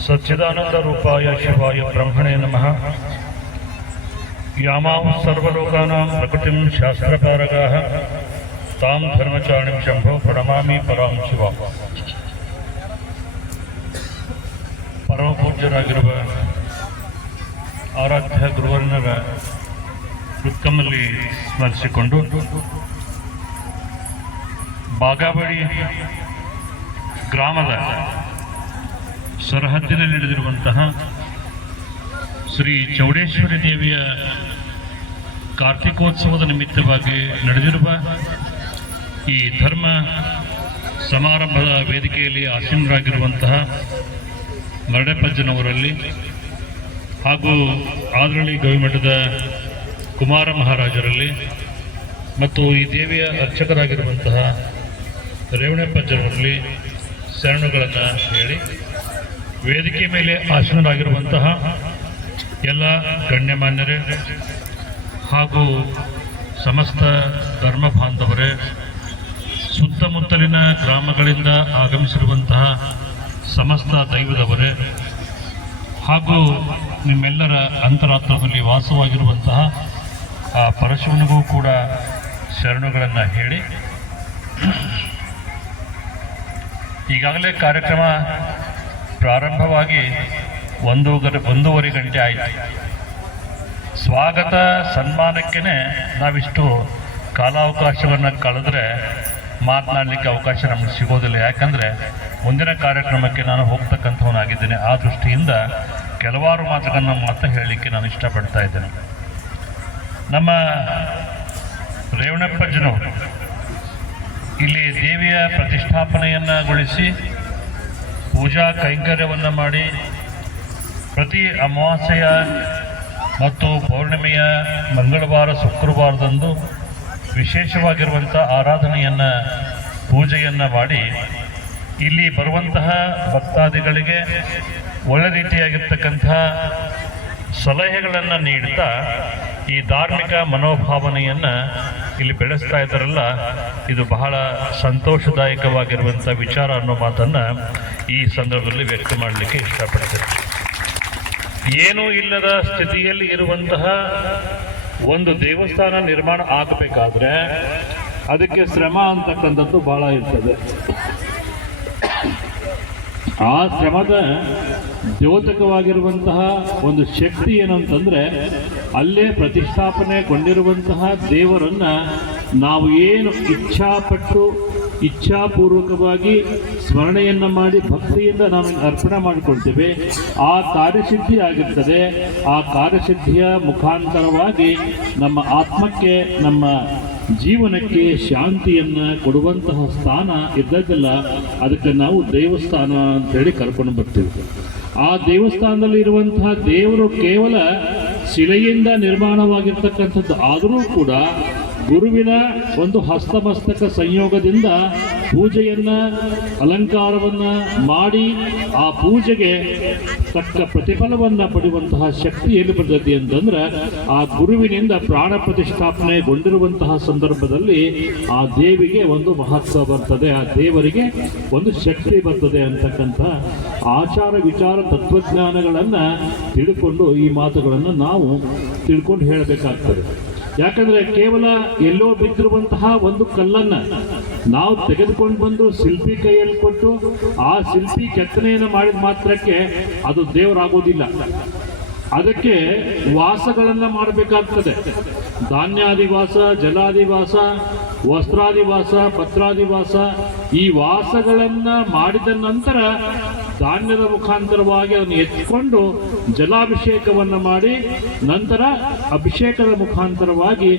सच्चिदानंद रूपाय शिवाय ब्रह्मणे नमः। यामां सर्वलोकानां प्रकृतिं शास्त्रपारगाः तां धर्मचारिणीं शंभो प्रणमामि परां शिवां। ಪರಮಪೂಜ್ಯರಾಗಿರುವ ಆರಾಧ್ಯ ಗುರುವರ್ಣರ ಹೃತ್ಕಮಲ್ಲಿ ಸ್ಮರಿಸಿಕೊಂಡು ಬಾಗಾವಳಿ ಗ್ರಾಮದ ಸರಹದ್ದಿನಲ್ಲಿ ನಡೆದಿರುವಂತಹ ಶ್ರೀ ಚೌಡೇಶ್ವರಿ ದೇವಿಯ ಕಾರ್ತಿಕೋತ್ಸವದ ನಿಮಿತ್ತವಾಗಿ ನಡೆದಿರುವ ಈ ಧರ್ಮ ಸಮಾರಂಭದ ವೇದಿಕೆಯಲ್ಲಿ ಆಸೀನರಾಗಿರುವಂತಹ ಮರಡೆಪಜ್ಜನವರಲ್ಲಿ ಹಾಗೂ ಆದ್ರಳ್ಳಿ ಗವಿಮಠದ ಕುಮಾರ ಮಹಾರಾಜರಲ್ಲಿ ಮತ್ತು ಈ ದೇವಿಯ ಅರ್ಚಕರಾಗಿರುವಂತಹ ರೇವಣಪ್ಪಜ್ಜನವರಲ್ಲಿ ಶರಣುಗಳನ್ನು ಹೇಳಿ ವೇದಿಕೆ ಮೇಲೆ ಆಸೀನರಾಗಿರುವಂತಹ ಎಲ್ಲ ಗಣ್ಯಮಾನ್ಯರೇ ಹಾಗೂ ಸಮಸ್ತ ಧರ್ಮ ಬಾಂಧವರೇ, ಸುತ್ತಮುತ್ತಲಿನ ಗ್ರಾಮಗಳಿಂದ ಆಗಮಿಸಿರುವಂತಹ ಸಮಸ್ತ ದೈವದವರೇ ಹಾಗೂ ನಿಮ್ಮೆಲ್ಲರ ಅಂತರಾತ್ಮದಲ್ಲಿ ವಾಸವಾಗಿರುವಂತಹ ಆ ಪರಶಿವನಿಗೂ ಕೂಡ ಶರಣುಗಳನ್ನು ಹೇಳಿ, ಈಗಾಗಲೇ ಕಾರ್ಯಕ್ರಮ ಪ್ರಾರಂಭವಾಗಿ ಒಂದೂವರೆ ಗಂಟೆ ಆಯಿತು. ಸ್ವಾಗತ ಸನ್ಮಾನಕ್ಕೆ ನಾವಿಷ್ಟು ಕಾಲಾವಕಾಶವನ್ನು ಕಳೆದ್ರೆ ಮಾತನಾಡಲಿಕ್ಕೆ ಅವಕಾಶ ನಮಗೆ ಸಿಗೋದಿಲ್ಲ. ಯಾಕಂದರೆ ಮುಂದಿನ ಕಾರ್ಯಕ್ರಮಕ್ಕೆ ನಾನು ಹೋಗ್ತಕ್ಕಂಥವನಾಗಿದ್ದೇನೆ. ಆ ದೃಷ್ಟಿಯಿಂದ ಕೆಲವಾರು ಮಾತುಗಳನ್ನು ಮಾತ್ರ ಹೇಳಲಿಕ್ಕೆ ನಾನು ಇಷ್ಟಪಡ್ತಾ ಇದ್ದೇನೆ. ನಮ್ಮ ರೇವಣಪ್ಪಜ್ಜನವರು ಇಲ್ಲಿ ದೇವಿಯ ಪ್ರತಿಷ್ಠಾಪನೆಯನ್ನುಗೊಳಿಸಿ ಪೂಜಾ ಕೈಂಕರ್ಯವನ್ನು ಮಾಡಿ ಪ್ರತಿ ಅಮಾವಾಸ್ಯೆಯ ಮತ್ತು ಪೌರ್ಣಿಮೆಯ ಮಂಗಳವಾರ ಶುಕ್ರವಾರದಂದು ವಿಶೇಷವಾಗಿರುವಂಥ ಆರಾಧನೆಯನ್ನು ಪೂಜೆಯನ್ನು ಮಾಡಿ ಇಲ್ಲಿ ಬರುವಂತಹ ಭಕ್ತಾದಿಗಳಿಗೆ ಒಳ್ಳೆ ರೀತಿಯಾಗಿರ್ತಕ್ಕಂಥ ಸಲಹೆಗಳನ್ನು ನೀಡುತ್ತಾ ಈ ಧಾರ್ಮಿಕ ಮನೋಭಾವನೆಯನ್ನು ಇಲ್ಲಿ ಬೆಳೆಸ್ತಾ ಇದ್ದಾರಲ್ಲ, ಇದು ಬಹಳ ಸಂತೋಷದಾಯಕವಾಗಿರುವಂಥ ವಿಚಾರ ಅನ್ನೋ ಮಾತನ್ನು ಈ ಸಂದರ್ಭದಲ್ಲಿ ವ್ಯಕ್ತ ಮಾಡಲಿಕ್ಕೆ ಇಷ್ಟಪಡ್ತೇನೆ. ಏನೂ ಇಲ್ಲದ ಸ್ಥಿತಿಯಲ್ಲಿ ಇರುವಂತಹ ಒಂದು ದೇವಸ್ಥಾನ ನಿರ್ಮಾಣ ಆಗಬೇಕಾದ್ರೆ ಅದಕ್ಕೆ ಶ್ರಮ ಅಂತಕ್ಕಂಥದ್ದು ಬಹಳ ಇರ್ತದೆ. ಆ ಶ್ರಮದ ದ್ಯೋತಕವಾಗಿರುವಂತಹ ಒಂದು ಶಕ್ತಿ ಏನು ಅಂತಂದರೆ, ಅಲ್ಲೇ ಪ್ರತಿಷ್ಠಾಪನೆಗೊಂಡಿರುವಂತಹ ದೇವರನ್ನು ನಾವು ಏನು ಇಚ್ಛಾಪೂರ್ವಕವಾಗಿ ಸ್ಮರಣೆಯನ್ನು ಮಾಡಿ ಭಕ್ತಿಯಿಂದ ನಾವು ಅರ್ಪಣೆ ಮಾಡಿಕೊಳ್ತೇವೆ, ಆ ಕಾರ್ಯಸಿದ್ಧಿ ಆಗಿರ್ತದೆ. ಆ ಕಾರ್ಯಸಿದ್ಧಿಯ ಮುಖಾಂತರವಾಗಿ ನಮ್ಮ ಆತ್ಮಕ್ಕೆ, ನಮ್ಮ ಜೀವನಕ್ಕೆ ಶಾಂತಿಯನ್ನು ಕೊಡುವಂತಹ ಸ್ಥಾನ ಇದ್ದದ್ದಲ್ಲ, ಅದಕ್ಕೆ ನಾವು ದೇವಸ್ಥಾನ ಅಂತೇಳಿ ಕರ್ಕೊಂಡು ಬರ್ತೀವಿ. ಆ ದೇವಸ್ಥಾನದಲ್ಲಿ ಇರುವಂತಹ ದೇವರು ಕೇವಲ ಶಿಲೆಯಿಂದ ನಿರ್ಮಾಣವಾಗಿರ್ತಕ್ಕಂಥದ್ದು ಆದರೂ ಕೂಡ ಗುರುವಿನ ಒಂದು ಹಸ್ತಮಸ್ತಕ ಸಂಯೋಗದಿಂದ ಪೂಜೆಯನ್ನು, ಅಲಂಕಾರವನ್ನು ಮಾಡಿ ಆ ಪೂಜೆಗೆ ತಕ್ಕ ಪ್ರತಿಫಲವನ್ನು ಪಡೆಯುವಂತಹ ಶಕ್ತಿ ಎಲ್ಲಿ ಬರ್ತದೆ ಅಂತಂದ್ರೆ, ಆ ಗುರುವಿನಿಂದ ಪ್ರಾಣ ಪ್ರತಿಷ್ಠಾಪನೆಗೊಂಡಿರುವಂತಹ ಸಂದರ್ಭದಲ್ಲಿ ಆ ದೇವಿಗೆ ಒಂದು ಮಹತ್ವ ಬರ್ತದೆ, ಆ ದೇವರಿಗೆ ಒಂದು ಶಕ್ತಿ ಬರ್ತದೆ ಅಂತಕ್ಕಂಥ ಆಚಾರ ವಿಚಾರ ತತ್ವಜ್ಞಾನಗಳನ್ನು ತಿಳ್ಕೊಂಡು ಈ ಮಾತುಗಳನ್ನು ನಾವು ತಿಳ್ಕೊಂಡು ಹೇಳಬೇಕಾಗ್ತದೆ. ಯಾಕಂದರೆ ಕೇವಲ ಎಲ್ಲೋ ಬಿದ್ದಿರುವಂತಹ ಒಂದು ಕಲ್ಲನ್ನು ನಾವು ತೆಗೆದುಕೊಂಡು ಬಂದು ಶಿಲ್ಪಿ ಕೈಯಲ್ಲಿ ಕೊಟ್ಟು ಆ ಶಿಲ್ಪಿ ಕೆತ್ತನೆಯನ್ನು ಮಾಡಿದ ಮಾತ್ರಕ್ಕೆ ಅದು ದೇವರಾಗೋದಿಲ್ಲ. ಅದಕ್ಕೆ ವಾಸಗಳನ್ನು ಮಾಡಬೇಕಾಗ್ತದೆ. ಧಾನ್ಯಾದಿವಾಸ, ಜಲಾದಿವಾಸ, ವಸ್ತ್ರಾದಿವಾಸ, ಪತ್ರಾದಿವಾಸ, ಈ ವಾಸಗಳನ್ನು ಮಾಡಿದ ನಂತರ ಧಾನ್ಯದ ಮುಖಾಂತರವಾಗಿ ಅದನ್ನು ಎತ್ಕೊಂಡು ಜಲಾಭಿಷೇಕವನ್ನು ಮಾಡಿ ನಂತರ ಅಭಿಷೇಕದ ಮುಖಾಂತರವಾಗಿ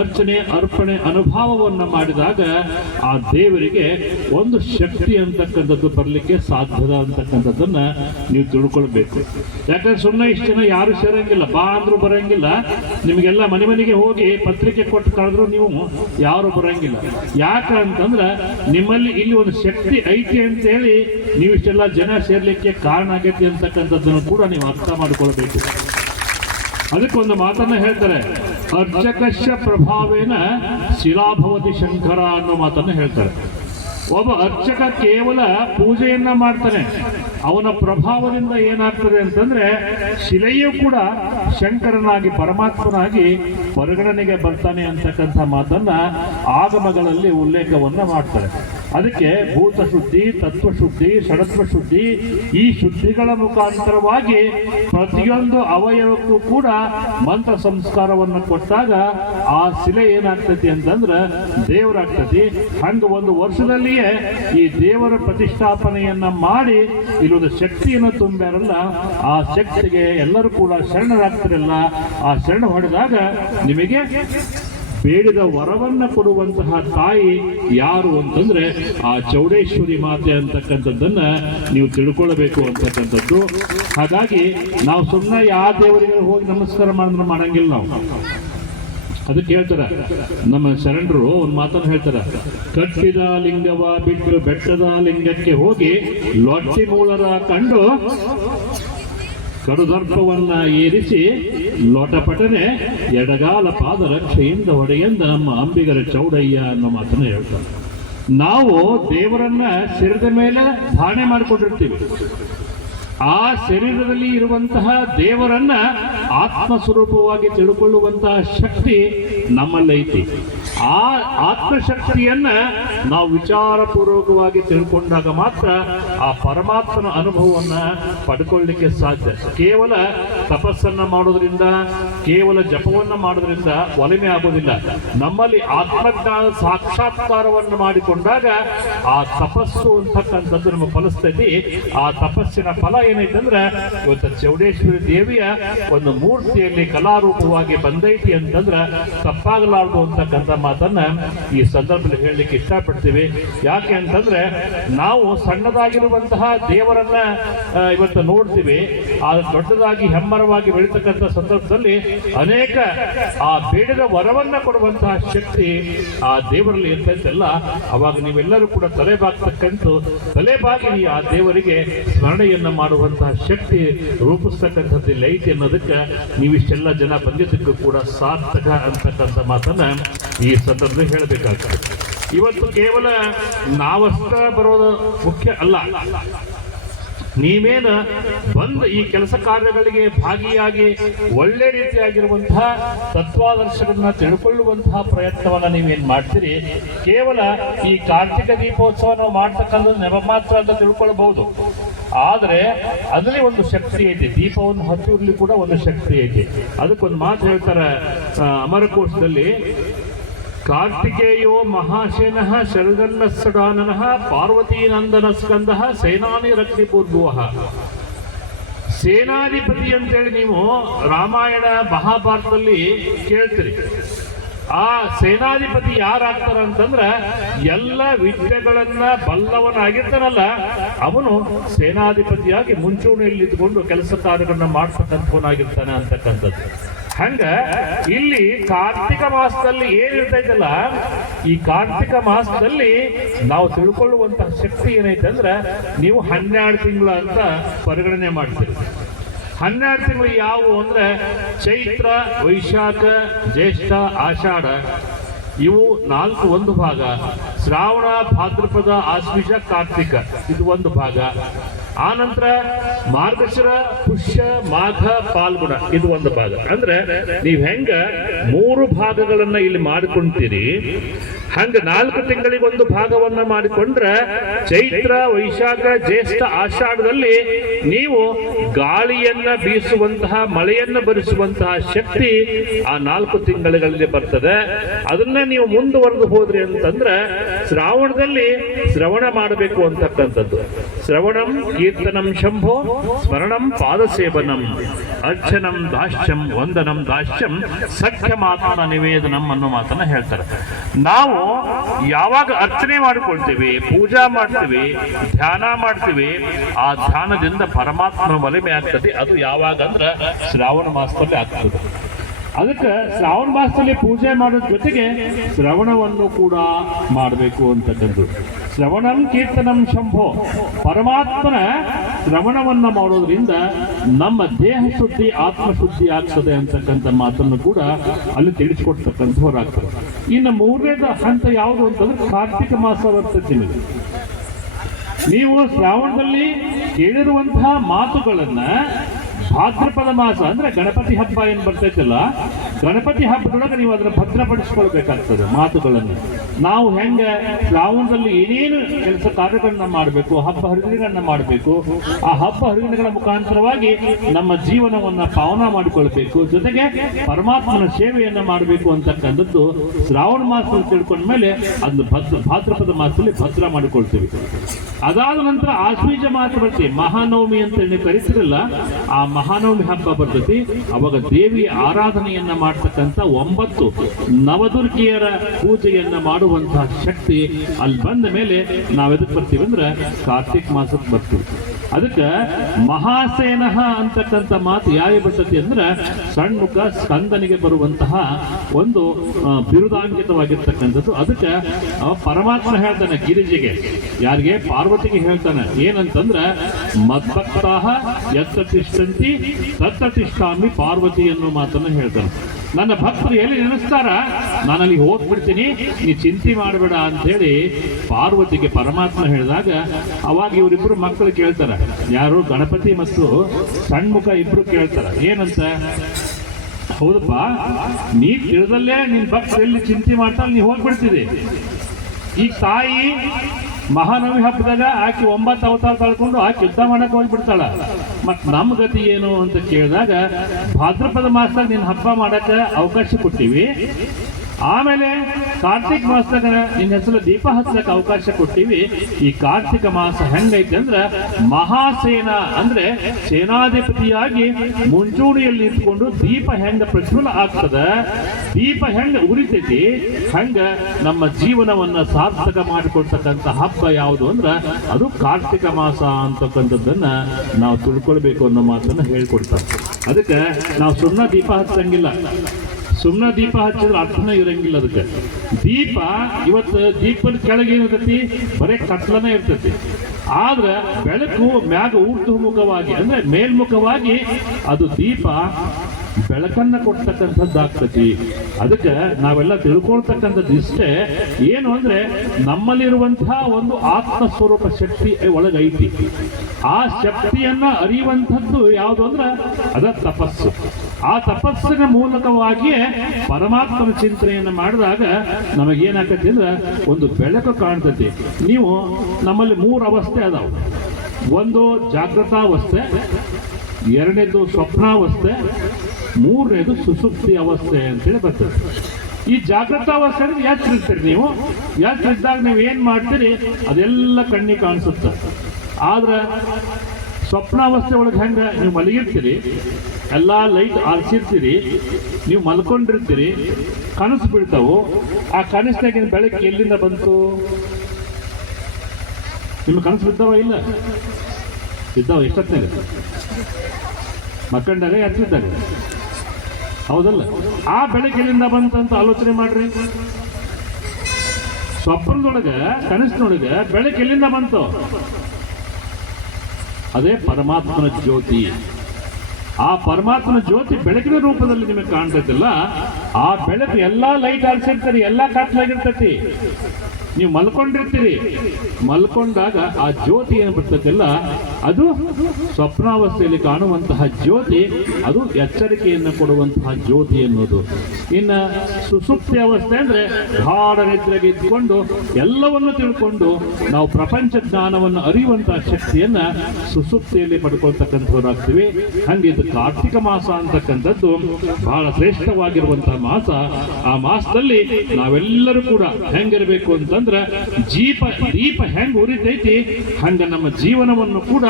ಅರ್ಚನೆ, ಅರ್ಪಣೆ, ಅನುಭವವನ್ನು ಮಾಡಿದಾಗ ಆ ದೇವರಿಗೆ ಒಂದು ಶಕ್ತಿ ಅಂತಕ್ಕಂಥದ್ದು ಬರಲಿಕ್ಕೆ ಸಾಧ್ಯದ ಅಂತಕ್ಕಂಥದ್ದನ್ನು ನೀವು ತಿಳ್ಕೊಳ್ಬೇಕು. ಯಾಕಂದ್ರೆ ಸುಮ್ಮನೆ ಇಷ್ಟು ಜನ ಯಾರು ಸೇರಂಗಿಲ್ಲ, ಬಾ ಅಂದ್ರೂ ಬರಂಗಿಲ್ಲ. ನಿಮಗೆಲ್ಲ ಮನೆಗೆ ಹೋಗಿ ಪತ್ರಿಕೆ ಕೊಟ್ಟು ಕಳೆದ್ರು ನೀವು ಯಾರು ಬರಂಗಿಲ್ಲ. ಯಾಕಂತಂದ್ರೆ ನಿಮ್ಮಲ್ಲಿ ಇಲ್ಲಿ ಒಂದು ಶಕ್ತಿ ಐತಿ ಅಂತೇಳಿ ನೀವು ಇಷ್ಟೆಲ್ಲ ಜನ ಸೇರ್ಲಿಕ್ಕೆ ಕಾರಣ ಆಗೈತಿ ಅಂತಕ್ಕಂಥದ್ದನ್ನು ಕೂಡ ನೀವು ಅರ್ಥ ಮಾಡಿಕೊಳ್ಬೇಕು. ಅದಕ್ಕೊಂದು ಮಾತನ್ನ ಹೇಳ್ತಾರೆ, ಅರ್ಚಕಶ್ಯ ಪ್ರಭಾವೇನ ಶಿಲಾಭವತಿ ಶಂಕರ ಅನ್ನೋ ಮಾತನ್ನ ಹೇಳ್ತಾರೆ. ಒಬ್ಬ ಅರ್ಚಕ ಕೇವಲ ಪೂಜೆಯನ್ನ ಮಾಡ್ತಾನೆ, ಅವನ ಪ್ರಭಾವದಿಂದ ಏನಾಗ್ತದೆ ಅಂತಂದ್ರೆ ಶಿಲೆಯೂ ಕೂಡ ಶಂಕರನಾಗಿ ಪರಮಾತ್ಮನಾಗಿ ಪರಿಗಣನೆಗೆ ಬರ್ತಾನೆ ಅಂತಕ್ಕಂಥ ಮಾತನ್ನ ಆಗಮಗಳಲ್ಲಿ ಉಲ್ಲೇಖವನ್ನ ಮಾಡ್ತಾರೆ. ಅದಕ್ಕೆ ಭೂತ ಶುದ್ಧಿ, ತತ್ವಶುದ್ಧಿ, ಷಡತ್ವ ಶುದ್ಧಿ, ಈ ಶುದ್ಧಿಗಳ ಮುಖಾಂತರವಾಗಿ ಪ್ರತಿಯೊಂದು ಅವಯವಕ್ಕೂ ಕೂಡ ಮಂತ್ರ ಸಂಸ್ಕಾರವನ್ನು ಕೊಟ್ಟಾಗ ಆ ಶಿಲೆ ಏನಾಗ್ತತಿ ಅಂತಂದ್ರೆ ದೇವರಾಗ್ತತಿ. ಹಂಗ ಒಂದು ವರ್ಷದಲ್ಲಿಯೇ ಈ ದೇವರ ಪ್ರತಿಷ್ಠಾಪನೆಯನ್ನ ಮಾಡಿ ಇಲ್ಲೊಂದು ಶಕ್ತಿಯನ್ನು ತುಂಬ್ಯಾರಲ್ಲ, ಆ ಶಕ್ತಿಗೆ ಎಲ್ಲರೂ ಕೂಡ ಶರಣರಾಗ್ತಿರಲ್ಲ. ಆ ಶರಣ ಹೊಡೆದಾಗ ನಿಮಗೆ ಬೇಡಿದ ವರವನ್ನ ಕೊಡುವಂತಹ ತಾಯಿ ಯಾರು ಅಂತಂದ್ರೆ ಆ ಚೌಡೇಶ್ವರಿ ಮಾತೆ ಅಂತಕ್ಕಂಥದ್ದನ್ನ ನೀವು ತಿಳ್ಕೊಳ್ಬೇಕು ಅಂತಕ್ಕಂಥದ್ದು. ಹಾಗಾಗಿ ನಾವು ಸುಮ್ಮನೆ ಯಾವ ದೇವರಿಗೆ ಹೋಗಿ ನಮಸ್ಕಾರ ಮಾಡಿದ್ರೆ ಮಾಡಂಗಿಲ್ಲ ನಾವು. ಅದಕ್ಕೆ ಹೇಳ್ತಾರ ನಮ್ಮ ಶರಣರು ಒಂದು ಮಾತನ್ನು ಹೇಳ್ತಾರ, ಕಟ್ಟಿದ ಲಿಂಗವ ಬಿಟ್ಟು ಬೆಟ್ಟದ ಲಿಂಗಕ್ಕೆ ಹೋಗಿ ಲೊಟ್ಟಿ ಮೂಲರ ಕಂಡು ಕಡುದರ್ಪವನ್ನ ಏರಿಸಿ ಲೋಟಪಟನೆ ಎಡಗಾಲ ಪಾದ ರಕ್ಷೆಯಿಂದ ಹೊಡೆಯಂದ ನಮ್ಮ ಅಂಬಿಗರ ಚೌಡಯ್ಯ ಅನ್ನೋ ಮಾತನ್ನ ಹೇಳ್ತಾರೆ. ನಾವು ದೇವರನ್ನ ಶಿರದ ಮೇಲೆ ಧಾರಣೆ ಮಾಡಿಕೊಂಡಿರ್ತೀವಿ. ಆ ಶರೀರದಲ್ಲಿ ಇರುವಂತಹ ದೇವರನ್ನ ಆತ್ಮಸ್ವರೂಪವಾಗಿ ತಿಳ್ಕೊಳ್ಳುವಂತಹ ಶಕ್ತಿ ನಮ್ಮಲ್ಲೈತಿ. ಆ ಆತ್ಮಶಕ್ತಿಯನ್ನ ನಾವು ವಿಚಾರಪೂರ್ವಕವಾಗಿ ತಿಳ್ಕೊಂಡಾಗ ಮಾತ್ರ ಆ ಪರಮಾತ್ಮನ ಅನುಭವವನ್ನ ಪಡ್ಕೊಳ್ಳಿಕ್ಕೆ ಸಾಧ್ಯ. ಕೇವಲ ತಪಸ್ಸನ್ನ ಮಾಡೋದ್ರಿಂದ, ಕೇವಲ ಜಪವನ್ನ ಮಾಡೋದ್ರಿಂದ ಒಲಿಮೆ ಆಗೋದಿಲ್ಲ. ನಮ್ಮಲ್ಲಿ ಆತ್ಮಜ್ಞಾನ ಸಾಕ್ಷಾತ್ಕಾರವನ್ನು ಮಾಡಿಕೊಂಡಾಗ ಆ ತಪಸ್ಸು ಅಂತಕ್ಕಂಥದ್ದು ನಮ್ಮ ಫಲಿಸ್ತೈತಿ. ಆ ತಪಸ್ಸಿನ ಫಲ ಏನೈತಂದ್ರೆ ಇವತ್ತು ಚೌಡೇಶ್ವರಿ ದೇವಿಯ ಒಂದು ಮೂರ್ತಿಯಲ್ಲಿ ಕಲಾರೂಪವಾಗಿ ಬಂದೈತಿ ಅಂತಂದ್ರೆ ತಪ್ಪಾಗಲಾರದು ಅಂತಕ್ಕಂಥ ಮಾತನ್ನ ಈ ಸಂದರ್ಭದಲ್ಲಿ ಹೇಳಲಿಕ್ಕೆ ಇಷ್ಟಪಡ್ತೀವಿ. ಯಾಕೆ ಅಂತಂದ್ರೆ ನಾವು ಸಣ್ಣದಾಗಿರುವಂತಹ ದೇವರನ್ನ ಇವತ್ತು ನೋಡ್ತೀವಿ. ಆ ದೊಡ್ಡದಾಗಿ ಹೆಮ್ಮರವಾಗಿ ಬೆಳೀತಕ್ಕಂಥ ಸಂದರ್ಭದಲ್ಲಿ ಅನೇಕ ಆ ಬೇಡದ ವರವನ್ನ ಕೊಡುವಂತಹ ಶಕ್ತಿ ಆ ದೇವರಲ್ಲಿ ಇರ್ತೈತಲ್ಲ, ಅವಾಗ ನೀವೆಲ್ಲರೂ ಕೂಡ ತಲೆಬಾಗಿ ಆ ದೇವರಿಗೆ ಸ್ಮರಣೆಯನ್ನ ಮಾಡುವಂತಹ ಶಕ್ತಿ ರೂಪಿಸ್ತಕ್ಕಂಥದ್ದು ಐತಿ ಅನ್ನೋದಕ್ಕೆ ನೀವಿಷ್ಟೆಲ್ಲ ಜನ ಬಂದಿದ್ದಕ್ಕೂ ಕೂಡ ಸಾರ್ಥಕ ಅಂತಕ್ಕಂಥ ಮಾತನ್ನ ಈ ಸಂದರ್ಭದಲ್ಲಿ ಹೇಳಬೇಕಾಗ್ತದೆ. ಇವತ್ತು ಕೇವಲ ನಾವಷ್ಟ ಬರೋದು ಮುಖ್ಯ ಅಲ್ಲ, ನೀವೇನು ಬಂದು ಈ ಕೆಲಸ ಕಾರ್ಯಗಳಿಗೆ ಭಾಗಿಯಾಗಿ ಒಳ್ಳೆ ರೀತಿಯಾಗಿರುವಂತಹ ತತ್ವಾದರ್ಶಗಳನ್ನ ತಿಳ್ಕೊಳ್ಳುವಂತಹ ಪ್ರಯತ್ನವನ್ನ ನೀವೇನ್ ಮಾಡ್ತೀರಿ. ಕೇವಲ ಈ ಕಾರ್ತಿಕ ದೀಪೋತ್ಸವ ನಾವು ಮಾಡ್ತಕ್ಕಂಥ ನೆಪ ಮಾತ್ರ ಅಂತ ತಿಳ್ಕೊಳ್ಬಹುದು, ಆದ್ರೆ ಅದರಲ್ಲಿ ಒಂದು ಶಕ್ತಿ ಐತಿ. ದೀಪವನ್ನು ಹಚ್ಚುವಲ್ಲಿ ಕೂಡ ಒಂದು ಶಕ್ತಿ ಐತಿ. ಅದಕ್ಕೊಂದು ಮಾತು ಹೇಳ್ತಾರೆ ಅಮರಕೋಶದಲ್ಲಿ, ಕಾರ್ತಿಕೇಯೋ ಮಹಾಶೇನಃ ಶರದನ್ನಸ್ಸಡಾನನಃ ಪಾರ್ವತೀನಂದನ ಸ್ಕಂದಃ ಸೇನಾನಿ ರಕ್ತಿಪೂರ್ಭುವಃ. ಸೇನಾಧಿಪತಿ ಅಂತೇಳಿ ನೀವು ರಾಮಾಯಣ ಮಹಾಭಾರತದಲ್ಲಿ ಕೇಳ್ತೀರಿ. ಆ ಸೇನಾಧಿಪತಿ ಯಾರಾಗ್ತಾರ ಅಂತಂದ್ರ ಎಲ್ಲ ವಿದ್ಯೆಗಳನ್ನ ಬಲ್ಲವನಾಗಿರ್ತಾನಲ್ಲ, ಅವನು ಸೇನಾಧಿಪತಿಯಾಗಿ ಮುಂಚೂಣಿಯಲ್ಲಿ ಇದ್ಕೊಂಡು ಕೆಲಸ ಕಾರ್ಯಗಳನ್ನ ಮಾಡ್ತಕ್ಕಂಥವನಾಗಿರ್ತಾನೆ ಅಂತಕ್ಕಂಥದ್ದು. ಹಂಗ ಇಲ್ಲಿ ಕಾರ್ತಿಕ ಮಾಸದಲ್ಲಿ ಏನಿರ್ತೈತಲ್ಲ, ಈ ಕಾರ್ತಿಕ ಮಾಸದಲ್ಲಿ ನಾವು ತಿಳ್ಕೊಳ್ಳುವಂತಹ ಶಕ್ತಿ ಏನೈತೆ ಅಂದ್ರೆ, ನೀವು 12 ತಿಂಗಳು ಅಂತ ಪರಿಗಣನೆ ಮಾಡ್ತೀರಿ. 12 ತಿಂಗಳು ಯಾವುವು ಅಂದ್ರೆ ಚೈತ್ರ, ವೈಶಾಖ, ಜ್ಯೇಷ್ಠ, ಆಷಾಢ, ಇವು 4 ಒಂದು ಭಾಗ. ಶ್ರಾವಣ, ಭಾದ್ರಪದ, ಆಶ್ವೀಜ, ಕಾರ್ತಿಕ ಇದು ಒಂದು ಭಾಗ. ಆನಂತರ ಮಾರ್ಗಶಿರ, ಪುಷ್ಯ, ಮಾಘ, ಪಾಲ್ಗುಣ ಇದು ಒಂದು ಭಾಗ. ಅಂದ್ರೆ ನೀವ್ ಹೆಂಗ 3 ಭಾಗಗಳನ್ನ ಇಲ್ಲಿ ಮಾಡಿಕೊಂತೀರಿ, ಹಂಗ 4 ತಿಂಗಳಿಗೊಂದು ಭಾಗವನ್ನ ಮಾಡಿಕೊಂಡ್ರೆ ಚೈತ್ರ, ವೈಶಾಖ, ಜ್ಯೇಷ್ಠ, ಆಷಾಢದಲ್ಲಿ ನೀವು ಗಾಳಿಯನ್ನ ಬೀಸುವಂತಹ, ಮಳೆಯನ್ನ ಬರಿಸುವಂತಹ ಶಕ್ತಿ ಆ 4 ತಿಂಗಳಲ್ಲಿ ಬರ್ತದೆ. ಅದನ್ನ ನೀವು ಮುಂದುವರೆದು ಹೋದ್ರಿ ಅಂತಂದ್ರೆ ಶ್ರಾವಣದಲ್ಲಿ ಶ್ರವಣ ಮಾಡಬೇಕು ಅಂತಕ್ಕಂಥದ್ದು. ಶ್ರವಣಂ ಕೀರ್ತನಂ ಶಂಭೋ ಸ್ಮರಣಂ ಪಾದಸೇವನಂ ಅರ್ಚನಂ ದಾಸ್ಯಂ ವಂದನಂ ದಾಸ್ಯಂ ಸಖ್ಯ ಮಾತನ ನಿವೇದನಂ ಅನ್ನೋ ಮಾತನ್ನ ಹೇಳ್ತಾರೆ. ನಾವು ಯಾವಾಗ ಅರ್ಚನೆ ಮಾಡಿಕೊಳ್ತೀವಿ, ಪೂಜಾ ಮಾಡ್ತೀವಿ, ಧ್ಯಾನ ಮಾಡ್ತೀವಿ, ಆ ಧ್ಯಾನದಿಂದ ಪರಮಾತ್ಮನ ಒಲಿಮೆ ಆಗ್ತದೆ. ಅದು ಯಾವಾಗ ಅಂದ್ರೆ ಶ್ರಾವಣ ಮಾಸದಲ್ಲಿ ಆಗ್ತದೆ. ಅದಕ್ಕೆ ಶ್ರಾವಣ ಮಾಸದಲ್ಲಿ ಪೂಜೆ ಮಾಡೋದ್ರ ಜೊತೆಗೆ ಶ್ರವಣವನ್ನು ಕೂಡ ಮಾಡಬೇಕು ಅಂತಕ್ಕಂಥದ್ದು. ಶ್ರವಣಂ ಕೀರ್ತನಂ ಶಂಭೋ, ಪರಮಾತ್ಮನ ಶ್ರವಣವನ್ನ ಮಾಡೋದ್ರಿಂದ ನಮ್ಮ ದೇಹ ಶುದ್ಧಿ, ಆತ್ಮಶುದ್ಧಿ ಆಗ್ತದೆ ಅಂತಕ್ಕಂಥ ಮಾತನ್ನು ಕೂಡ ಅಲ್ಲಿ ತಿಳಿಸ್ಕೊಡ್ತಕ್ಕಂಥವ್ರಾಗ್ತದೆ. ಇನ್ನು 3ನೇ ಹಂತ ಯಾವುದು ಅಂತಂದ್ರೆ ಕಾರ್ತಿಕ ಮಾಸ ಬರ್ತದೆ. ನೀವು ಶ್ರಾವಣದಲ್ಲಿ ಕೇಳಿರುವಂತಹ ಮಾತುಗಳನ್ನ ಭಾದ್ರಪದ ಮಾಸ ಅಂದ್ರೆ ಗಣಪತಿ ಹಬ್ಬ ಏನ್ ಬರ್ತೈತಲ್ಲ, ಗಣಪತಿ ಹಬ್ಬದೊಳಗೆ ನೀವು ಅದನ್ನ ಭದ್ರಪಡಿಸ್ಕೊಳ್ಬೇಕಾಗ್ತದೆ ಮಾತುಗಳನ್ನು. ನಾವು ಹೆಂಗ ಶ್ರಾವಣದಲ್ಲಿ ಏನೇನು ಕೆಲಸ ಕಾರ್ಯಗಳನ್ನ ಮಾಡಬೇಕು, ಹಬ್ಬ ಹರಿದಿನಗಳನ್ನ ಮಾಡಬೇಕು, ಆ ಹಬ್ಬ ಹರಿದಿನಗಳ ಮುಖಾಂತರವಾಗಿ ನಮ್ಮ ಜೀವನವನ್ನ ಪಾವನ ಮಾಡಿಕೊಳ್ಬೇಕು, ಜೊತೆಗೆ ಪರಮಾತ್ಮನ ಸೇವೆಯನ್ನ ಮಾಡಬೇಕು ಅಂತಕ್ಕಂಥದ್ದು ಶ್ರಾವಣ ಮಾಸದಲ್ಲಿ ತಿಳ್ಕೊಂಡ್ಮೇಲೆ ಅದನ್ನು ಭಾದ್ರಪದ ಮಾಸದಲ್ಲಿ ಭದ್ರ ಮಾಡಿಕೊಳ್ತೀವಿ. ಅದಾದ ನಂತರ ಆಶ್ವೀಜ ಮಾಸ ಬರ್ತದೆ, ಮಹಾನವಮಿ ಅಂತ ನೀವು ಕರಿತಿರಲ್ಲ, ಆ ಮಹಾನವಮಿ ಹಬ್ಬ ಬರ್ತೈತಿ. ಅವಾಗ ದೇವಿಯ ಆರಾಧನೆಯನ್ನ ಮಾಡ್ತಕ್ಕಂಥ 9 ನವದುರ್ಗಿಯರ ಪೂಜೆಯನ್ನ ಮಾಡುವಂತಹ ಶಕ್ತಿ ಅಲ್ಲಿ ಬಂದ ಮೇಲೆ ನಾವೆದಕ್ಕೆ ಬರ್ತೀವಿ ಅಂದ್ರೆ ಕಾರ್ತಿಕ್ ಮಾಸಕ್ಕೆ ಬರ್ತೀವಿ. ಅದಕ್ಕೆ ಮಹಾಸೇನಃ ಅಂತಕ್ಕಂಥ ಮಾತು ಯಾರಿಗೆ ಬರ್ತತಿ ಅಂದ್ರೆ ಸಣ್ಮುಖ ಸ್ಕಂದನಿಗೆ ಬರುವಂತಹ ಒಂದು ಬಿರುದಾಂಕಿತವಾಗಿರ್ತಕ್ಕಂಥದ್ದು. ಅದಕ್ಕೆ ಪರಮಾತ್ಮ ಹೇಳ್ತಾನೆ ಗಿರಿಜೆಗೆ, ಯಾರಿಗೆ? ಪಾರ್ವತಿಗೆ ಹೇಳ್ತಾನೆ. ಏನಂತಂದ್ರೆ ಮದ್ಭಕ್ತಾಹ ಯತ್ರ ತಿಷ್ಠಂತಿ ತತ್ರ ತಿಷ್ಠಾಮಿ ಪಾರ್ವತಿ ಅನ್ನೋ ಮಾತನ್ನು ಹೇಳ್ತಾನೆ. ನನ್ನ ಭಕ್ತರು ಎಲ್ಲಿ ನೆನೆಸ್ತಾರ ನಾನಲ್ಲಿ ಹೋಗ್ಬಿಡ್ತೀನಿ, ನೀ ಚಿಂತೆ ಮಾಡಬೇಡ ಅಂತ ಹೇಳಿ ಪಾರ್ವತಿಗೆ ಪರಮಾತ್ಮ ಹೇಳಿದಾಗ ಅವಾಗ ಇವರಿಬ್ರು ಮಕ್ಕಳು ಕೇಳ್ತಾರ. ಯಾರು? ಗಣಪತಿ ಮತ್ತು ಸಣ್ಮುಖ ಇಬ್ರು ಕೇಳ್ತಾರ. ಏನಂತ? ಹೌದಪ್ಪ, ನೀ ತಿಳಿದಲ್ಲೇ ನಿನ್ ಭಕ್ತರು ಎಲ್ಲಿ ಚಿಂತೆ ಮಾಡ್ತಾರ, ನೀ ಹೋಗ್ಬಿಡ್ತೀರಿ. ಈಗ ತಾಯಿ ಮಹಾನವಮಿ ಹಬ್ಬದಾಗ ಆಕೆ 9 ಅವತಾರ ತಳ್ಕೊಂಡು ಆಕೆ ಯುದ್ಧ ಮಾಡಕ್ ಹೋಗ್ಬಿಡ್ತಾಳ. ಮತ್ ನಮ್ಮ ಗತಿ ಏನು ಅಂತ ಕೇಳಿದಾಗ ಭಾದ್ರಪದ ಮಾಸದಾಗ ನಿನ್ನ ಹಬ್ಬ ಮಾಡಕ ಅವಕಾಶ ಕೊಟ್ಟಿವಿ, ಆಮೇಲೆ ಕಾರ್ತಿಕ್ ಮಾಸದಾಗ ನಿನ್ನ ಹೆಸರು ದೀಪ ಹಚ್ಚಕ್ಕೆ ಅವಕಾಶ ಕೊಟ್ಟಿವಿ. ಈ ಕಾರ್ತಿಕ ಮಾಸ ಹೆಂಗೈತೆ ಅಂದ್ರೆ ಮಹಾಸೇನಾ ಅಂದ್ರೆ ಸೇನಾಧಿಪತಿಯಾಗಿ ಮುಂಚೂಣಿಯಲ್ಲಿ ನಿಂತ್ಕೊಂಡು ದೀಪ ಹೆಂಗ ಪ್ರಜ್ವಲ ಆಗ್ತದ, ದೀಪ ಹೆಂಗ ಉರಿತೈತಿ, ಹಂಗ ನಮ್ಮ ಜೀವನವನ್ನ ಸಾರ್ಥಕ ಮಾಡಿಕೊಡ್ತಕ್ಕಂಥ ಹಬ್ಬ ಯಾವುದು ಅಂದ್ರೆ ಅದು ಕಾರ್ತಿಕ ಮಾಸ ಅಂತಕ್ಕಂಥದ್ದನ್ನ ನಾವು ತಿಳ್ಕೊಳ್ಬೇಕು ಅನ್ನೋ ಮಾತನ್ನ ಹೇಳ್ಕೊಡ್ತಾರೆ. ಅದಕ್ಕೆ ನಾವು ಸುಮ್ಮನೆ ದೀಪ ಹಚ್ಚಂಗಿಲ್ಲ. ಸುಮ್ಮನೆ ದೀಪ ಹಚ್ಚಿದ್ರೆ ಅರ್ಥನೇ ಇರಂಗಿಲ್ಲ. ಅದಕ್ಕೆ ದೀಪ ಇವತ್ತು ದೀಪದ ಕೆಳಗೆ ಏನಿರ್ತೈತಿ, ಬರೀ ಕತ್ಲನೇ ಇರ್ತೈತಿ. ಆದ್ರೆ ಬೆಳಕು ಮ್ಯಾಗ ಊರ್ಧ್ವಮುಖವಾಗಿ ಅಂದ್ರೆ ಮೇಲ್ಮುಖವಾಗಿ ಅದು ದೀಪ ಬೆಳಕನ್ನ ಕೊಡ್ತಕ್ಕಂಥದ್ದಾಗ್ತತಿ. ಅದಕ್ಕೆ ನಾವೆಲ್ಲ ತಿಳ್ಕೊಳ್ತಕ್ಕಂಥದ್ದು ಇಷ್ಟೇ, ಏನು ಅಂದ್ರೆ ನಮ್ಮಲ್ಲಿರುವಂತಹ ಒಂದು ಆತ್ಮಸ್ವರೂಪ ಶಕ್ತಿ ಒಳಗೈತಿ. ಆ ಶಕ್ತಿಯನ್ನ ಅರಿಯುವಂಥದ್ದು ಯಾವುದು ಅಂದ್ರೆ ಅದ ತಪಸ್ಸು. ಆ ತಪಸ್ಸಿನ ಮೂಲಕವಾಗಿಯೇ ಪರಮಾತ್ಮನ ಚಿಂತನೆಯನ್ನು ಮಾಡಿದಾಗ ನಮಗೇನಾಗತ್ತೆ ಅಂದ್ರೆ ಒಂದು ಬೆಳಕು ಕಾಣ್ತತಿ. ನೀವು ನಮ್ಮಲ್ಲಿ 3 ಅವಸ್ಥೆ ಅದಾವ. ಒಂದು ಜಾಗೃತಾವಸ್ಥೆ, ಎರಡನೇದು ಸ್ವಪ್ನಾವಸ್ಥೆ, ಮೂರನೇದು ಸುಸುಪ್ತಿ ಅವಸ್ಥೆ ಅಂತೇಳಿ ಬರ್ತದೆ. ಈ ಜಾಗೃತಾವಸ್ಥೆ ಅಂದ್ರೆ ಯಾತ್ರಿರ್ತೀರಿ ನೀವು, ಯಾತ್ರಿದ್ದಾಗ ನೀವು ಏನ್ ಮಾಡ್ತೀರಿ ಅದೆಲ್ಲ ಕಣ್ಣಿಗೆ ಕಾಣಿಸುತ್ತೆ. ಆದ್ರೆ ಸ್ವಪ್ನಾವಸ್ಥೆ ಒಳಗೆ ಹೆಂಗ ನೀವು ಮಲಗಿರ್ತೀರಿ, ಎಲ್ಲ ಲೈಟ್ ಆರಿಸಿರ್ತೀರಿ, ನೀವು ಮಲ್ಕೊಂಡಿರ್ತೀರಿ, ಕನಸು ಬೀಳ್ತಾವು. ಆ ಕನಸಿನಾಗಿನ ಬೆಳಕು ಎಲ್ಲಿಂದ ಬಂತು? ನಿಮ್ಮ ಕನಸು ಬಿದ್ದಾವ? ಇಲ್ಲ, ಬಿದ್ದಾವ. ಎಷ್ಟೊತ್ತಿನಾಗ? ಮಕ್ಕಂಡಾಗ, ಎತ್ತಿದ್ದಾಗ, ಹೌದಲ್ಲ? ಆ ಬೆಳಕು ಎಲ್ಲಿಂದ ಬಂತಂತ ಆಲೋಚನೆ ಮಾಡ್ರಿ. ಸ್ವಪ್ನದೊಳಗೆ, ಕನಸಿನೊಳಗೆ ಬೆಳಕು ಎಲ್ಲಿಂದ ಬಂತು? ಅದೇ ಪರಮಾತ್ಮನ ಜ್ಯೋತಿ. ಆ ಪರಮಾತ್ಮನ ಜ್ಯೋತಿ ಬೆಳಕಿನ ರೂಪದಲ್ಲಿ ನಿಮಗೆ ಕಾಣ್ತೈತಿಲ್ಲ, ಆ ಬೆಳಕು ಎಲ್ಲಾ ಲೈಟ್ ಆರಿಸಿರ್ತೀರಿ, ಎಲ್ಲಾ ಕತ್ಲಾಗಿರ್ತೈತಿ. ನೀವು ಮಲ್ಕೊಂಡಿರ್ತೀರಿ, ಮಲ್ಕೊಂಡಾಗ ಆ ಜ್ಯೋತಿ ಏನು ಬರ್ತೈತಿಲ್ಲ ಅದು ಸ್ವಪ್ನಾವಸ್ಥೆಯಲ್ಲಿ ಕಾಣುವಂತಹ ಜ್ಯೋತಿ, ಅದು ಎಚ್ಚರಿಕೆಯನ್ನು ಕೊಡುವಂತಹ ಜ್ಯೋತಿ ಅನ್ನೋದು. ಇನ್ನ ಸುಸುಪ್ತಿ ಅವಸ್ಥೆ ಅಂದ್ರೆ ಗಾಢ ನಿದ್ರೆಗೆ ಇದ್ದುಕೊಂಡು ಎಲ್ಲವನ್ನು ತಿಳ್ಕೊಂಡು ನಾವು ಪ್ರಪಂಚ ಜ್ಞಾನವನ್ನು ಅರಿಯುವಂತಹ ಶಕ್ತಿಯನ್ನ ಸುಸುಪ್ತಿಯಲ್ಲಿ ಪಡ್ಕೊಳ್ತಕ್ಕಂಥವ್ರಾಗ್ತೀವಿ. ಹಂಗೆ ಇದು ಕಾರ್ತಿಕ ಮಾಸ ಅಂತಕ್ಕಂಥದ್ದು ಬಹಳ ಶ್ರೇಷ್ಠವಾಗಿರುವಂತಹ ಮಾಸ. ಆ ಮಾಸದಲ್ಲಿ ನಾವೆಲ್ಲರೂ ಕೂಡ ಹೆಂಗಿರಬೇಕು ಅಂತಂದ್ರೆ ದೀಪ ಹೆಂಗ್ ಉರಿತೈತಿ ಹಂಗ ನಮ್ಮ ಜೀವನವನ್ನು ಕೂಡ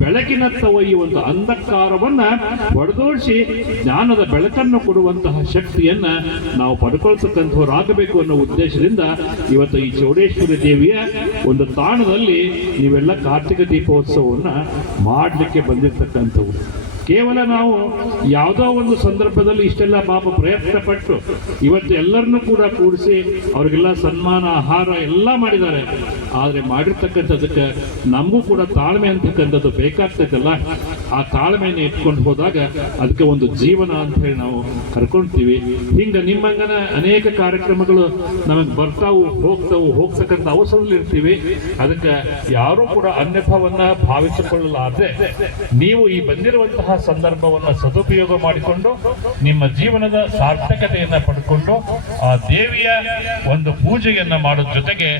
ಬೆಳಕಿನತ್ತ ಒಯ್ಯುವಂತ ಅಂಧಕಾರವನ್ನ ಹೊಡೆದೋಡಿಸಿ ಜ್ಞಾನದ ಬೆಳಕನ್ನು ಕೊಡುವಂತಹ ಶಕ್ತಿಯನ್ನ ನಾವು ಪಡ್ಕೊಳ್ತಕ್ಕಂಥವರಾಗಬೇಕು ಅನ್ನೋ ಉದ್ದೇಶದಿಂದ ಇವತ್ತು ಈ ಚೌಡೇಶ್ವರಿ ದೇವಿಯ ಒಂದು ತಾಣದಲ್ಲಿ ನೀವೆಲ್ಲ ಕಾರ್ತಿಕ ದೀಪೋತ್ಸವವನ್ನ ಮಾಡಲಿಕ್ಕೆ ಬಂದಿರತಕ್ಕಂಥವು. ಕೇವಲ ನಾವು ಯಾವುದೋ ಒಂದು ಸಂದರ್ಭದಲ್ಲಿ ಇಷ್ಟೆಲ್ಲ ಪಾಪ ಪ್ರಯತ್ನ ಪಟ್ಟು ಇವತ್ತು ಎಲ್ಲರನ್ನೂ ಕೂಡ ಕೂಡಿಸಿ ಅವ್ರಿಗೆಲ್ಲ ಸನ್ಮಾನ, ಆಹಾರ ಎಲ್ಲ ಮಾಡಿದ್ದಾರೆ. ಆದರೆ ಮಾಡಿರ್ತಕ್ಕಂಥದಕ್ಕೆ ನಮಗೂ ಕೂಡ ತಾಳ್ಮೆ ಅಂತಕ್ಕಂಥದ್ದು ಬೇಕಾಗ್ತೈತಲ್ಲ, ಆ ತಾಳ್ಮೆಯನ್ನು ಇಟ್ಕೊಂಡು ಹೋದಾಗ ಅದಕ್ಕೆ ಒಂದು ಜೀವನ ಅಂತ ಹೇಳಿ ನಾವು ಕರ್ಕೊಳ್ತೀವಿ. ಹಿಂಗೆ ನಿಮ್ಮಂಗನ ಅನೇಕ ಕಾರ್ಯಕ್ರಮಗಳು ನಮಗೆ ಬರ್ತಾವು ಹೋಗ್ತಕ್ಕಂಥ ಅವಸರದಲ್ಲಿ ಇರ್ತೀವಿ. ಅದಕ್ಕೆ ಯಾರೂ ಕೂಡ ಅನ್ಯಥವನ್ನ ಭಾವಿಸಿಕೊಳ್ಳಲಾರದೆ ನೀವು ಈ ಬಂದಿರುವಂತಹ ಸಂದರ್ಭವನ್ನು ಸದುಪಯೋಗ ಮಾಡಿಕೊಂಡು ನಿಮ್ಮ ಜೀವನದ ಸಾರ್ಥಕತೆಯನ್ನ ಪಡ್ಕೊಂಡು ಆ ದೇವಿಯ ಒಂದು ಪೂಜೆಯನ್ನ ಮಾಡೋದ್ರ ಜೊತೆಗೆ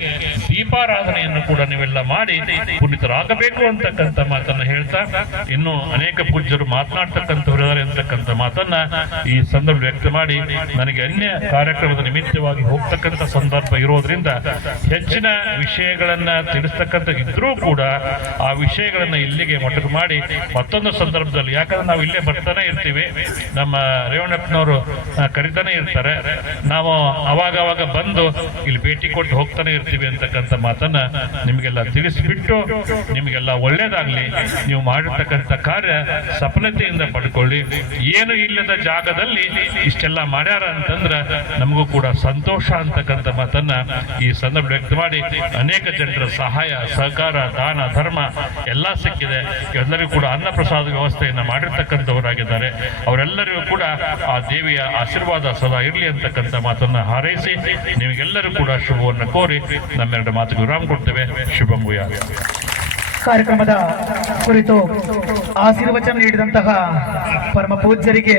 ದೀಪಾರಾಧನೆಯನ್ನು ಕೂಡ ನೀವೆಲ್ಲ ಮಾಡಿ ಪುನೀತರಾಗಬೇಕು ಅಂತಕ್ಕಂಥ ಮಾತನ್ನ ಹೇಳ್ತಾ, ಇನ್ನು ಅನೇಕ ಪೂಜ್ಯರು ಮಾತನಾಡ್ತಕ್ಕಂಥವ್ರಿದ್ದಾರೆ ಅಂತಕ್ಕಂಥ ಮಾತನ್ನ ಈ ಸಂದರ್ಭ ವ್ಯಕ್ತ ಮಾಡಿ, ನನಗೆ ಅನ್ಯ ಕಾರ್ಯಕ್ರಮದ ನಿಮಿತ್ತವಾಗಿ ಹೋಗ್ತಕ್ಕಂಥ ಸಂದರ್ಭ ಇರೋದ್ರಿಂದ ಹೆಚ್ಚಿನ ವಿಷಯಗಳನ್ನ ತಿಳಿಸ್ತಕ್ಕಂಥ ಇದ್ರೂ ಕೂಡ ಆ ವಿಷಯಗಳನ್ನ ಇಲ್ಲಿಗೆ ಮೊಟಕು ಮಾಡಿ ಮತ್ತೊಂದು ಸಂದರ್ಭದಲ್ಲಿ, ಯಾಕಂದ್ರೆ ನಾವು ಇಲ್ಲೇ ಬರ್ತಾನೆ ಇರ್ತೀವಿ, ನಮ್ಮ ರೇವಣ್ಣಪ್ಪನವರು ಕರಿತಾನೆ ಇರ್ತಾರೆ, ನಾವು ಅವಾಗ ಬಂದು ಇಲ್ಲಿ ಭೇಟಿ ಕೊಟ್ಟು ಹೋಗ್ತಾನೆ ಇರ್ತೀವಿ ಅಂತಕ್ಕಂಥ ಮಾತನ್ನ ನಿಮಗೆಲ್ಲ ತಿಳಿಸಿಬಿಟ್ಟು, ನಿಮಗೆಲ್ಲ ಒಳ್ಳೇದಾಗ್ಲಿ, ನೀವು ಮಾಡಿರ್ತಕ್ಕಂಥ ಕಾರ್ಯ ಸಫಲತೆಯಿಂದ ಪಡ್ಕೊಳ್ಳಿ. ಏನು ಇಲ್ಲದ ಜಾಗದಲ್ಲಿ ಇಷ್ಟೆಲ್ಲ ಮಾಡ್ಯಾರ ಅಂತಂದ್ರ ನಮಗೂ ಕೂಡ ಸಂತೋಷ ಅಂತಕ್ಕಂಥ ಮಾತನ್ನ ಈ ಸಂದರ್ಭ ವ್ಯಕ್ತ ಮಾಡಿ, ಅನೇಕ ಜನರ ಸಹಾಯ ಸಹಕಾರ ದಾನ ಧರ್ಮ ಎಲ್ಲ ಸಿಕ್ಕಿದೆ. ಎಲ್ಲರಿಗೂ ಕೂಡ ಅನ್ನ ಪ್ರಸಾದ ವ್ಯವಸ್ಥೆಯನ್ನ ಮಾಡಿರ್ತಕ್ಕಂಥವರಾಗಿದ್ದಾರೆ. ಅವರೆಲ್ಲರಿಗೂ ಕೂಡ ಆ ದೇವಿಯ ಆಶೀರ್ವಾದ ಸದಾ ಇರಲಿ ಅಂತಕ್ಕಂಥ ಮಾತನ್ನ ಹಾರೈಸಿ ನಿಮಗೆಲ್ಲರೂ ಕೂಡ ಶುಭವನ್ನು ಕೋರಿ ನಮ್ಮೆರಡು ಮಾತಿಗೆ ವಿರಾಮ ಕೊಡ್ತೇವೆ. ಶುಭಂಭೂಯ. ಕಾರ್ಯಕ್ರಮದ ಕುರಿತು ಆಶೀರ್ವಚನ ನೀಡಿದಂತಹ ಪರಮ ಪೂಜ್ಯರಿಗೆ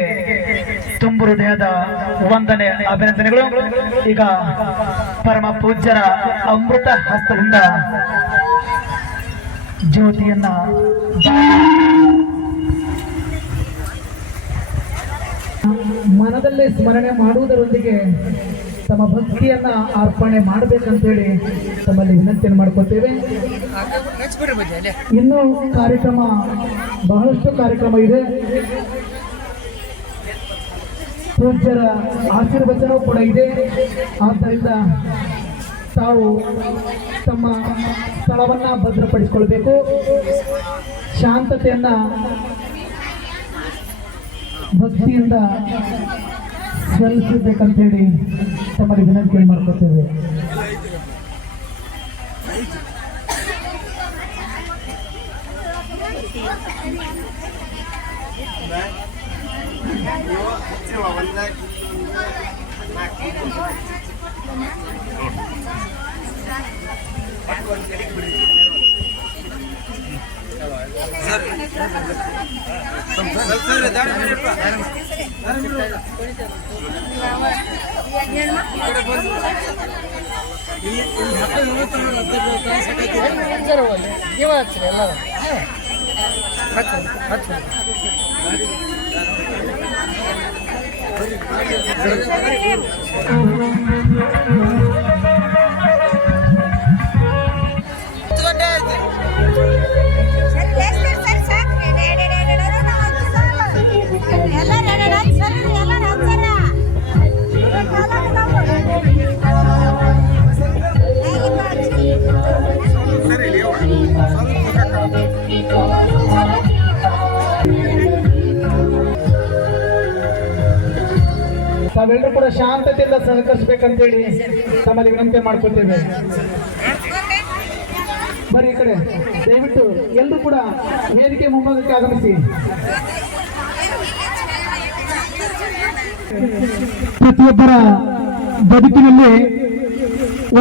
ತುಂಬು ಹೃದಯದ ವಂದನೆ, ಅಭಿನಂದನೆಗಳು. ಈಗ ಪರಮ ಪೂಜ್ಯರ ಅಮೃತ ಹಸ್ತದಿಂದ ಜ್ಯೋತಿಯನ್ನ ಮನದಲ್ಲೇ ಸ್ಮರಣೆ ಮಾಡುವುದರೊಂದಿಗೆ ತಮ್ಮ ಭಕ್ತಿಯನ್ನ ಅರ್ಪಣೆ ಮಾಡಬೇಕಂತೇಳಿ ತಮ್ಮಲ್ಲಿ ವಿನಂತಿಯನ್ನು ಮಾಡ್ಕೊತೇವೆ. ಇನ್ನು ಕಾರ್ಯಕ್ರಮ ಬಹಳಷ್ಟು ಕಾರ್ಯಕ್ರಮ ಇದೆ. ಪೂಜ್ಯರ ಆಶೀರ್ವಚನವೂ ಕೂಡ ಇದೆ. ಆದ್ದರಿಂದ ತಾವು ತಮ್ಮ ಸ್ಥಳವನ್ನ ಭದ್ರಪಡಿಸಿಕೊಳ್ಬೇಕು, ಶಾಂತತೆಯನ್ನ ಭಕ್ತಿಯಿಂದ ಸಲ್ಲಿಸಬೇಕಂತೇಳಿ ತಮ್ಮಲ್ಲಿ ವಿನಂತಿ ಮಾಡ್ಕೊತೇವೆ. ತಾವೆಲ್ಲರೂ ಕೂಡ ಶಾಂತತೆಯಿಂದ ಸಹಕರಿಸಬೇಕಂತೇಳಿ ತಮ್ಮಲ್ಲಿ ವಿನಂತಿ ಮಾಡ್ಕೊತೇವೆ. ಬರೀ ಈ ಕಡೆ ದಯವಿಟ್ಟು ಎಲ್ಲರೂ ಕೂಡ ವೇದಿಕೆ ಮುಂಭಾಗಕ್ಕೆ ಆಗಮಿಸಿ. ಪ್ರತಿಯೊಬ್ಬರ ಬದುಕಿನಲ್ಲಿ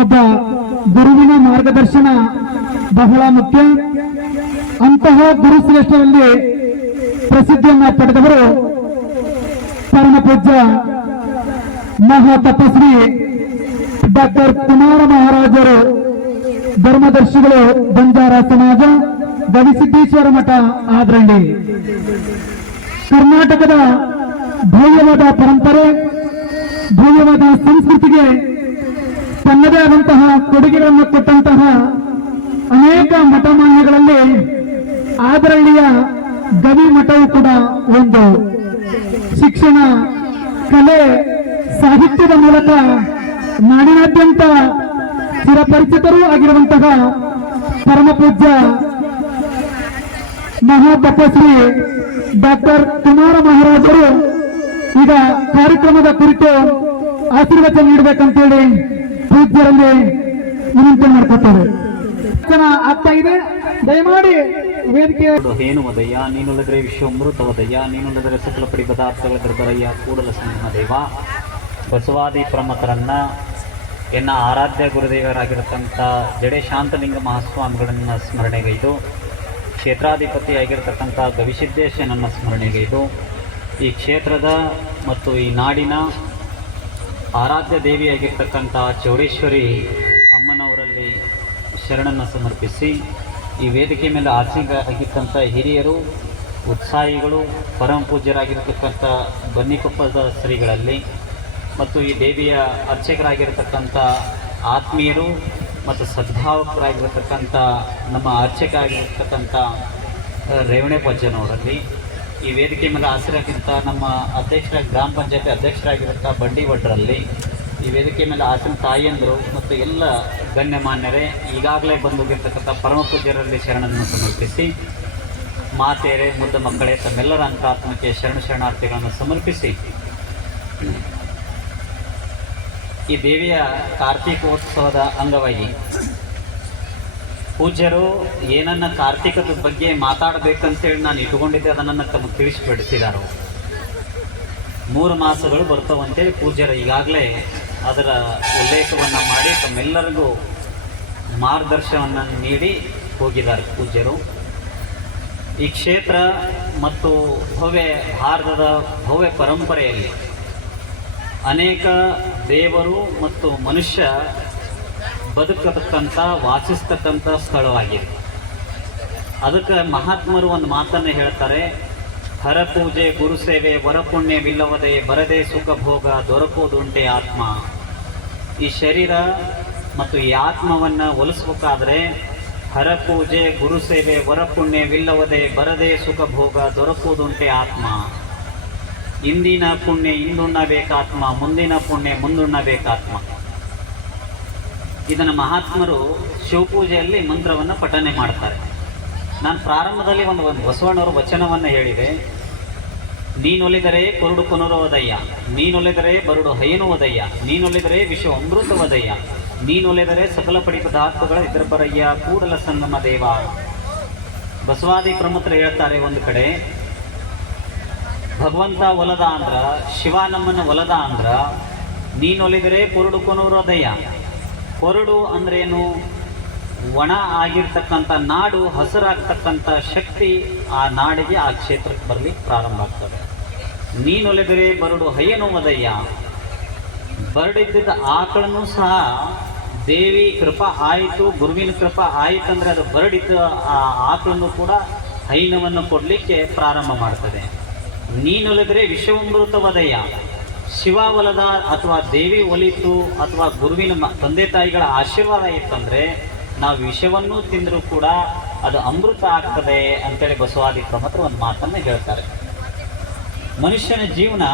ಒಬ್ಬ ಗುರುವಿನ ಮಾರ್ಗದರ್ಶನ ಬಹಳ ಮುಖ್ಯ. ಅಂತಹ ಗುರುಶ್ರೇಷ್ಠರಲ್ಲಿ ಪ್ರಸಿದ್ಧಿಯನ್ನ ಪಡೆದವರು ಪರಮ ಪೂಜ್ಯ ಮಹಾ ತಪಸ್ವಿ ಡಾಕ್ಟರ್ ಕುಮಾರ ಮಹಾರಾಜರು, ಧರ್ಮದರ್ಶಿಗಳು, ಬಂಜಾರ ಸಮಾಜ, ಗವಿಸಿದ್ದೇಶ್ವರ ಮಠ, ಆದ್ರಳ್ಳಿ. ಕರ್ನಾಟಕದ ಭವ್ಯವಾದ ಪರಂಪರೆ, ಭವ್ಯವಾದ ಸಂಸ್ಕೃತಿಗೆ ತನ್ನದೇ ಆದಂತಹ ಕೊಡುಗೆಗಳನ್ನು ಕೊಟ್ಟಂತಹ ಅನೇಕ ಮಠಮಾನ್ಯಗಳಲ್ಲಿ ಆದರಳ್ಳಿಯ ಗವಿ ಮಠವು ಕೂಡ ಒಂದು. ಶಿಕ್ಷಣ, ಕಲೆ, ಸಾಹಿತ್ಯದ ಮೂಲಕ ನಾಡಿನಾದ್ಯಂತ ಚಿರಪರಿಚಿತರೂ ಆಗಿರುವಂತಹ ಪರಮ ಪೂಜ್ಯ ಮಹಾ ತಪಸ್ವಿ ಡಾಕ್ಟರ್ ಕುಮಾರ ಮಹಾರಾಜರು ಈಗ ಕಾರ್ಯಕ್ರಮದ ಕುರಿತು ಆಶೀರ್ವಚನ ನೀಡಬೇಕಂತೇಳಿ ಪೂಜ್ಯರಲ್ಲಿ ವಿನಂತಿ ಮಾಡ್ಕೊತಾರೆ. ಆಗ್ತಾ ಇದೆ. ದಯಮಾಡಿ ವೇದಿಕೆ ಹೇನುಮದಯ್ಯ ನೀನುಲ್ಲದ್ರೆ ವಿಶ್ವಮೃತವದಯ್ಯ ನೀನುಲ್ಲದ್ರೆ ಸಕಲ ಪಡಿ ಪದಾರ್ಥಗಳ ದುರ್ಬರಯ್ಯ ಕೂಡಲ ಸಂಗಮ ದೇವ ಬಸವಾದಿ ಪ್ರಮುಖರನ್ನ ಎನ್ನ ಆರಾಧ್ಯ ಗುರುದೇವರಾಗಿರತಕ್ಕಂಥ ಜಡೆ ಶಾಂತಲಿಂಗ ಮಹಾಸ್ವಾಮಿಗಳನ್ನು ಸ್ಮರಣೆಗೈದು ಕ್ಷೇತ್ರಾಧಿಪತಿಯಾಗಿರ್ತಕ್ಕಂಥ ಗವಿಸಿದ್ದೇಶನನ್ನು ಸ್ಮರಣೆಗೈದು ಈ ಕ್ಷೇತ್ರದ ಮತ್ತು ಈ ನಾಡಿನ ಆರಾಧ್ಯ ದೇವಿಯಾಗಿರ್ತಕ್ಕಂಥ ಚೌಡೇಶ್ವರಿ ಅಮ್ಮನವರಲ್ಲಿ ಶರಣನ್ನು ಸಮರ್ಪಿಸಿ ಈ ವೇದಿಕೆ ಮೇಲೆ ಆಗಿರ್ತಕ್ಕಂಥ ಹಿರಿಯರು ಉತ್ಸಾಹಿಗಳು ಪರಮ ಪೂಜ್ಯರಾಗಿರ್ತಕ್ಕಂಥ ಬನ್ನಿಕೊಪ್ಪದ ಶ್ರೀಗಳಲ್ಲಿ ಮತ್ತು ಈ ದೇವಿಯ ಅರ್ಚಕರಾಗಿರ್ತಕ್ಕಂಥ ಆತ್ಮೀಯರು ಮತ್ತು ಸದ್ಭಾವಕರಾಗಿರ್ತಕ್ಕಂಥ ನಮ್ಮ ಅರ್ಚಕ ಆಗಿರ್ತಕ್ಕಂಥ ರೇವಣೆ ಪಜ್ಜನವರಲ್ಲಿ ಈ ವೇದಿಕೆ ಮೇಲೆ ಆಸರಾಗಿರ್ತ ನಮ್ಮ ಗ್ರಾಮ ಪಂಚಾಯತಿ ಅಧ್ಯಕ್ಷರಾಗಿರುತ್ತ ಬಂಡಿ ಭಟ್ರಲ್ಲಿ ಈ ವೇದಿಕೆ ಮೇಲೆ ಆಸನ ತಾಯಿಯಂದರು ಮತ್ತು ಎಲ್ಲ ಗಣ್ಯಮಾನ್ಯರೇ ಈಗಾಗಲೇ ಬಂದೋಗಿರ್ತಕ್ಕಂಥ ಪರಮ ಪೂಜ್ಯರಲ್ಲಿ ಶರಣನ್ನು ಸಮರ್ಪಿಸಿ ಮಾತೆಯರೇ ಮುದ್ದ ಮಕ್ಕಳೇ ತಮ್ಮೆಲ್ಲರ ಅಂತರಾತ್ಮಕ್ಕೆ ಶರಣಾರ್ಥಿಗಳನ್ನು ಸಮರ್ಪಿಸಿ ಈ ದೇವಿಯ ಕಾರ್ತಿಕೋತ್ಸವದ ಅಂಗವಾಗಿ ಪೂಜ್ಯರು ಏನನ್ನ ಕಾರ್ತಿಕದ ಬಗ್ಗೆ ಮಾತಾಡಬೇಕಂತೇಳಿ ನಾನು ಇಟ್ಕೊಂಡಿದ್ದೆ ಅದನ್ನು ತಮಗೆ ತಿಳಿಸಿಪಡಿಸಿದರು 3 ಮಾಸಗಳು ಬರ್ತಾವಂತೇಳಿ ಪೂಜ್ಯರು ಈಗಾಗಲೇ ಅದರ ಉಲ್ಲೇಖವನ್ನು ಮಾಡಿ ತಮ್ಮೆಲ್ಲರಿಗೂ ಮಾರ್ಗದರ್ಶನವನ್ನು ನೀಡಿ ಹೋಗಿದ್ದಾರೆ ಪೂಜ್ಯರು. ಈ ಕ್ಷೇತ್ರ ಮತ್ತು ಭಾರತದ ಭವ್ಯ ಪರಂಪರೆಯಲ್ಲಿ ಅನೇಕ ದೇವರು ಮತ್ತು ಮನುಷ್ಯ ಬದುಕತಕ್ಕಂಥ ವಾಸಿಸ್ತಕ್ಕಂಥ ಸ್ಥಳವಾಗಿದೆ. ಅದಕ್ಕೆ ಮಹಾತ್ಮರು ಒಂದು ಮಾತನ್ನು ಹೇಳ್ತಾರೆ, ಹರಪೂಜೆ ಗುರುಸೇವೆ ವರಪುಣ್ಯವಿಲ್ಲವದೆ ಬರದೆ ಸುಖ ಭೋಗ ದೊರಕೋದುಂಟೆ ಆತ್ಮ. ಈ ಶರೀರ ಮತ್ತು ಈ ಆತ್ಮವನ್ನು ಒಲಿಸ್ಬೇಕಾದ್ರೆ ಹರಪೂಜೆ ಗುರುಸೇವೆ ವರಪುಣ್ಯವಿಲ್ಲವದೆ ಬರದೆ ಸುಖ ಭೋಗ ದೊರಕೋದುಂಟೆ ಆತ್ಮ. ಇಂದಿನ ಪುಣ್ಯ ಇಂದುಣ್ಣಬೇಕಾತ್ಮ, ಮುಂದಿನ ಪುಣ್ಯ ಮುಂದುಣ್ಣಬೇಕಾತ್ಮ. ಇದನ್ನು ಮಹಾತ್ಮರು ಶಿವಪೂಜೆಯಲ್ಲಿ ಮಂತ್ರವನ್ನು ಪಠನೆ ಮಾಡ್ತಾರೆ. ನಾನು ಪ್ರಾರಂಭದಲ್ಲಿ ಒಂದು ಬಸವಣ್ಣವರು ವಚನವನ್ನು ಹೇಳಿದೆ, ನೀನೊಲಿದರೆ ಕೊರಡು ಕೊನುರುವುದಯ್ಯ, ನೀನೊಲಿದರೆ ಬರುಡು ಹೈನುವುದಯ್ಯ, ನೀನೊಲಿದರೆ ವಿಶ್ವ ಅಮೃತವದಯ್ಯ, ನೀನೊಲಿದರೆ ಸಕಲ ಪಡಿ ಪದಾರ್ಥಗಳ ಇದ್ರಬರಯ್ಯ ಕೂಡಲ ಸಂಗಮ ದೇವ. ಬಸವಾದಿ ಪ್ರಮುಖರು ಹೇಳ್ತಾರೆ, ಒಂದು ಕಡೆ ಭಗವಂತ ಒಲದ ಅಂದ್ರ, ಶಿವ ನಮ್ಮನ್ನು ಒಲದ ಅಂದ್ರ ನೀನೊಲಿದರೆ ಕೊರಡು ಕೊನುರುವುದಯ್ಯ. ಕೊರಡು ಅಂದ್ರೇನು? ಒಣ ಆಗಿರ್ತಕ್ಕಂಥ ನಾಡು ಹಸಿರಾಗ್ತಕ್ಕಂಥ ಶಕ್ತಿ ಆ ನಾಡಿಗೆ ಆ ಕ್ಷೇತ್ರಕ್ಕೆ ಬರಲಿಕ್ಕೆ ಪ್ರಾರಂಭ ಆಗ್ತದೆ. ನೀನೊಲಿದರೆ ಬರಡು ಹಯ್ಯನುವುದಯ್ಯ, ಬರಡಿದ್ದ ಆಕಳನ್ನು ಸಹ ದೇವಿ ಕೃಪಾ ಆಯಿತು, ಗುರುವಿನ ಕೃಪಾ ಆಯಿತಂದ್ರೆ ಅದು ಬರಡಿದ್ದ ಆ ಆಕಳನ್ನು ಕೂಡ ಹೈನವನ್ನು ಕೊಡಲಿಕ್ಕೆ ಪ್ರಾರಂಭ ಮಾಡ್ತದೆ. ನೀನೊಲಿದರೆ ವಿಶ್ವಮೃತವದಯ್ಯ, ಶಿವ ಒಲದ ಅಥವಾ ದೇವಿ ಒಲಿತು ಅಥವಾ ಗುರುವಿನ ತಂದೆ ತಾಯಿಗಳ ಆಶೀರ್ವಾದ ಇತ್ತಂದರೆ ನಾವು ವಿಷವನ್ನು ತಿಂದರೂ ಕೂಡ ಅದು ಅಮೃತ ಆಗ್ತದೆ ಅಂತೇಳಿ ಬಸವಾದಿ ಪ್ರಮುಖರು ಒಂದು ಮಾತನ್ನು ಹೇಳ್ತಾರೆ. ಮನುಷ್ಯನ ಜೀವನ,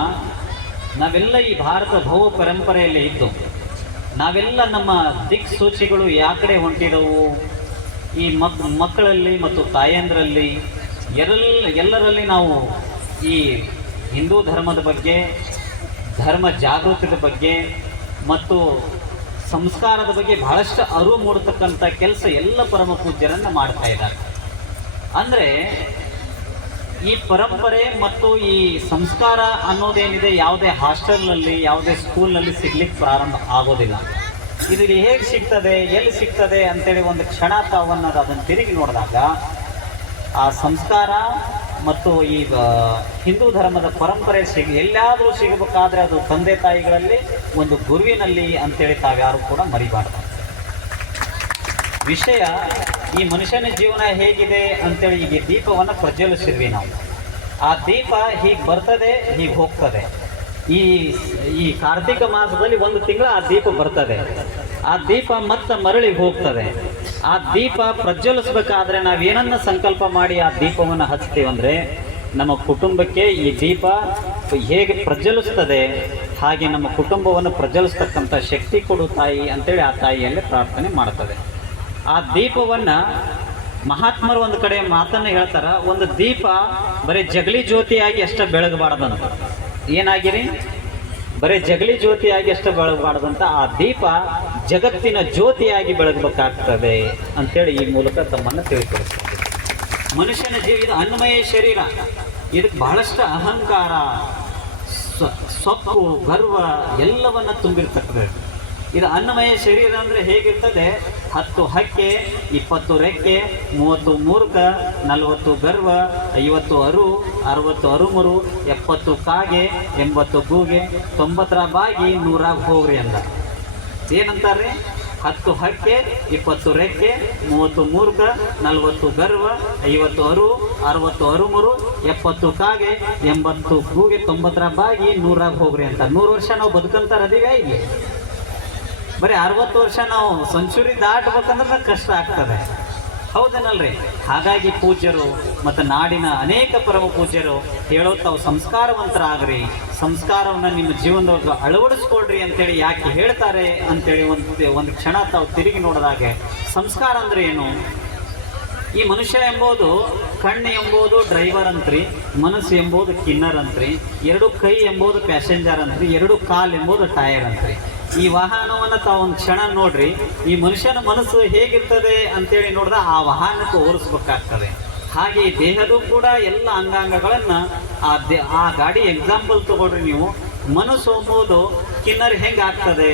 ನಾವೆಲ್ಲ ಈ ಭಾರತ ಭವ ಪರಂಪರೆಯಲ್ಲಿ ಇದ್ದು ನಾವೆಲ್ಲ ನಮ್ಮ ದಿಕ್ಸೂಚಿಗಳು ಯಾವ ಕಡೆ ಹೊಂಟಿದವು, ಈ ಮಕ್ಕಳಲ್ಲಿ ಮತ್ತು ತಾಯಂದರಲ್ಲಿ ಎಲ್ಲರಲ್ಲಿ ನಾವು ಈ ಹಿಂದೂ ಧರ್ಮದ ಬಗ್ಗೆ, ಧರ್ಮ ಜಾಗೃತಿಯ ಬಗ್ಗೆ ಮತ್ತು ಸಂಸ್ಕಾರದ ಬಗ್ಗೆ ಬಹಳಷ್ಟು ಅರಿವು ಮೂಡತಕ್ಕಂಥ ಕೆಲಸ ಎಲ್ಲ ಪರಮ ಪೂಜ್ಯರನ್ನು ಮಾಡ್ತಾ ಇದ್ದಾರೆ. ಅಂದರೆ ಈ ಪರಂಪರೆ ಮತ್ತು ಈ ಸಂಸ್ಕಾರ ಅನ್ನೋದೇನಿದೆ ಯಾವುದೇ ಹಾಸ್ಟೆಲ್ನಲ್ಲಿ ಯಾವುದೇ ಸ್ಕೂಲ್ನಲ್ಲಿ ಸಿಗ್ಲಿಕ್ಕೆ ಪ್ರಾರಂಭ ಆಗೋದಿಲ್ಲ. ಇದು ಹೇಗೆ ಸಿಗ್ತದೆ, ಎಲ್ಲಿ ಸಿಗ್ತದೆ ಅಂತೇಳಿ ಒಂದು ಕ್ಷಣ ತಾವನ್ನು ಅದನ್ನು ತಿರುಗಿ ನೋಡಿದಾಗ ಆ ಸಂಸ್ಕಾರ ಮತ್ತು ಈ ಹಿಂದೂ ಧರ್ಮದ ಪರಂಪರೆ ಎಲ್ಲಾದರೂ ಸಿಗಬೇಕಾದ್ರೆ ಅದು ತಂದೆ ತಾಯಿಗಳಲ್ಲಿ, ಒಂದು ಗುರುವಿನಲ್ಲಿ ಅಂತೇಳಿ ತಾವ್ಯಾರು ಕೂಡ ಮರಿಬಾರ್ದು. ವಿಷಯ ಈ ಮನುಷ್ಯನ ಜೀವನ ಹೇಗಿದೆ ಅಂತೇಳಿ ಈಗ ದೀಪವನ್ನು ಪ್ರಜ್ವಲಿಸಿದ್ವಿ ನಾವು. ಆ ದೀಪ ಹೀಗೆ ಬರ್ತದೆ, ಹೀಗೆ ಹೋಗ್ತದೆ. ಈ ಕಾರ್ತಿಕ ಮಾಸದಲ್ಲಿ 1 ತಿಂಗಳು ಆ ದೀಪ ಬರ್ತದೆ, ಆ ದೀಪ ಮತ್ತೆ ಮರಳಿ ಹೋಗ್ತದೆ. ಆ ದೀಪ ಪ್ರಜ್ವಲಿಸ್ಬೇಕಾದ್ರೆ ನಾವೇನನ್ನ ಸಂಕಲ್ಪ ಮಾಡಿ ಆ ದೀಪವನ್ನು ಹಚ್ತೀವಿ ಅಂದರೆ ನಮ್ಮ ಕುಟುಂಬಕ್ಕೆ ಈ ದೀಪ ಹೇಗೆ ಪ್ರಜ್ವಲಿಸ್ತದೆ ಹಾಗೆ ನಮ್ಮ ಕುಟುಂಬವನ್ನು ಪ್ರಜ್ವಲಿಸ್ತಕ್ಕಂಥ ಶಕ್ತಿ ಕೊಡು ತಾಯಿ ಅಂತೇಳಿ ಆ ತಾಯಿಯಲ್ಲಿ ಪ್ರಾರ್ಥನೆ ಮಾಡ್ತದೆ. ಆ ದೀಪವನ್ನು ಮಹಾತ್ಮರು ಒಂದು ಕಡೆ ಮಾತನ್ನು ಹೇಳ್ತಾರೆ, ಒಂದು ದೀಪ ಬರೀ ಜಗಲಿ ಜ್ಯೋತಿಯಾಗಿ ಅಷ್ಟೇ ಬೆಳಗಬಾರ್ದಂತ. ಏನಾಗಿರಿ? ಬರೀ ಜಗಲಿ ಜ್ಯೋತಿಯಾಗಿ ಅಷ್ಟೇ ಬೆಳಗಬಾರ್ದಂತ. ಆ ದೀಪ ಜಗತ್ತಿನ ಜ್ಯೋತಿಯಾಗಿ ಬೆಳಗಬೇಕಾಗ್ತದೆ ಅಂತೇಳಿ ಈ ಮೂಲಕ ತಮ್ಮನ್ನು ತಿಳಿಸ್ಕೊಡ್ತಾರೆ. ಮನುಷ್ಯನ ಜೀವ ಇದು ಅನ್ನಮಯ ಶರೀರ. ಇದಕ್ಕೆ ಬಹಳಷ್ಟು ಅಹಂಕಾರ, ಸೊಕ್ಕು, ಗರ್ವ ಎಲ್ಲವನ್ನ ತುಂಬಿರ್ತಕ್ಕಂಥದ್ದು. ಇದು ಅನ್ನಮಯ ಶರೀರ ಅಂದರೆ ಹೇಗಿರ್ತದೆ? 10 ಹಕ್ಕೆ, 20 ರೆಕ್ಕೆ, 30 ಮೂರ್ಖ, 40 ಗರ್ವ, 50 ಅರು, 60 ಅರುಮರು, 70 ಕಾಗೆ, 80 ಗೂಗೆ, 90 ಬಾಗಿ 100 ಹೋಗ್ರಿ ಅಂದ. ಏನಂತಾರ್ರಿ? 10 ಹಕ್ಕೆ, 20 ರೆಕ್ಕೆ, 30 ಮೂರ್ಖ, 40 ಗರ್ವ, 50 ಅರು, 60 ಅರುಮರು, 70 ಕಾಗೆ, 80 ಗೂಗೆ, 90 ಬಾಗಿ 100 ಹೋಗ್ರಿ ಅಂತ. 100 ವರ್ಷ ನಾವು ಬದುಕಂತಾರ ಅದೀವಿ ಇಲ್ಲಿ. ಬರೀ 60 ವರ್ಷ ನಾವು ಸೆಂಚುರಿ ದಾಟ್ಬೇಕಂದ್ರೆ ಕಷ್ಟ ಆಗ್ತದೆ, ಹೌದೇನಲ್ರಿ? ಹಾಗಾಗಿ ಪೂಜ್ಯರು ಮತ್ತು ನಾಡಿನ ಅನೇಕ ಪರಮ ಪೂಜ್ಯರು ಹೇಳೋ ತಾವು ಸಂಸ್ಕಾರವಂತರಾಗ್ರಿ, ಸಂಸ್ಕಾರವನ್ನು ನಿಮ್ಮ ಜೀವನದೊಳಗೆ ಅಳವಡಿಸ್ಕೊಳ್ರಿ ಅಂತೇಳಿ ಯಾಕೆ ಹೇಳ್ತಾರೆ ಅಂತೇಳಿ ಒಂದು ಕ್ಷಣ ತಾವು ತಿರುಗಿ ನೋಡಿದಾಗೆ ಸಂಸ್ಕಾರ ಅಂದ್ರೆ ಏನು? ಈ ಮನುಷ್ಯ ಎಂಬುದು ಕಣ್ಣು ಎಂಬುದು ಡ್ರೈವರ್ ಅಂತ್ರಿ, ಮನಸ್ಸು ಎಂಬುದು ಕಿನ್ನರ್ ಅಂತ್ರಿ, 2 ಕೈ ಎಂಬುದು ಪ್ಯಾಸೆಂಜರ್ ಅಂತ್ರಿ, 2 ಕಾಲು ಎಂಬುದು ಟೈರ್ ಅಂತ್ರಿ. ಈ ವಾಹನವನ್ನು ತಾವು ಒಂದು ಕ್ಷಣ ನೋಡ್ರಿ, ಈ ಮನುಷ್ಯನ ಮನಸ್ಸು ಹೇಗಿರ್ತದೆ ಅಂತೇಳಿ ನೋಡಿದ್ರೆ ಆ ವಾಹನಕ್ಕೆ ಹೋಲಿಸ್ಬೇಕಾಗ್ತದೆ. ಹಾಗೆ ಈ ದೇಹದ ಕೂಡ ಎಲ್ಲ ಅಂಗಾಂಗಗಳನ್ನು ಆ ಗಾಡಿ ಎಕ್ಸಾಂಪಲ್ ತಗೊಳ್ರಿ ನೀವು. ಮನಸ್ಸು ಎಂಬುದು ಕಿನ್ನರ್ ಹೆಂಗೆ ಆಗ್ತದೆ?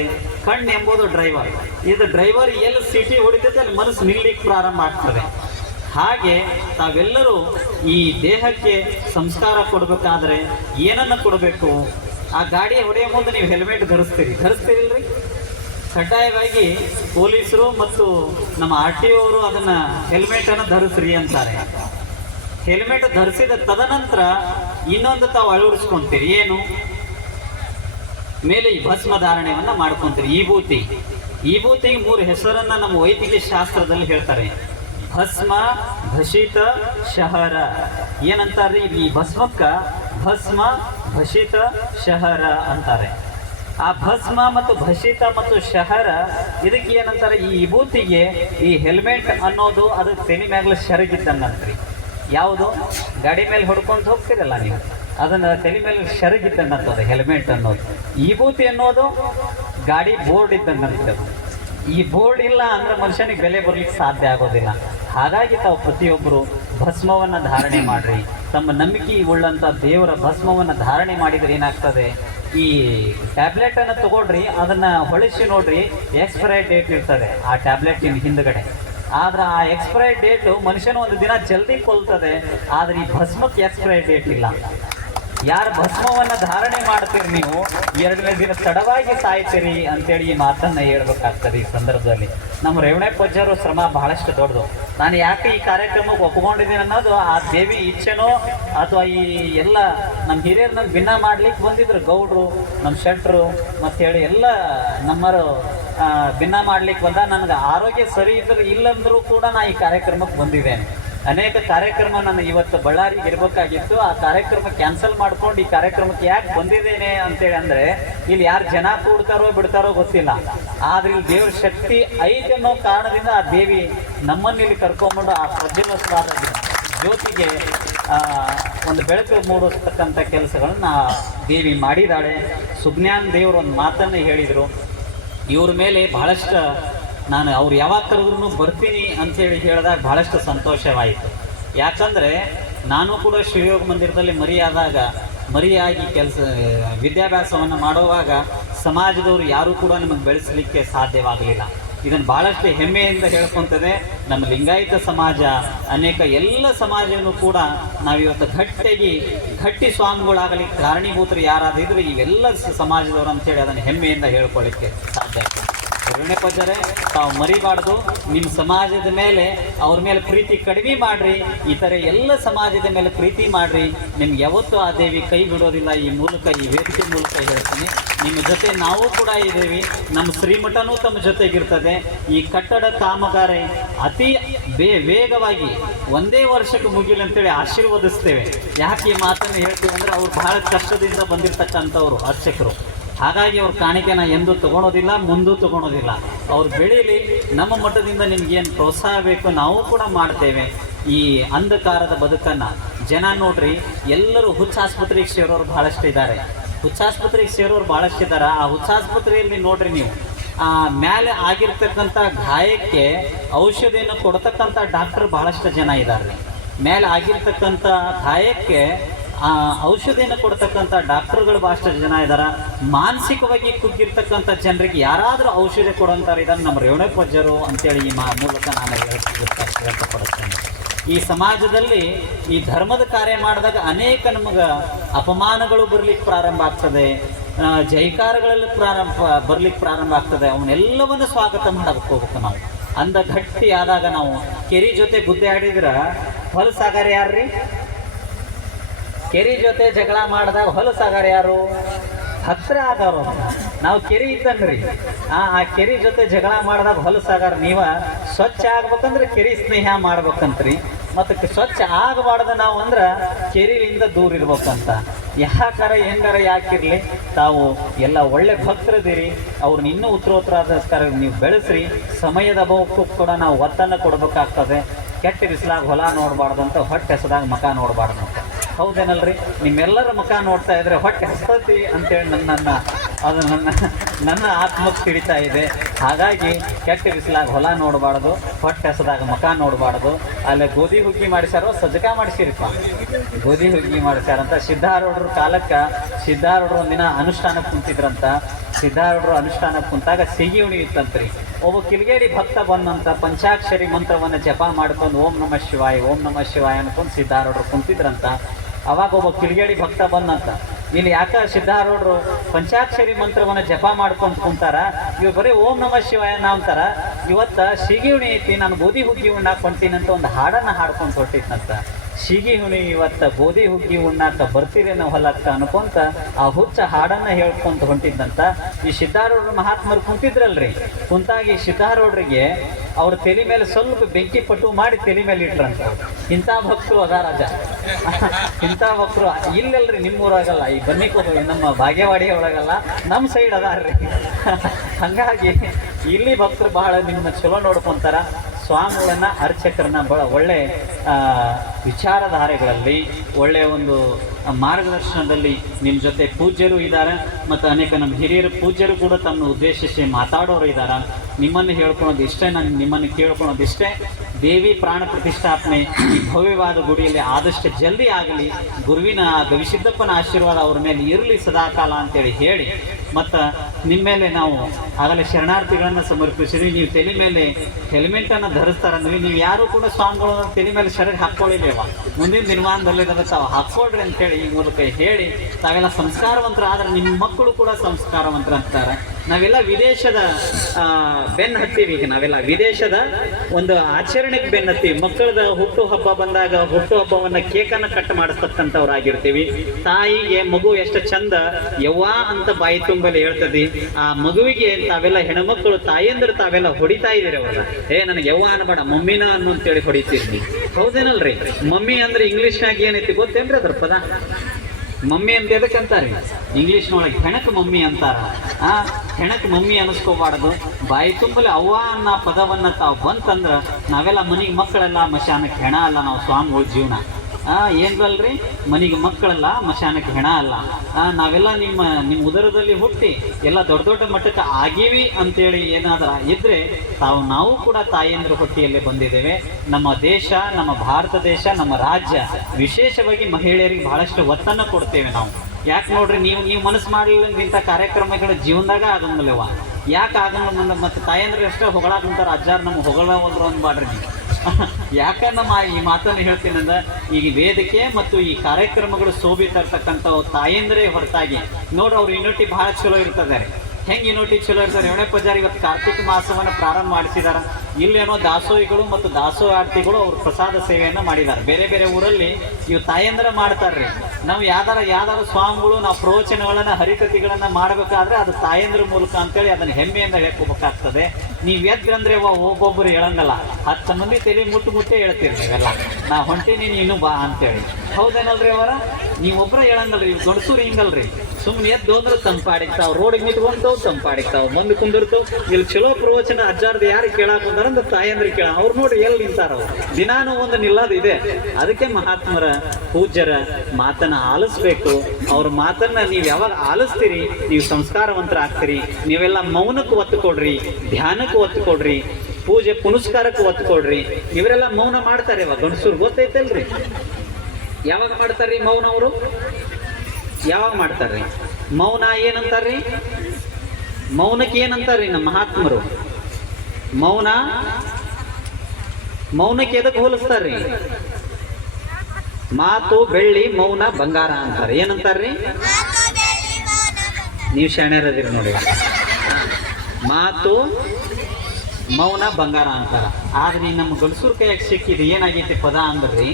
ಕಣ್ಣು ಎಂಬುದು ಡ್ರೈವರ್, ಇದು ಡ್ರೈವರ್ ಎಲ್ಲಿ ಸಿಟಿ ಹೊಡಿತೈತೆ ಅಲ್ಲಿ ಮನಸ್ಸು ನಿಲ್ಲಿಕ್ಕೆ ಪ್ರಾರಂಭ ಆಗ್ತದೆ. ಹಾಗೆ ತಾವೆಲ್ಲರೂ ಈ ದೇಹಕ್ಕೆ ಸಂಸ್ಕಾರ ಕೊಡಬೇಕಾದ್ರೆ ಏನನ್ನು ಕೊಡಬೇಕು? ಆ ಗಾಡಿ ಹೊಡೆಯೋ ಮುಂದೆ ನೀವು ಹೆಲ್ಮೆಟ್ ಧರಿಸ್ತೀರಿಲ್ರಿ? ಕಡ್ಡಾಯವಾಗಿ ಪೊಲೀಸರು ಮತ್ತು ನಮ್ಮ RTO ಅವರು ಅದನ್ನು ಹೆಲ್ಮೆಟನ್ನು ಧರಿಸ್ರಿ ಅಂತಾರೆ. ಹೆಲ್ಮೆಟ್ ಧರಿಸಿದ ತದನಂತರ ಇನ್ನೊಂದು ತಾವು ಅಳವಡಿಸ್ಕೊಂತೀರಿ, ಏನು? ಮೇಲೆ ಈ ಭಸ್ಮ ಧಾರಣೆಯನ್ನು ಮಾಡ್ಕೊಂತೀರಿ. ವಿಭೂತಿಗೆ 3 ಹೆಸರನ್ನು ನಮ್ಮ ವೈದ್ಯಕೀಯ ಶಾಸ್ತ್ರದಲ್ಲಿ ಹೇಳ್ತಾರೆ. ಭಸ್ಮ, ಭಸಿತ, ಶಹರ. ಏನಂತಾರೆ ಈ ಭಸ್ಮಕ್ಕ? ಭಸ್ಮ, ಭಸಿತ, ಶಹರ ಅಂತಾರೆ. ಆ ಭಸ್ಮ ಮತ್ತು ಭಸಿತ ಮತ್ತು ಶಹರ ಇದಕ್ಕೆ ಏನಂತಾರೆ? ಈ ವಿಭೂತಿಗೆ ಈ ಹೆಲ್ಮೆಟ್ ಅನ್ನೋದು ಅದು ತೆನಿ ಮ್ಯಾಗ್ಲ ಶರಗಿದ್ದಂಗಂತ್ರಿ. ಯಾವುದು? ಗಾಡಿ ಮೇಲೆ ಹೊಡ್ಕೊಂಡು ಹೋಗ್ತಿರಲ್ಲ ನೀವು, ಅದನ್ನು ತೆನಿ ಮೇಲೆ ಶರಗಿದ್ದಂಗಂತದೆ ಹೆಲ್ಮೆಟ್ ಅನ್ನೋದು. ವಿಭೂತಿ ಅನ್ನೋದು ಗಾಡಿ ಬೋರ್ಡ್ ಇದ್ದಂಗಂತದು. ಈ ಬೋರ್ಡ್ ಇಲ್ಲ ಅಂದ್ರೆ ಮನುಷ್ಯನಿಗೆ ಬೆಲೆ ಬರ್ಲಿಕ್ಕೆ ಸಾಧ್ಯ ಆಗೋದಿಲ್ಲ. ಹಾಗಾಗಿ ತಾವು ಪ್ರತಿಯೊಬ್ಬರು ಭಸ್ಮವನ್ನು ಧಾರಣೆ ಮಾಡ್ರಿ. ತಮ್ಮ ನಂಬಿಕೆ ಉಳ್ಳಂಥ ದೇವರ ಭಸ್ಮವನ್ನು ಧಾರಣೆ ಮಾಡಿದರೆ ಏನಾಗ್ತದೆ? ಈ ಟ್ಯಾಬ್ಲೆಟನ್ನು ತಗೊಳ್ರಿ, ಅದನ್ನು ಹೊಳಿಸಿ ನೋಡ್ರಿ, ಎಕ್ಸ್ಪೈರಿ ಡೇಟ್ ಇರ್ತದೆ ಆ ಟ್ಯಾಬ್ಲೆಟಿನ ಹಿಂದ್ಗಡೆ. ಆದ್ರೆ ಆ ಎಕ್ಸ್ಪೈರಿ ಡೇಟು ಮನುಷ್ಯನ ಒಂದು ದಿನ ಜಲ್ದಿ ಕೊಲ್ತದೆ, ಆದರೆ ಈ ಭಸ್ಮಕ್ಕೆ ಎಕ್ಸ್ಪೈರಿ ಡೇಟ್ ಇಲ್ಲ. ಯಾರು ಭಸ್ಮವನ್ನು ಧಾರಣೆ ಮಾಡ್ತೀರಿ ನೀವು 2ನೇ ದಿನ ತಡವಾಗಿ ಸಾಯ್ತೀರಿ ಅಂತೇಳಿ ಈ ಮಾತನ್ನು ಹೇಳ್ಬೇಕಾಗ್ತದೆ. ಈ ಸಂದರ್ಭದಲ್ಲಿ ನಮ್ಮ ರೇವಣ ಪೂಜ್ಯರು ಶ್ರಮ ಬಹಳಷ್ಟು ದೊಡ್ಡದು. ನಾನು ಯಾಕೆ ಈ ಕಾರ್ಯಕ್ರಮಕ್ಕೆ ಒಪ್ಕೊಂಡಿದ್ದೀನಿ ಅನ್ನೋದು ಆ ದೇವಿ ಇಚ್ಛೆನೋ ಅಥವಾ ಈ ಎಲ್ಲ ನಮ್ಮ ಹಿರಿಯರನ್ನ ಭಿನ್ನ ಮಾಡ್ಲಿಕ್ಕೆ ಬಂದಿದ್ರು. ಗೌಡ್ರು, ನಮ್ಮ ಶೆಟ್ರು ಹೇಳಿ ಎಲ್ಲ ನಮ್ಮರು ಭಿನ್ನ ಮಾಡ್ಲಿಕ್ಕೆ ಬಂದ. ನನಗೆ ಆರೋಗ್ಯ ಸರಿ ಇಲ್ಲಂದ್ರೂ ಕೂಡ ನಾ ಈ ಕಾರ್ಯಕ್ರಮಕ್ಕೆ ಬಂದಿದ್ದೇನೆ. ಅನೇಕ ಕಾರ್ಯಕ್ರಮ ನಾನು ಇವತ್ತು ಬಳ್ಳಾರಿಗೆ ಇರಬೇಕಾಗಿತ್ತು, ಆ ಕಾರ್ಯಕ್ರಮ ಕ್ಯಾನ್ಸಲ್ ಮಾಡ್ಕೊಂಡು ಈ ಕಾರ್ಯಕ್ರಮಕ್ಕೆ ಯಾಕೆ ಬಂದಿದ್ದೇನೆ ಅಂತೇಳಿ ಅಂದರೆ ಇಲ್ಲಿ ಯಾರು ಜನ ಕೂಡ್ತಾರೋ ಬಿಡ್ತಾರೋ ಗೊತ್ತಿಲ್ಲ, ಆದ್ರೆ ಇಲ್ಲಿ ದೇವ್ರ ಶಕ್ತಿ ಐತೆ ಅನ್ನೋ ಕಾರಣದಿಂದ ಆ ದೇವಿ ನಮ್ಮನ್ನು ಇಲ್ಲಿ ಕರ್ಕೊಂಡ್ಬಂದು ಆ ಪ್ರಜ್ವಲಿತವಾದ ಜ್ಯೋತಿಗೆ ಒಂದು ಬೆಳಕು ಮೂಡಿಸ್ತಕ್ಕಂಥ ಕೆಲಸಗಳನ್ನ ದೇವಿ ಮಾಡಿದ್ದಾಳೆ. ಸುಜ್ಞಾನ ದೇವರು ಒಂದು ಮಾತನ್ನು ಹೇಳಿದರು. ಇವ್ರ ಮೇಲೆ ಬಹಳಷ್ಟು ನಾನು ಅವ್ರು ಯಾವಾಗ ಕರೆದ್ರೂ ಬರ್ತೀನಿ ಅಂತೇಳಿ ಹೇಳಿದಾಗ ಬಹಳಷ್ಟು ಸಂತೋಷವಾಯಿತು. ಯಾಕಂದರೆ ನಾನು ಕೂಡ ಶಿವಯೋಗ ಮಂದಿರದಲ್ಲಿ ಮರಿಯಾಗಿ ವಿದ್ಯಾಭ್ಯಾಸವನ್ನು ಮಾಡುವಾಗ ಸಮಾಜದವರು ಯಾರೂ ಕೂಡ ನಮಗೆ ಬೆಳೆಸಲಿಕ್ಕೆ ಸಾಧ್ಯವಾಗಲಿಲ್ಲ. ಇದನ್ನು ಭಾಳಷ್ಟು ಹೆಮ್ಮೆಯಿಂದ ಹೇಳ್ಕೊತದೆ ನಮ್ಮ ಲಿಂಗಾಯತ ಸಮಾಜ. ಅನೇಕ ಎಲ್ಲ ಸಮಾಜವನ್ನು ಕೂಡ ನಾವಿವತ್ತು ಗಟ್ಟಿ ಸ್ವಾಮಿಗಳಾಗಲಿಕ್ಕೆ ಕಾರಣೀಭೂತರು ಯಾರಾದಿದ್ರು ಇವೆಲ್ಲ ಸಮಾಜದವರು ಅಂತೇಳಿ ಅದನ್ನು ಹೆಮ್ಮೆಯಿಂದ ಹೇಳ್ಕೊಳ್ಳಿಕ್ಕೆ ಸಾಧ್ಯ. ರೇವಣಪಜ್ಜರೇ, ತಾವು ಮರಿಬಾರ್ದು. ನಿಮ್ಮ ಸಮಾಜದ ಮೇಲೆ ಅವ್ರ ಮೇಲೆ ಪ್ರೀತಿ ಕಡಿಮೆ ಮಾಡ್ರಿ, ಈ ಥರ ಎಲ್ಲ ಸಮಾಜದ ಮೇಲೆ ಪ್ರೀತಿ ಮಾಡ್ರಿ. ನಿಮ್ಗೆ ಯಾವತ್ತೂ ಆ ದೇವಿ ಕೈ ಬಿಡೋದಿಲ್ಲ. ಈ ವೇದಿಕೆ ಮೂಲಕ ಹೇಳ್ತೀನಿ, ನಿಮ್ಮ ಜೊತೆ ನಾವು ಕೂಡ ಇದ್ದೀವಿ. ನಮ್ಮ ಶ್ರೀಮಠನೂ ತಮ್ಮ ಜೊತೆಗಿರ್ತದೆ. ಈ ಕಟ್ಟಡ ಕಾಮಗಾರಿ ಅತಿ ವೇಗವಾಗಿ 1 ವರ್ಷಕ್ಕೆ ಮುಗಿಲಿ ಅಂತೇಳಿ ಆಶೀರ್ವದಿಸ್ತೇವೆ. ಯಾಕೆ ಈ ಮಾತನ್ನು ಹೇಳ್ತೀವಿ ಅಂದರೆ ಅವ್ರು ಬಹಳ ಕಷ್ಟದಿಂದ ಬಂದಿರತಕ್ಕಂಥವ್ರು ಅರ್ಚಕರು. ಹಾಗಾಗಿ ಅವ್ರ ಕಾಣಿಕೆನ ಎಂದೂ ತೊಗೊಳೋದಿಲ್ಲ, ಮುಂದೂ ತೊಗೊಳೋದಿಲ್ಲ. ಅವ್ರು ಬೆಳೀಲಿ. ನಮ್ಮ ಮಟ್ಟದಿಂದ ನಿಮ್ಗೇನು ಪ್ರೋತ್ಸಾಹ ಬೇಕು ನಾವು ಕೂಡ ಮಾಡ್ತೇವೆ. ಈ ಅಂಧಕಾರದ ಬದುಕನ್ನು ಜನ ನೋಡ್ರಿ, ಎಲ್ಲರೂ ಹುಚ್ಚಾಸ್ಪತ್ರೆಗೆ ಸೇರೋರು ಭಾಳಷ್ಟಿದ್ದಾರೆ. ಆ ಹುಚ್ಚಾಸ್ಪತ್ರೆಯಲ್ಲಿ ನೋಡ್ರಿ ನೀವು ಮೇಲೆ ಆಗಿರ್ತಕ್ಕಂಥ ಗಾಯಕ್ಕೆ ಔಷಧಿಯನ್ನು ಕೊಡ್ತಕ್ಕಂಥ ಡಾಕ್ಟರ್ ಭಾಳಷ್ಟು ಜನ ಇದ್ದಾರೆ. ಮೇಲೆ ಆಗಿರ್ತಕ್ಕಂಥ ಗಾಯಕ್ಕೆ ಔಷಧಿಯನ್ನು ಕೊಡ್ತಕ್ಕಂಥ ಡಾಕ್ಟರ್ಗಳು ಭಾಳಷ್ಟು ಜನ ಇದ್ದಾರೆ. ಮಾನಸಿಕವಾಗಿ ಕುಗ್ಗಿರ್ತಕ್ಕಂಥ ಜನರಿಗೆ ಯಾರಾದರೂ ಔಷಧಿ ಕೊಡೋಂಥವ್ರು ಇದನ್ನು ನಮ್ಮ ರೇವಣಪ್ಪಜ್ಜರು ಅಂತೇಳಿ ಈ ಮೂಲಕ ನಾನು ವ್ಯಕ್ತಪಡಿಸ್ತೇನೆ. ಈ ಸಮಾಜದಲ್ಲಿ ಈ ಧರ್ಮದ ಕಾರ್ಯ ಮಾಡಿದಾಗ ಅನೇಕ ನಮಗೆ ಅಪಮಾನಗಳು ಬರಲಿಕ್ಕೆ ಪ್ರಾರಂಭ ಆಗ್ತದೆ, ಜೈಕಾರಗಳಲ್ಲಿ ಬರ್ಲಿಕ್ಕೆ ಪ್ರಾರಂಭ ಆಗ್ತದೆ. ಅವನ್ನೆಲ್ಲವನ್ನು ಸ್ವಾಗತ ಮಾಡಕ್ಕೆ ಹೋಗ್ಬೇಕು ನಾವು. ಅಂದ ಗಟ್ಟಿ ಆದಾಗ ನಾವು ಕೆರಿ ಜೊತೆ ಗುದ್ದೆ ಆಡಿದ್ರೆ ಹೊಲಸಾಗಾರ ಯಾರ್ರಿ? ಕೆರಿ ಜೊತೆ ಜಗಳ ಮಾಡಿದಾಗ ಹೊಲಸಾಗಾರ ಯಾರು? ಹತ್ರ ಆದವರು. ನಾವು ಕೆರಿ ಇದ್ದಂಗ್ರಿ, ಆ ಕೆರಿ ಜೊತೆ ಜಗಳ ಮಾಡಿದಾಗ ಹೊಲಸಾಗಾರ ನೀವ. ಸ್ವಚ್ಛ ಆಗ್ಬೇಕಂದ್ರೆ ಕೆರಿ ಸ್ನೇಹ ಮಾಡ್ಬೇಕಂತ್ರಿ. ಮತ್ತು ಸ್ವಚ್ಛ ಆಗಬಾರ್ದ ನಾವು ಅಂದ್ರೆ ಕೆರಿಯಿಂದ ದೂರ ಇರ್ಬೇಕಂತ. ಯಾಕಾರ ಹೆಂಗಾರ ಯಾಕಿರ್ಲಿ, ತಾವು ಎಲ್ಲ ಒಳ್ಳೆ ಭಕ್ತರದಿರಿ, ಅವ್ರನ್ನ ಇನ್ನೂ ಉತ್ತರೋತ್ತರಾದಸ್ಕಾರ ನೀವು ಬೆಳೆಸ್ರಿ. ಸಮಯದ ಅಭಾವಕ್ಕೂ ಕೂಡ ನಾವು ಒತ್ತನ್ನು ಕೊಡ್ಬೇಕಾಗ್ತದೆ. ಕೆಟ್ಟ ಬಿಸಿಲಾಗ ಹೊಲ ನೋಡಬಾರ್ದು ಅಂತ, ಹೊಟ್ಟೆ ಹಸದಾಗ ಮಕ ನೋಡಬಾರ್ದು ಅಂತ. ಹೌದೇನಲ್ರಿ? ನಿಮ್ಮೆಲ್ಲರ ಮುಖ ನೋಡ್ತಾ ಇದ್ರೆ ಹೊಟ್ಟೆ ಹಸ್ತತಿ ಅಂತೇಳಿ ಅದು ನನ್ನ ಆತ್ಮಕ್ಕೆ ತಿಳಿತಾ ಇದೆ. ಹಾಗಾಗಿ ಕೆಟ್ಟ ಬಿಸಿಲಾಗ ಹೊಲ ನೋಡಬಾರ್ದು, ಹೊಟ್ಟೆ ಹಸದಾಗ ಮುಖ ನೋಡಬಾರ್ದು. ಅಲ್ಲೇ ಗೋಧಿ ಹುಗ್ಗಿ ಮಾಡಿಸ್ಯಾರೋ ಸಜ್ಜಕ ಮಾಡಿಸಿರಿಪ್ಪ, ಗೋಧಿ ಹುಗ್ಗಿ ಮಾಡಿಸ್ಯಾರಂತ. ಸಿದ್ಧಾರೂಢರ ಕಾಲಕ್ಕೆ ಸಿದ್ಧಾರೂಢರು ಒಂದಿನ ಅನುಷ್ಠಾನಕ್ಕೆ ಕುಂತಿದ್ರಂತ. ಸಿದ್ಧಾರೂಢರು ಅನುಷ್ಠಾನಕ್ಕೆ ಕುಂತಾಗ ಸಿಗಿ ಉಣಿ ಇತ್ತಂತ್ರಿ. ಒಬ್ಬ ಕಿಲ್ಗೇಡಿ ಭಕ್ತ ಬಂದಂತ ಪಂಚಾಕ್ಷರಿ ಮಂತ್ರವನ್ನು ಜಪ ಮಾಡ್ಕೊಂಡು ಓಂ ನಮಃ ಶಿವಾಯ ಓಂ ನಮಃ ಶಿವಾಯ ಅನ್ಕೊಂಡು ಸಿದ್ಧಾರೂಢರು ಕುಂತಿದ್ರಂತ. ಅವಾಗ ಒಬ್ಬ ಕಿಲ್ಗೇಡಿ ಭಕ್ತ ಬಂದಂತ, ಇಲ್ಲಿ ಯಾಕ ಸಿದ್ಧಾರೂಢರು ಪಂಚಾಕ್ಷರಿ ಮಂತ್ರವನ್ನು ಜಪ ಮಾಡ್ಕೊಂತ ಕುಂತಾರ, ಇವ್ ಬರೀ ಓಂ ನಮಃ ಶಿವಾಯ ಅಂತಾರ, ಇವತ್ತ ಸಿಗಿ ಉಣಿ ಐತಿ, ನಾನು ಗೋಧಿ ಹುಗ್ಗಿ ಉಣ್ಣಾಕ್ ಹೊಂಟೀನಂತ ಒಂದು ಹಾಡನ್ನ ಹಾಡ್ಕೊಂತ ಹೊಟ್ಟಿತ್ತಂತ. ಸಿಗಿ ಹುಣಿ ಇವತ್ತ ಗೋಧಿ ಹುಗ್ಗಿ ಉಣ್ಣಾಕ ಬರ್ತೀರೇನೋ ಹೊಲಕ್ಕ ಅನ್ಕೊಂತ ಆ ಹುಚ್ಚ ಹಾಡನ್ನ ಹೇಳ್ಕೊಂತ ಹೊಂಟಿದ್ದಂತ. ಈ ಸಿದ್ಧಾರೂಢರು ಮಹಾತ್ಮರು ಕುಂತಿದ್ರಲ್ರಿ, ಕುಂತಾಗಿ ಸಿದ್ಧಾರೂಢರಿಗೆ ಅವ್ರ ತಲೆ ಮೇಲೆ ಸ್ವಲ್ಪ ಬೆಂಕಿ ಪಟ್ಟು ಮಾಡಿ ತಲೆ ಮೇಲೆ ಇಟ್ರಂತ. ಇಂಥ ಭಕ್ತರು ಅದಾರ ರಾಜ, ಇಂಥ ಭಕ್ತರು ಇಲ್ಲಲ್ರಿ ನಿಮ್ಮೂರಾಗಲ್ಲ, ಈ ಬನ್ನಿಕೋದು ನಮ್ಮ ಭಾಗ್ಯವಾಡಿ ಒಳಗಲ್ಲ, ನಮ್ಮ ಸೈಡ್ ಅದಾರ್ರಿ. ಹಂಗಾಗಿ ಇಲ್ಲಿ ಭಕ್ತರು ಬಹಳ ನಿಮ್ಮ ಚಲೋ ನೋಡ್ಕೊಂತಾರ. ಸ್ವಾಮಿಗಳನ್ನ ಅರ್ಚಕರನ್ನ ಬಹಳ ಒಳ್ಳೆ ವಿಚಾರಧಾರೆಗಳಲ್ಲಿ ಒಳ್ಳೆಯ ಒಂದು ಮಾರ್ಗದರ್ಶನದಲ್ಲಿ ನಿಮ್ಮ ಜೊತೆ ಪೂಜ್ಯರು ಇದ್ದಾರೆ, ಮತ್ತು ಅನೇಕ ನಮ್ಮ ಹಿರಿಯರು ಪೂಜ್ಯರು ಕೂಡ ತಮ್ಮನ್ನು ಉದ್ದೇಶಿಸಿ ಮಾತಾಡೋರು ಇದ್ದಾರೆ. ನಿಮ್ಮನ್ನು ಹೇಳ್ಕೊಳೋದು ಇಷ್ಟೇ, ನಾನು ನಿಮ್ಮನ್ನು ಕೇಳ್ಕೊಳೋದು ಇಷ್ಟೇ, ದೇವಿ ಪ್ರಾಣ ಪ್ರತಿಷ್ಠಾಪನೆ ಈ ಭವ್ಯವಾದ ಗುಡಿಯಲ್ಲಿ ಆದಷ್ಟು ಜಲ್ದಿ ಆಗಲಿ, ಗುರುವಿನ ಗವಿಸಿದ್ದಪ್ಪನ ಆಶೀರ್ವಾದ ಅವ್ರ ಮೇಲೆ ಇರಲಿ ಸದಾಕಾಲ ಅಂತೇಳಿ ಹೇಳಿ, ಮತ್ತು ನಿಮ್ಮ ಮೇಲೆ ನಾವು ಆಗಲೇ ಶರಣಾರ್ಥಿಗಳನ್ನು ಸಮರ್ಪಿಸಿದ್ವಿ. ನೀವು ತಲೆ ಮೇಲೆ ಹೆಲ್ಮೆಟನ್ನು ಧರಿಸ್ತಾರಂದ್ವಿ, ನೀವು ಯಾರು ಕೂಡ ಸ್ವಾಮಿಗಳು ತಲೆ ಮೇಲೆ ಶರಗ್ ಹಾಕ್ಕೊಳ್ಳಿಲ್ಲೇವ, ಮುಂದಿನ ದಿನಮಾನದಲ್ಲಿ ತಾವು ಹಾಕ್ಕೊಳ್ರಿ ಅಂತೇಳಿ ಈ ಮೂಲಕ ಹೇಳಿ, ತಾವೆಲ್ಲ ಸಂಸ್ಕಾರವಂತರ ಆದ್ರೆ ನಿಮ್ಮ ಮಕ್ಕಳು ಕೂಡ ಸಂಸ್ಕಾರವಂತರ ಅಂತಾರೆ. ನಾವೆಲ್ಲ ವಿದೇಶದ ಬೆನ್ನು ಹತ್ತೀವಿ. ಈಗ ನಾವೆಲ್ಲ ವಿದೇಶದ ಒಂದು ಆಚರಣೆಗೆ ಬೆನ್ನು ಹತ್ತೀವಿ. ಮಕ್ಕಳದ ಹುಟ್ಟು ಹಬ್ಬ ಬಂದಾಗ ಹುಟ್ಟು ಹಬ್ಬವನ್ನ ಕೇಕನ್ನು ಕಟ್ ಮಾಡಿಸ್ತಕ್ಕಂಥವ್ರಾಗಿರ್ತೀವಿ. ತಾಯಿಗೆ ಮಗು ಎಷ್ಟು ಚಂದ ಯವ್ವ ಅಂತ ಬಾಯಿ ತುಂಬಲ್ಲಿ ಹೇಳ್ತದೆ. ಆ ಮಗುವಿಗೆ ತಾವೆಲ್ಲ ಹೆಣ್ಮಕ್ಕಳು ತಾಯಿಯಂದ್ರೆ ತಾವೆಲ್ಲ ಹೊಡಿತಾ ಇದೀರಿ ಅವ್ರನ್ನ. ನನಗೆ ಯವ್ವ ಅನ್ಬೇಡ ಮಮ್ಮಿನ ಅನ್ನು ಅಂತೇಳಿ ಹೊಡಿತೀರಿ. ಹೌದೇನಲ್ರಿ? ಮಮ್ಮಿ ಅಂದ್ರೆ ಇಂಗ್ಲಿಷ್ನಾಗ ಏನೈತಿ ಗೊತ್ತೇನ್ರಿ ಅದ್ರ ಪದ? ಮಮ್ಮಿ ಅಂತ ಎದಕ್ಕಂತಾರೆ ಇಂಗ್ಲೀಷ್ನೊಳಗೆ? ಹೆಣಕ್ ಮಮ್ಮಿ ಅಂತಾರ. ಹೆಣಕ್ ಮಮ್ಮಿ ಅನಿಸ್ಕೋಬಾರ್ದು. ಬಾಯಿ ತುಂಬಲಿ ಅವ್ವ ಅನ್ನೋ ಪದವನ್ನ ತಾವು ಬಂತಂದ್ರೆ ನಾವೆಲ್ಲ ಮನೆಗೆ ಮಕ್ಕಳೆಲ್ಲ ಮಶಾನಕ್ಕೆ ಹೆಣ ಅಲ್ಲ, ನಾವು ಸ್ವಾಮಿಗಳ ಜೀವನ ಏನ್ರಲ್ರಿ, ಮನೆಗೆ ಮಕ್ಕಳಲ್ಲ ಮಶಾನಕ್ಕೆ ಹೆಣ ಅಲ್ಲ. ನಾವೆಲ್ಲ ನಿಮ್ಮ ಉದರದಲ್ಲಿ ಹುಟ್ಟಿ ಎಲ್ಲ ದೊಡ್ಡ ದೊಡ್ಡ ಮಟ್ಟಕ್ಕೆ ಆಗೀವಿ ಅಂತೇಳಿ ಏನಾದ್ರ ಇದ್ರೆ ನಾವು ಕೂಡ ತಾಯಿಯಂದ್ರ ಹೊಟ್ಟಿಯಲ್ಲಿ ಬಂದಿದ್ದೇವೆ. ನಮ್ಮ ದೇಶ, ನಮ್ಮ ಭಾರತ ದೇಶ, ನಮ್ಮ ರಾಜ್ಯ ವಿಶೇಷವಾಗಿ ಮಹಿಳೆಯರಿಗೆ ಬಹಳಷ್ಟು ಒತ್ತನ್ನು ಕೊಡ್ತೇವೆ ನಾವು. ಯಾಕೆ ನೋಡ್ರಿ, ನೀವು ಮನಸ್ಸು ಮಾಡಲಿಲ್ಲ ಇಂಥ ಕಾರ್ಯಕ್ರಮಗಳ ಜೀವನದಾಗ ಆಗಂಗಿಲ್ಲವ. ಯಾಕೆ ಆಗಂಗಿಲ್ಲ? ಮತ್ತೆ ತಾಯಂದ್ರೆ ಅಷ್ಟೇ ಹೊಗಳಾಕಂತಾರ, ಅಜ್ಜಾರು ನಮ್ಗೆ ಹೊಗಳ ಹೋದ್ರು ಅಂದ್ಬಾಡ್ರಿ ನೀವು. ಯಾಕೆ ನಮ್ಮ ಈ ಮಾತನ್ನು ಹೇಳ್ತೀನಂದ್ರೆ, ಈಗ ವೇದಿಕೆ ಮತ್ತು ಈ ಕಾರ್ಯಕ್ರಮಗಳು ಶೋಭೆ ತರ್ತಕ್ಕಂಥ ತಾಯಂದ್ರೆ ಹೊರತಾಗಿ ನೋಡ್ರಿ, ಅವ್ರ ಯೂನಿಟಿ ಬಹಳ ಚಲೋ ಇರ್ತದೆ. ಹೆಂಗೆ ಯೂನಿಟಿ ಚಲೋ ಇರ್ತಾರೆ? ರೇವಣಪ್ಪಜ್ಜಾರು ಇವತ್ತು ಕಾರ್ತಿಕ ಮಾಸವನ್ನು ಪ್ರಾರಂಭ ಮಾಡಿಸಿದಾರ. ಇಲ್ಲೇನೋ ದಾಸೋಹಿಗಳು ಮತ್ತು ದಾಸೋಹಾರ್ಥಿಗಳು ಅವ್ರ ಪ್ರಸಾದ ಸೇವೆಯನ್ನು ಮಾಡಿದ್ದಾರೆ. ಬೇರೆ ಬೇರೆ ಊರಲ್ಲಿ ಇವು ತಾಯಂದ್ರ ಮಾಡ್ತಾರ್ರಿ. ನಾವು ಯಾವ್ದಾರ ಸ್ವಾಮಿಗಳು ನಾವು ಪ್ರವಚನಗಳನ್ನ ಹರಿಕಥೆಗಳನ್ನ ಮಾಡ್ಬೇಕಾದ್ರೆ ಅದು ತಾಯಂದ್ರ ಮೂಲಕ ಅಂತೇಳಿ ಅದನ್ನ ಹೆಮ್ಮೆಯಿಂದ ಹೇಳ್ಕೋಬೇಕಾಗ್ತದೆ. ನೀವು ಎದ್ರಂದ್ರೆ ಒಬ್ಬೊಬ್ಬರು ಹೇಳಂಗಲ್ಲ, 10 ಮಂದಿ ತಲೆ ಮುಟ್ಟೆ ಹೇಳ್ತೀರಿ ನೀವೆಲ್ಲ, ನಾ ಹೊಂಟೀನಿ ನೀನು ಬಾ ಅಂತೇಳಿ. ಹೌದೇನಲ್ರಿ ಅವರ? ನೀವೊಬ್ಬರ ಹೇಳಂಗಲ್ರಿ. ಇವ್ ದೊಡ್ಸೂರು ಹಿಂಗಲ್ರಿ, ಸುಮ್ಮನೆ ಎದ್ದು ಅಂದ್ರೆ ತಂಪಾಡಿಕ್ತಾವ್, ರೋಡಿಗೆ ನಿಂತ್ಕೊಂತಾವ್ ತಂಪಾಡಿಕ್ತಾವ್, ಬಂದು ಕುಂದಿರ್ತಾವ್. ಇಲ್ಲಿ ಚಲೋ ಪ್ರವಚನ ಅಜ್ಜಾರ್ದು ಯಾರು ಕೇಳಾಕ್ ಬಂದಾರಂದ್ರೆ ತಾಯಂದ್ರಿಗೆ ಕೇಳ. ಅವ್ರು ನೋಡಿ ಎಲ್ಲಿ ನಿಂತಾರ, ಅವ್ರು ದಿನಾನು ಒಂದು ನಿಲ್ಲೋದು ಇದೆ. ಅದಕ್ಕೆ ಮಹಾತ್ಮರ ಪೂಜ್ಯರ ಮಾತನ್ನ ಆಲಿಸ್ಬೇಕು. ಅವ್ರ ಮಾತನ್ನ ನೀವು ಯಾವಾಗ ಆಲಿಸ್ತೀರಿ ನೀವು ಸಂಸ್ಕಾರವಂತರ ಆಗ್ತೀರಿ. ನೀವೆಲ್ಲ ಮೌನಕ್ಕೆ ಒತ್ತು ಕೊಡ್ರಿ, ಧ್ಯಾನಕ್ಕೆ ಒತ್ತು ಕೊಡ್ರಿ. ಪೂಜೆ ಪುನಸ್ಕಾರಕ್ಕೆ ಒತ್ತು ಕೊಡ್ರಿ. ಇವರೆಲ್ಲ ಮೌನ ಮಾಡ್ತಾರೆ ಇವಾಗ ಗಂಡಸರು, ಗೊತ್ತೈತಲ್ರಿ? ಯಾವಾಗ ಮಾಡ್ತಾರ್ರಿ ಮೌನ? ಅವರು ಯಾವಾಗ ಮಾಡ್ತಾರ್ರಿ ಮೌನ? ಏನಂತಾರ್ರಿ ಮೌನಕ್ಕೆ? ಏನಂತಾರ್ರಿ ನಮ್ಮ ಮಹಾತ್ಮರು? ಮೌನಕ್ಕೆ ಎದಕ್ಕೆ ಹೋಲಿಸ್ತಾರ್ರಿ? ಮಾತು ಬೆಳ್ಳಿ, ಮೌನ ಬಂಗಾರ ಅಂತಾರೆ. ಏನಂತಾರ್ರಿ? ನೀವು ಶಾಣ್ಯರದಿರಿ ನೋಡಿ. ಮಾತು ಮೌನ ಬಂಗಾರ ಅಂತಾರ. ಆದ್ರೆ ಈ ನಮ್ಮ ಗಂಡಸೂರ್ ಕೈಯಾಗ ಸಿಕ್ಕಿದೆ ಏನಾಗೈತಿ ಪದ ಅಂದ್ರಿ,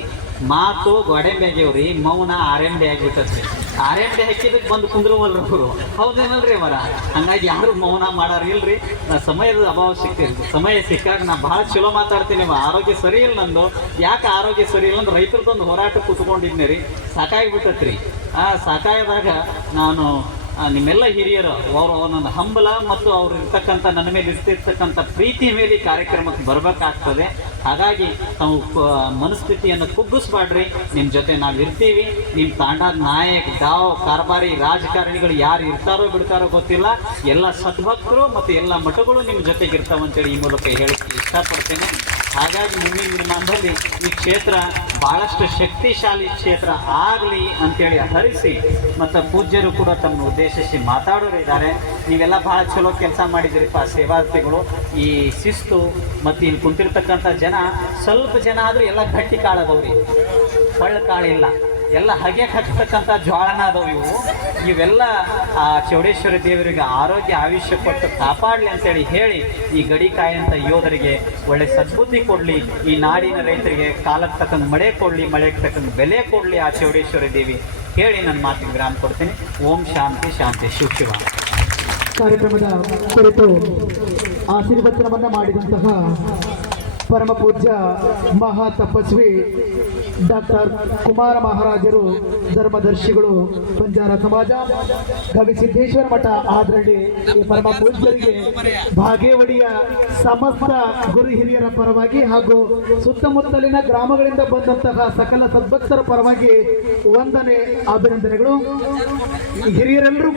ಮಾತು ಗೋಡೆಂಬೆ ಆಗ್ಯಾವ್ರಿ, ಮೌನ ಆರೆಂಬೆ ಆಗ್ಬಿಟ್ಟದ್ರಿ. ಆರೆಂಬೆ ಹಾಕಿದಕ್ಕೆ ಬಂದು ಕುಂದ್ರವಲ್ರಿ ಅವರು, ಹೌದೇನಲ್ರಿ ಅವರ? ಹಂಗಾಗಿ ಯಾರು ಮೌನ ಮಾಡಾರ ಇಲ್ರಿ. ನಾ ಸಮಯದ ಅಭಾವ ಸಮಯ ಸಿಕ್ಕಾಗ ನಾ ಬಹಳ ಚಲೋ ಮಾತಾಡ್ತೀನಿ. ಆರೋಗ್ಯ ಸರಿ ಇಲ್ಲ ನಂದು. ಯಾಕೆ ಆರೋಗ್ಯ ಸರಿ ಇಲ್ಲ ಅಂದ್ರೆ ರೈತರದೊಂದು ಹೋರಾಟ ಕೂತ್ಕೊಂಡಿದ್ನಿ ರೀ, ಸಾಕಾಗಿಬಿಟ್ಟತ್ರಿ. ಸಾಕಾಯದಾಗ ನಾನು ನಿಮ್ಮೆಲ್ಲ ಹಿರಿಯರು ಅವರು ಒಂದೊಂದು ಹಂಬಲ ಮತ್ತು ಅವ್ರು ಇರ್ತಕ್ಕಂಥ ನನ್ನ ಮೇಲೆ ಇರ್ತಿರ್ತಕ್ಕಂಥ ಪ್ರೀತಿ ಮೇಲೆ ಈ ಕಾರ್ಯಕ್ರಮಕ್ಕೆ ಬರಬೇಕಾಗ್ತದೆ. ಹಾಗಾಗಿ ನಾವು ಮನಸ್ಥಿತಿಯನ್ನು ಕುಗ್ಗಿಸ್ಬಾಡ್ರಿ. ನಿಮ್ಮ ಜೊತೆ ನಾವು ಇರ್ತೀವಿ. ನಿಮ್ಮ ತಾಂಡದ ನಾಯಕ್, ದಾವ್, ಕಾರ್ಬಾರಿ, ರಾಜಕಾರಣಿಗಳು ಯಾರು ಇರ್ತಾರೋ ಬಿಡ್ತಾರೋ ಗೊತ್ತಿಲ್ಲ. ಎಲ್ಲ ಸದ್ಭಕ್ತರು ಮತ್ತು ಎಲ್ಲ ಮಠಗಳು ನಿಮ್ಮ ಜೊತೆಗೆ ಇರ್ತಾವಂತೇಳಿ ಈ ಮೂಲಕ ಹೇಳಕ್ಕೆ ಇಷ್ಟಪಡ್ತೇನೆ. ಹಾಗಾಗಿ ಮುಂದಿನ ದಿನಮಾನದಲ್ಲಿ ಈ ಕ್ಷೇತ್ರ ಭಾಳಷ್ಟು ಶಕ್ತಿಶಾಲಿ ಕ್ಷೇತ್ರ ಆಗಲಿ ಅಂತೇಳಿ ಹರಿಸಿ, ಮತ್ತು ಪೂಜ್ಯರು ಕೂಡ ತಮ್ಮ ಉದ್ದೇಶಿಸಿ ಮಾತಾಡೋರು ಇದ್ದಾರೆ. ನೀವೆಲ್ಲ ಭಾಳ ಚಲೋ ಕೆಲಸ ಮಾಡಿದಿರಿಪ್ಪ ಸೇವಾರ್ಥಿಗಳು. ಈ ಶಿಸ್ತು ಮತ್ತು ಇಲ್ಲಿ ಕುಂತಿರ್ತಕ್ಕಂಥ ಜನ ಸ್ವಲ್ಪ ಜನ ಆದರೂ ಎಲ್ಲ ಗಟ್ಟಿ ಕಾಳದವ್ರಿ, ಸಳ್ಳ ಕಾಳಿಲ್ಲ. ಎಲ್ಲ ಹಗೆ ಹಾಕ್ತಕ್ಕಂಥ ಜ್ವಾಳನ ಅದಾವು ಇವೆಲ್ಲ ಆ ಚೌಡೇಶ್ವರಿ ದೇವರಿಗೆ ಆರೋಗ್ಯ ಆಯುಷ್ಯ ಕೊಟ್ಟು ಕಾಪಾಡಲಿ ಅಂತೇಳಿ ಹೇಳಿ, ಈ ಗಡಿ ಕಾಯಂಥ ಯೋಧರಿಗೆ ಒಳ್ಳೆ ಸದ್ಬುದ್ಧಿ ಕೊಡಲಿ, ಈ ನಾಡಿನ ರೈತರಿಗೆ ಕಾಲಕ್ಕೆ ತಕ್ಕಂಗೆ ಮಳೆ ಕೊಡಲಿ, ಮಳೆಗೆ ತಕ್ಕಂಗೆ ಬೆಲೆ ಕೊಡಲಿ ಆ ಚೌಡೇಶ್ವರಿ ದೇವಿ ಹೇಳಿ ನನ್ನ ಮಾತಿಗೆ ವಿರಾಮ ಕೊಡ್ತೀನಿ. ಓಂ ಶಾಂತಿ ಶಾಂತಿ. ಶಿವ. ಕಾರ್ಯಕ್ರಮದ ಕುರಿತು ಆಶೀರ್ವಚನವನ್ನು ಮಾಡಿದಂತಹ ಪರಮ ಪೂಜ್ಯ ಮಹಾ ತಪಸ್ವಿ ಡಾಕ್ಟರ್ ಕುಮಾರ ಮಹಾರಾಜರು, ಧರ್ಮದರ್ಶಿಗಳು, ಬಂಜಾರ ಸಮಾಜ, ಗವಿಸಿದ್ದೇಶ್ವರ ಮಠ ಆದ್ರಳ್ಳಿ, ಈ ಪರಮ ಪೂಜ್ಯರಿಗೆ ಭಾಗೇವಾಡಿಯ ಸಮಸ್ತ ಗುರು ಹಿರಿಯರ ಪರವಾಗಿ ಹಾಗೂ ಸುತ್ತಮುತ್ತಲಿನ ಗ್ರಾಮಗಳಿಂದ ಬಂದಂತಹ ಸಕಲ ಸದ್ಭಕ್ತರ ಪರವಾಗಿ ವಂದನೆ, ಅಭಿನಂದನೆಗಳು. ಹಿರಿಯರೆಲ್ಲರೂ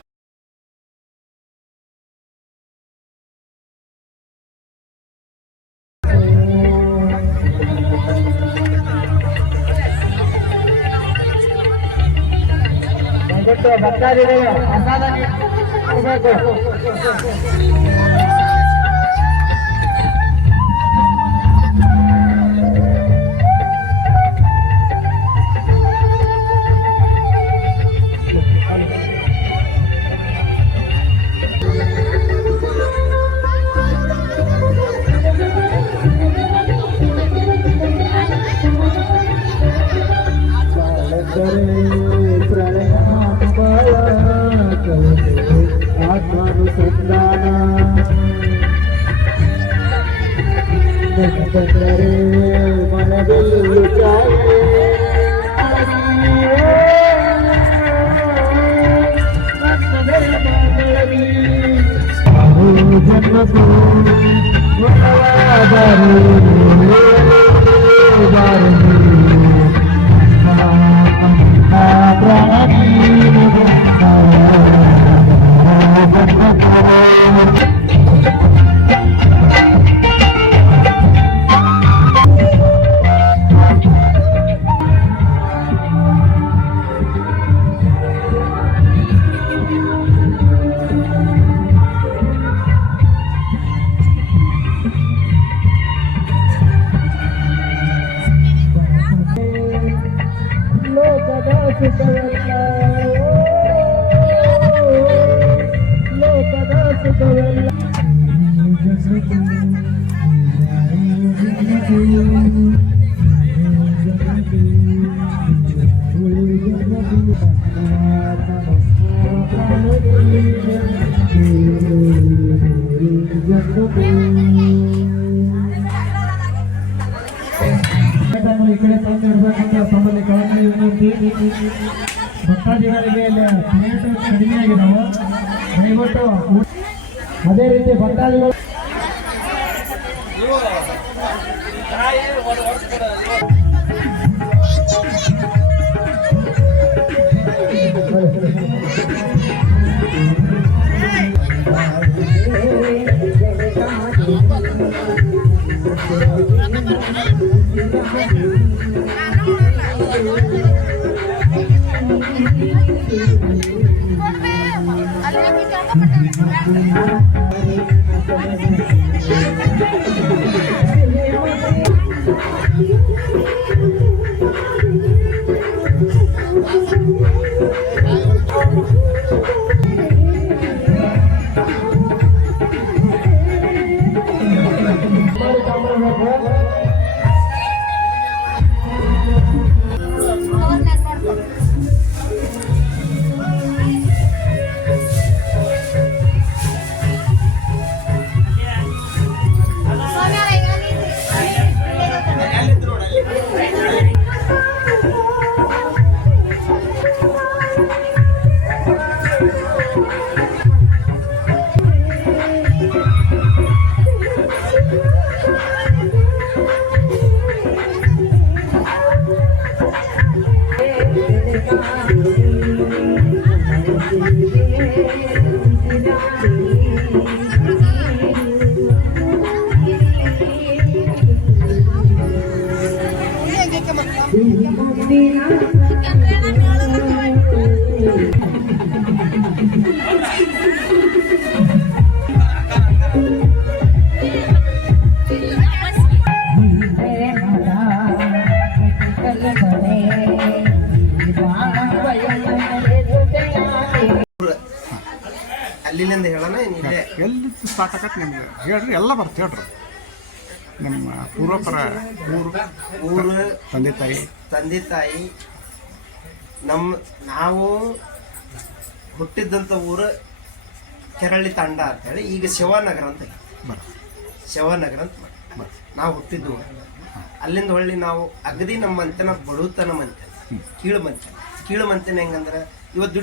ಭಕ್ತಾದಿಗಳು ಪ್ರಸಾದ ನೀಡಬೇಕು. ಭಕ್ತಾದಿಗಳಿಗೆ ಕಡಿಮೆ ಆಗಿದಾವೆ, ದಯವಿಟ್ಟು ಅದೇ ರೀತಿ ಭಕ್ತಾದಿಗಳು ಅಲ್ಲಿಂದ ಹೇಳೋಣ ಏನಿದೆ ಎಲ್ಲಿ ಸ್ಟಾರ್ಟ್ ಆಗತ್ತೆ ನಿಮ್ಗೆ ಹೇಳ್ರಿ, ಎಲ್ಲ ಬರ್ತ ಹೇಳ್ರಿ. ನಮ್ಮ ಪೂರ್ವಪರ ಊರು ತಂದೆ ತಾಯಿ ನಾವು ಹುಟ್ಟಿದ್ದಂಥ ಊರು ಕೆರಳಿ ತಾಂಡ ಅಂತೇಳಿ ಈಗ ಶಿವನಗರ ಅಂತ ಶಿವನಗರ ಅಂತ ನಾವು ಹುಟ್ಟಿದ್ದು ಅಲ್ಲಿಂದ ಹೊಳ್ಳಿ ನಾವು ಅಗದಿ ನಮ್ಮ ಮಂತೆನ ಬಡತನ ಮಂತೆ ಕೀಳು ಮಂತೆನ ಹೆಂಗಂದ್ರೆ ಇವತ್ತು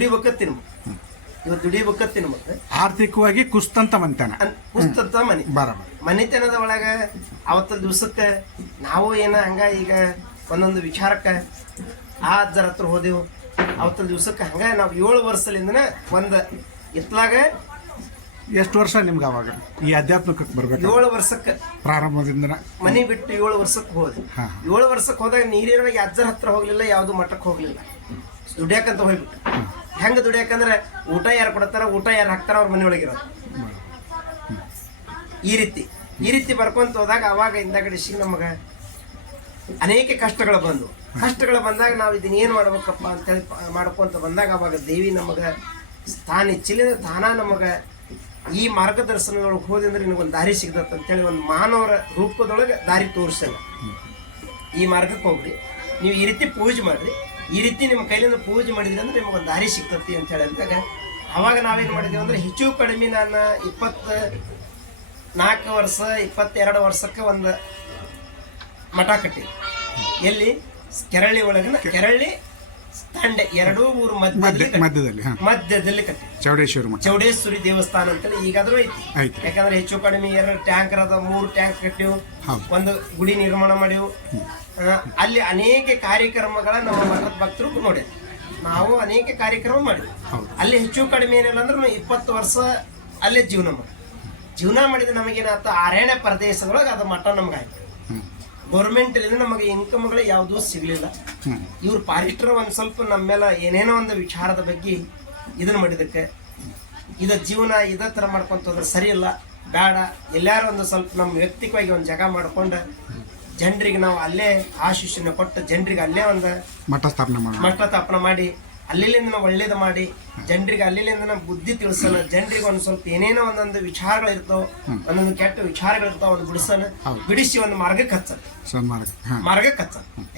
ದುಡಿಬೇಕತ್ತೀನಿ ಮತ್ತೆ ಆರ್ಥಿಕವಾಗಿ ಕುಸ್ತಂತ ಮಂತನ ಕುಸ್ತಂತ ಮನಿತನದ ಒಳಗ ಅವತ್ತ ದಿವ್ಸಕ್ಕೆ ನಾವು ಏನ ಹಂಗ ಈಗ ಒಂದೊಂದು ವಿಚಾರಕ್ಕೆ ಆ ಅಜ್ಜರ ಹತ್ರ ಹೋದೆವು. ಅವತ್ತ ದಿವ್ಸಕ್ಕೆ ಹಂಗ ನಾವು 7 ವರ್ಷಲಿಂದನ ಒಂದು ಇತ್ಲಾಗ ಎಷ್ಟು ವರ್ಷ ನಿಮ್ಗೆ ಅವಾಗ ಈ ಅಧ್ಯಾತ್ಮಕ್ಕೆ ಬರ್ಬೇಕು? 7 ವರ್ಷಕ್ಕೆ ಪ್ರಾರಂಭದಿಂದ ಮನೆ ಬಿಟ್ಟು 7 ವರ್ಷಕ್ಕೆ ಹೋದೆ. 7 ವರ್ಷಕ್ಕೆ ಹೋದಾಗ ನೀರಿನೊಳಗೆ ಅಜ್ಜರ ಹತ್ರ ಹೋಗ್ಲಿಲ್ಲ, ಯಾವ್ದು ಮಠಕ್ಕೆ ಹೋಗ್ಲಿಲ್ಲ, ದುಡಿಯಾಕಂತ ಹೋಗ್ಬಿಟ್ಟು. ಹೆಂಗ ದುಡಿಯಾಕಂದ್ರೆ ಊಟ ಯಾರು ಕೊಡ್ತಾರ, ಊಟ ಯಾರು ಹಾಕ್ತಾರ, ಅವ್ರ ಮನೆಯೊಳಗಿರೋದು. ಈ ರೀತಿ ಬರ್ಕೊಂತ ಹೋದಾಗ ಅವಾಗ ಹಿಂದಗಡಿಸಿ ನಮಗೆ ಅನೇಕ ಕಷ್ಟಗಳು ಬಂದಾಗ ನಾವು ಇದನ್ನ ಏನು ಮಾಡ್ಬೇಕಪ್ಪ ಅಂತೇಳಿ ಮಾಡ್ಕೊಂತ ಬಂದಾಗ ಅವಾಗ ದೇವಿ ನಮಗೆ ತಾನಿಚ್ಚಿಲಿಂದ ತಾನ ನಮಗೆ ಈ ಮಾರ್ಗದರ್ಶನದೊಳಗೆ ಹೋದೆ ಅಂದ್ರೆ ನಿನಗೊಂದು ದಾರಿ ಸಿಗ್ತತ್ ಅಂತೇಳಿ ಒಂದು ಮಾನವರ ರೂಪದೊಳಗೆ ದಾರಿ ತೋರಿಸಲ್ಲ. ಈ ಮಾರ್ಗಕ್ಕೆ ಹೋಗ್ರಿ, ನೀವು ಈ ರೀತಿ ಪೂಜೆ ಮಾಡ್ರಿ, ಈ ರೀತಿ ನಿಮ್ಮ ಕೈಲಿಂದ ಪೂಜೆ ಮಾಡಿದ್ರಿ ಅಂದ್ರೆ ನಿಮಗೊಂದು ದಾರಿ ಸಿಗ್ತತಿ ಅಂತ ಹೇಳಿ ಅಂದಾಗ ಅವಾಗ ನಾವೇನು ಮಾಡಿದೀವಿ ಅಂದ್ರೆ ಹೆಚ್ಚು ಕಡಿಮೆ ನಾನು 24 ವರ್ಷ 22 ವರ್ಷಕ್ಕೆ ಒಂದು ಮಠ ಕಟ್ಟಿದ್ದೆ. ಎಲ್ಲಿ? ಕೆರಳಿ ಒಳಗಿನ ಕೆರಳಿ ತಂಡೆ 2 ಊರು ಮಧ್ಯದಲ್ಲಿ ಕಟ್ಟಿ ಚೌಡೇಶ್ವರಿ ದೇವಸ್ಥಾನ ಅಂತೇಳಿ ಈಗಾದ್ರೂ ಐತಿ. ಯಾಕಂದ್ರೆ ಹೆಚ್ಚು ಕಡಿಮೆ 2 ಟ್ಯಾಂಕರ್ ಅದ, 3 ಟ್ಯಾಂಕ್ ಕಟ್ಟಿವು, ಒಂದು ಗುಡಿ ನಿರ್ಮಾಣ ಮಾಡಿವು. ಅಲ್ಲಿ ಅನೇಕ ಕಾರ್ಯಕ್ರಮಗಳ ನಮ್ಮ ಮಠದ ಭಕ್ತರು ನೋಡಿ ನಾವು ಅನೇಕ ಕಾರ್ಯಕ್ರಮ ಮಾಡಿದ್ವಿ. ಅಲ್ಲಿ ಹೆಚ್ಚು ಕಡಿಮೆ ಏನಿಲ್ಲ ಅಂದ್ರೆ 20 ವರ್ಷ ಅಲ್ಲೇ ಜೀವನ ಮಾಡಿದ ನಮಗೇನಾಯ್ತು, ಅರಣ್ಯ ಪ್ರದೇಶದೊಳಗೆ ಅದು ಮಠ ನಮ್ಗಾಯ್ತು. ಗೌರ್ಮೆಂಟ್ ನಮಗೆ ಇನ್ಕಮ್ಗಳು ಯಾವುದೂ ಸಿಗ್ಲಿಲ್ಲ. ಇವ್ರು ಫಾರೆಸ್ಟರ್ ಒಂದು ಸ್ವಲ್ಪ ನಮ್ಮ ಮೇಲೆ ಏನೇನೋ ಒಂದು ವಿಚಾರದ ಬಗ್ಗೆ ಇದನ್ನ ಮಾಡಿದಕ್ಕೆ ಇದ ಜೀವನ ಇದೇ ಥರ ಮಾಡ್ಕೊಂತ ಹೋದ್ರೆ ಸರಿ ಇಲ್ಲ, ಬೇಡ, ಎಲ್ಲಾರು ಒಂದು ಸ್ವಲ್ಪ ನಮ್ಮ ವ್ಯಕ್ತಿಕವಾಗಿ ಒಂದು ಜಾಗ ಮಾಡ್ಕೊಂಡು ಜನರಿಗೆ ನಾವು ಅಲ್ಲೇ ಆಶೀಸ್ಸನ್ನು ಕೊಟ್ಟು ಜನರಿಗೆ ಅಲ್ಲೇ ಒಂದು ಮಠ ಸ್ಥಾಪನೆ ಮಾಡಿ ಅಲ್ಲಿಂದ ನಾವು ಒಳ್ಳೇದು ಮಾಡಿ ಜನರಿಗೆ ಅಲ್ಲಿಂದ ನಾವು ಬುದ್ಧಿ ತಿಳಿಸೋಣ. ಜನರಿಗೆ ಒಂದು ಸ್ವಲ್ಪ ಏನೇನೋ ಒಂದೊಂದು ವಿಚಾರಗಳು ಇರ್ತಾವ, ಒಂದೊಂದು ಕೆಟ್ಟ ವಿಚಾರಗಳು ಇರ್ತಾವ, ಒಂದು ಬಿಡಿಸಿ ಒಂದು ಮಾರ್ಗಕ್ಕೆ ಹಚ್ಚ.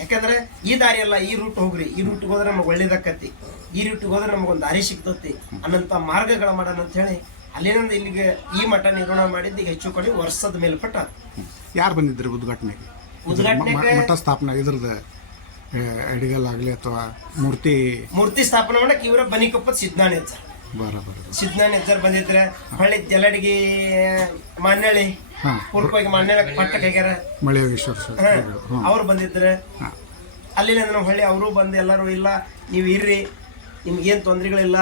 ಯಾಕಂದ್ರೆ ಈ ದಾರಿ ಅಲ್ಲ, ಈ ರೂಟ್ ಹೋಗ್ರಿ, ಈ ರೂಟ್ಗೆ ಹೋದ್ರೆ ನಮ್ಗೆ ಒಳ್ಳೇದಾಕತಿ, ಈ ರೂಟ್ಗೆ ಹೋದ್ರೆ ನಮಗೊಂದು ದಾರಿ ಸಿಗ್ತತಿ ಅನ್ನಂತ ಮಾರ್ಗಗಳ ಮಾಡೋಣ ಅಂತ ಹೇಳಿ ಅಲ್ಲಿಂದ ಇಲ್ಲಿಗೆ ಈ ಮಠ ನಿರ್ಮಾಣ ಮಾಡಿದ್ದು ಈಗ ಹೆಚ್ಚು ಕಡಿಮೆ ವರ್ಷದ ಮೇಲ್ಪಟ್ಟ. ಯಾರು ಬಂದಿದ್ರು ಉದ್ಘಾಟನೆಗೆ? ಮಠ ಸ್ಥಾಪನೆ ಇದ್ರದ್ದು ಅಡಿಗಲ್ಲಾಗಲಿ ಅಥವಾ ಮೂರ್ತಿ ಸ್ಥಾಪನೆ ಮಾಡಕ್ಕೆ ಇವರ ಬನಿಕೊಪ್ಪ ಸಿದ್ಧಾಣೆಜ್ಜರ್ ಬಂದಿದ್ರೆ. ಹೊಳ್ಳಿ ಜಲಡಿಗೆ ಮಾನ್ಯಳಿ ಪೂರ್ವವಾಗಿ ಮಾನ್ಯಳಿ ಪಟ್ಟಕ್ಕೆ ಹೋಗ್ಯಾರ, ಅವ್ರು ಬಂದಿದ್ರೆ. ಅಲ್ಲಿಂದ ನಾವು ಹೊಳ್ಳಿ ಅವರು ಬಂದು ಎಲ್ಲರೂ ಇಲ್ಲ ನೀವು ಇರ್ರಿ, ನಿಮ್ಗೇನು ತೊಂದರೆಗಳಿಲ್ಲ,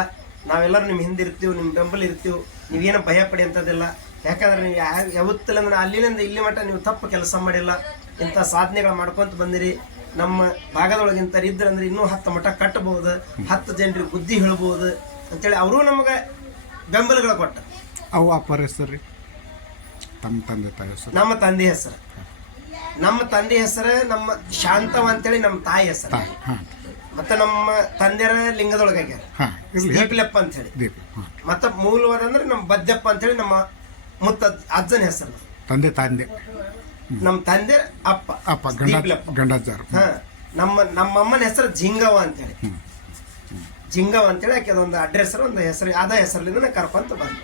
ನಾವೆಲ್ಲರೂ ನಿಮ್ಮ ಹಿಂದೆ ಇರ್ತೀವಿ, ನಿಮ್ಮ ಬೆಂಬಲ ಇರ್ತೀವಿ, ನೀವೇನು ಭಯ ಪಡಿ ಅಂತದಿಲ್ಲ. ಯಾಕಂದ್ರೆ ನೀವು ಯಾವತ್ತಿಲ್ಲ ಅಂದ್ರೆ ಅಲ್ಲಿಂದ ಇಲ್ಲಿ ಮಟ್ಟ ನೀವು ತಪ್ಪು ಕೆಲಸ ಮಾಡಿಲ್ಲ, ಇಂಥ ಸಾಧನೆಗಳು ಮಾಡ್ಕೊಂತ ಬಂದಿರಿ, ನಮ್ಮ ಭಾಗದೊಳಗಿಂತ ಇದ್ರಂದ್ರೆ ಇನ್ನೂ 10 ಮಠ ಕಟ್ಟಬಹುದು, 10 ಜನರಿಗೆ ಬುದ್ಧಿ ಹೇಳ್ಬೋದು ಅಂತೇಳಿ ಅವರು ನಮಗೆ ಬೆಂಬಲಗಳ ಕೊಟ್ಟ. ಅವು ಅಪ್ಪರ ಹೆಸರು ರೀ, ತಮ್ಮ ತಂದೆ ತಾಯಿ ಹೆಸರು? ನಮ್ಮ ತಂದೆ ಹೆಸರು, ನಮ್ಮ ತಂದೆ ಹೆಸರು ನಮ್ಮ ಶಾಂತವ ಅಂತೇಳಿ ನಮ್ಮ ತಾಯಿ ಹೆಸರು. ಹಾಂ ಮತ್ತೆ ನಮ್ಮ ತಂದೆಯರ ಲಿಂಗದೊಳಗಾಗ್ಯಾರ ಹಾಂ ಇರಲಿ. ದೀಪಲೆಪ್ಪ ಅಂತ ಹೇಳಿ. ದೀಪ ಹಾಂ. ಮತ್ತೆ ಮೂಲವಾದಂದ್ರೆ ನಮ್ಮ ಬದ್ದೆಪ್ಪ ಅಂತೇಳಿ ನಮ್ಮ ಅಜ್ಜನ ಹೆಸರು. ತಂದೆ ತಂದೆ ನಮ್ಮ ತಂದೆ ಅಪ್ಪ ಅಪ್ಪ ದೀಪಲೆಪ್ಪ. ಗಂಡಜ್ಜಾರು. ಹಾ, ನಮ್ಮಮ್ಮನ ಹೆಸರು ಜಿಂಗವ್ವ ಅಂತೇಳಿ. ಜಿಂಗವ್ವ ಅಂತೇಳಿ ಆಕೆ ಅದೊಂದು ಅಡ್ರೆಸ್ ಒಂದು ಹೆಸರು, ಅದ ಹೆಸರ್ಲಿಂದ ಕರ್ಕೊಂತ ಬಂದು.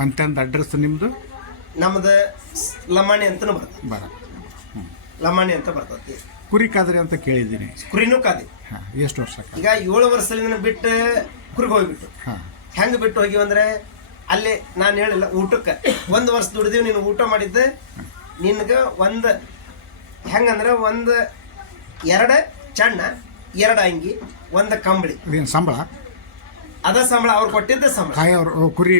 ಮಂತ್ಯಂದ ಅಡ್ರೆಸ್ ನಿಮ್ಮದು? ನಮ್ದು ಲಮಾಣಿ ಅಂತನೂ ಬರ್ತದೆ, ಬರ ಲಮಾಣಿ ಅಂತ ಬರ್ತದೆ. ಕುರಿ ಕಾದ್ರಿ ಅಂತ ಕೇಳಿದ್ದೀನಿ. ಕುರಿನೂ ಕಾದಿ. ಹಾಂ ಎಷ್ಟು ವರ್ಷ? ಈಗ 7 ವರ್ಷದಿಂದ ಬಿಟ್ಟು ಕುರಿಗೆ ಹೋಗ್ಬಿಟ್ಟು. ಹಾಂ. ಹೆಂಗೆ ಬಿಟ್ಟು ಹೋಗಿವಂದ್ರೆ ಅಲ್ಲಿ ನಾನು ಹೇಳಿಲ್ಲ, ಊಟಕ್ಕೆ 1 ವರ್ಷ ದುಡ್ದೀವಿ. ನೀನು ಊಟ ಮಾಡಿದ್ದೆ ನಿನ್ಗೆ ಹೆಂಗಂದ್ರೆ 2 ಚಣ್ಣ, 2 ಅಂಗಿ, 1 ಕಂಬಳಿ. ಅದೇನು ಸಂಬಳ? ಅದ ಸಂಬಳ, ಅವ್ರು ಕೊಟ್ಟಿದ್ದ ಸಂಬಳ. ಕಾಯೋರು ಕುರಿ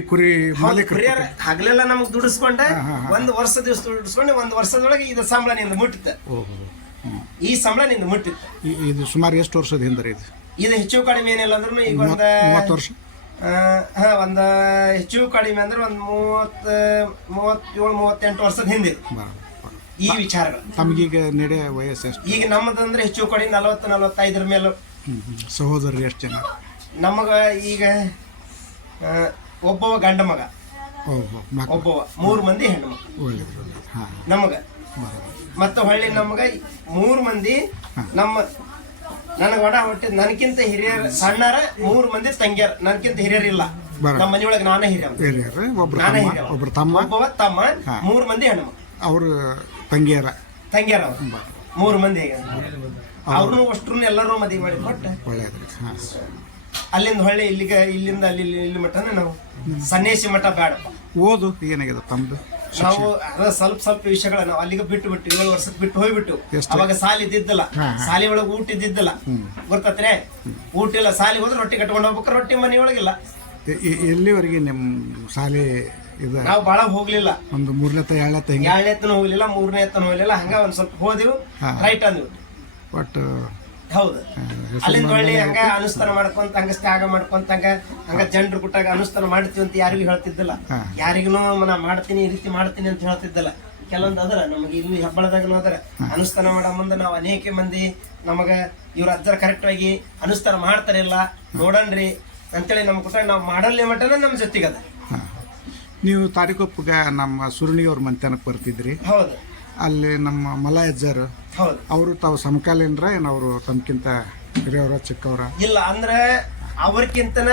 ಮಾಲೀಕರು ಹಗಲೆಲ್ಲ ನಮ್ಗೆ ದುಡಿಸ್ಕೊಂಡೆ. ಹಾ, ಹಾ, ಹಾ. 1 ವರ್ಷ ದಿವಸ ದುಡಿಸ್ಕೊಂಡೆ. 1 ವರ್ಷದೊಳಗೆ ಇದು ಸಂಬಳ ನಿಂದ ಮುಟ್ಟಿತ್ತು. ಓಹೋ. ಈ ಸಂಬಳ ನಿಂದ ಮುಟ್ಟಿತ್ತು. ಇದು ಸುಮಾರು ಎಷ್ಟು ವರ್ಷದ ಹಿಂದೆ ಇದು? ಇದು ಹೆಚ್ಚು ಕಡಿಮೆ ಏನಿಲ್ಲ ಅಂದ್ರೂ ಈಗ 30 ವರ್ಷ. ಒಂದು ಹೆಚ್ಚು ಕಡಿಮೆ ಅಂದ್ರೆ ಒಂದು 37-38 ವರ್ಷದ ಹಿಂದೆ ಈ ವಿಚಾರಗಳು. ತಮಗೀಗ ನಡೆ ವಯಸ್ಸು ಎಷ್ಟು? ಈಗ ನಮ್ಮದಂದ್ರೆ ಹೆಚ್ಚು ಕಡಿಮೆ 40-45 ಮೇಲೆ. ಸಹೋದರರು ಎಷ್ಟು ಜನ? ನಮಗ ಈಗ ಒಬ್ಬವ ಗಂಡ ಮಗ, ಓಹೋ, ಒಬ್ಬವ 3 ಮಂದಿ ಹೆಣ್ಣು ಮಗ ಒಳ್ಳೇದು ಒಳ್ಳೇದು. ಹಾಂ ನಮಗ. ಮತ್ತೆ ಹೊಳ್ಳಿ ನಮಗ 3 ಮಂದಿ ನನಗೆ ಒಡ ಹೊಟ್ಟಿದ್ ನನಗಿಂತ ಹಿರಿಯರ್ ಸಣ್ಣರ 3 ಮಂದಿ ತಂಗಿಯರ್. ನನಗಿಂತ ಹಿರಿಯರಿಲ್ಲ ನಮ್ಮ ಮನೆಯೊಳಗೆ. ನಾನೇ ಹಿರಿಯರು, ಒಬ್ರು ತಮ್ಮ, ಒಬ್ಬವ ತಮ್ಮ, 3 ಮಂದಿ ಹೆಣ್ಣು ಮಗ. ಅವರು ತಂಗಿಯರ 3 ಮಂದಿ. ಅವ್ರನ್ನು ಅಷ್ಟ್ರೂ ಎಲ್ಲರೂ ಮದುವೆ ಮಾಡಿ ಕೊಟ್ಟ. ಒಳ್ಳೇದು. ಹಾಂ. ಅಲ್ಲಿಂದ ಹೊಳ್ಳಿ ಇಲ್ಲಿಂದ ಇಲ್ಲಿ ಮಠನ ನಾವು ಸನ್ಯಾಸಿ ಮಠ ಬೇಡಪ್ಪ. ಓದು ಏನಾಗಿದೆ ತಮ್ಮದು? ನಾವು ಅದ ಸ್ವಲ್ಪ ವಿಷಯಗಳ ನಾವು ಅಲ್ಲಿಗೆ ಬಿಟ್ಟು 7 ವರ್ಷಕ್ಕೆ ಬಿಟ್ಟು ಹೋಗ್ಬಿಟ್ಟು. ಅವಾಗ ಸಾಲಿ ಇದ್ದಿದ್ದಲ್ಲ, ಸಾಲಿ ಒಳಗೆ ಊಟ ಇದ್ದಿದ್ದಲ್ಲ, ಗೊತ್ತತ್ರೆ. ಊಟ ಇಲ್ಲ, ಸಾಲಿ ಹೋದ್ರೆ ರೊಟ್ಟಿ ಕಟ್ಕೊಂಡು ಹೋಗ್ಬೇಕು, ರೊಟ್ಟಿ ಮನೆಯೊಳಗಿಲ್ಲ. ಎಲ್ಲಿವರೆಗೆ ನಿಮ್ಮ ಶಾಲೆ ಇದು? ನಾವು ಬಾಳ ಹೋಗ್ಲಿಲ್ಲ, ಒಂದು 3ನೇತ 2ನೇತ ಹಿಂಗೆ 2ನೇತನ ಹೋಗ್ಲಿಲ್ಲ, 3ನೇತನ ಹೋಗ್ಲಿಲ್ಲ. ಹಂಗ ಒಂದ್ ಸ್ವಲ್ಪ ಹೋದೆವು, ರೈಟ್ ಅಂದ್ವಿ. ಬಟ್ ಹೌದು. ಅಲ್ಲಿಂದ ಹೊಳ್ಳಿ ಹಂಗ ಅನುಷ್ಠಾನ ಮಾಡ್ಕೊಂತ, ಹಂಗ ತ್ಯಾಗ ಮಾಡ್ಕೊಂತ, ಹಂಗ ಜನರು ಕೊಟ್ಟಾಗ ಅನುಷ್ಠಾನ ಮಾಡ್ತೀವಿ ಅಂತ ಯಾರಿಗೂ ಹೇಳ್ತಿದ್ದಲ್ಲ. ಯಾರಿಗೂ ನಾ ಮಾಡ್ತೀನಿ, ಈ ರೀತಿ ಮಾಡ್ತೀನಿ ಅಂತ ಹೇಳ್ತಿದ್ದಲ್ಲ. ಕೆಲವೊಂದು ಅದರ ನಮಗೆ ಇಲ್ಲಿ ಹೆಬ್ಬಳದಾಗ ಅದರ ಅನುಷ್ಠಾನ ಮಾಡೋ ಮುಂದೆ ನಾವು ಅನೇಕ ಮಂದಿ ನಮಗ ಇವ್ರ ಅಜ್ಜರ ಕರೆಕ್ಟ್ ಆಗಿ ಅನುಷ್ಠಾನ ಮಾಡ್ತಾರಿಲ್ಲ ನೋಡಣ್ರಿ ಅಂತೇಳಿ ನಮ್ಗೆ ಕೊಟ್ಟಾಗ ನಾವು ಮಾಡಲ್ಲೇ ಮಟ್ಟನ ನಮ್ಮ ಜೊತೆಗದ. ನೀವು ತಾರೀಕೊಪ್ಪಗ ನಮ್ಮ ಸುರುಣಿಯವ್ರ ಮಂತ್ಯಾನಕ್ಕೆ ಬರ್ತಿದ್ರಿ. ಹೌದು. ಅಲ್ಲಿ ನಮ್ಮ ಮಲಾಯಜ್ಜರು ಹೌದು. ಅವರು ತಾವು ಸಮಕಾಲೀನರ ಏನು ಅವರು ತಮ್ಗಿಂತ ಹಿರಿಯವರ ಚಿಕ್ಕವರ? ಇಲ್ಲ, ಅಂದ್ರೆ ಅವ್ರಕ್ಕಿಂತನ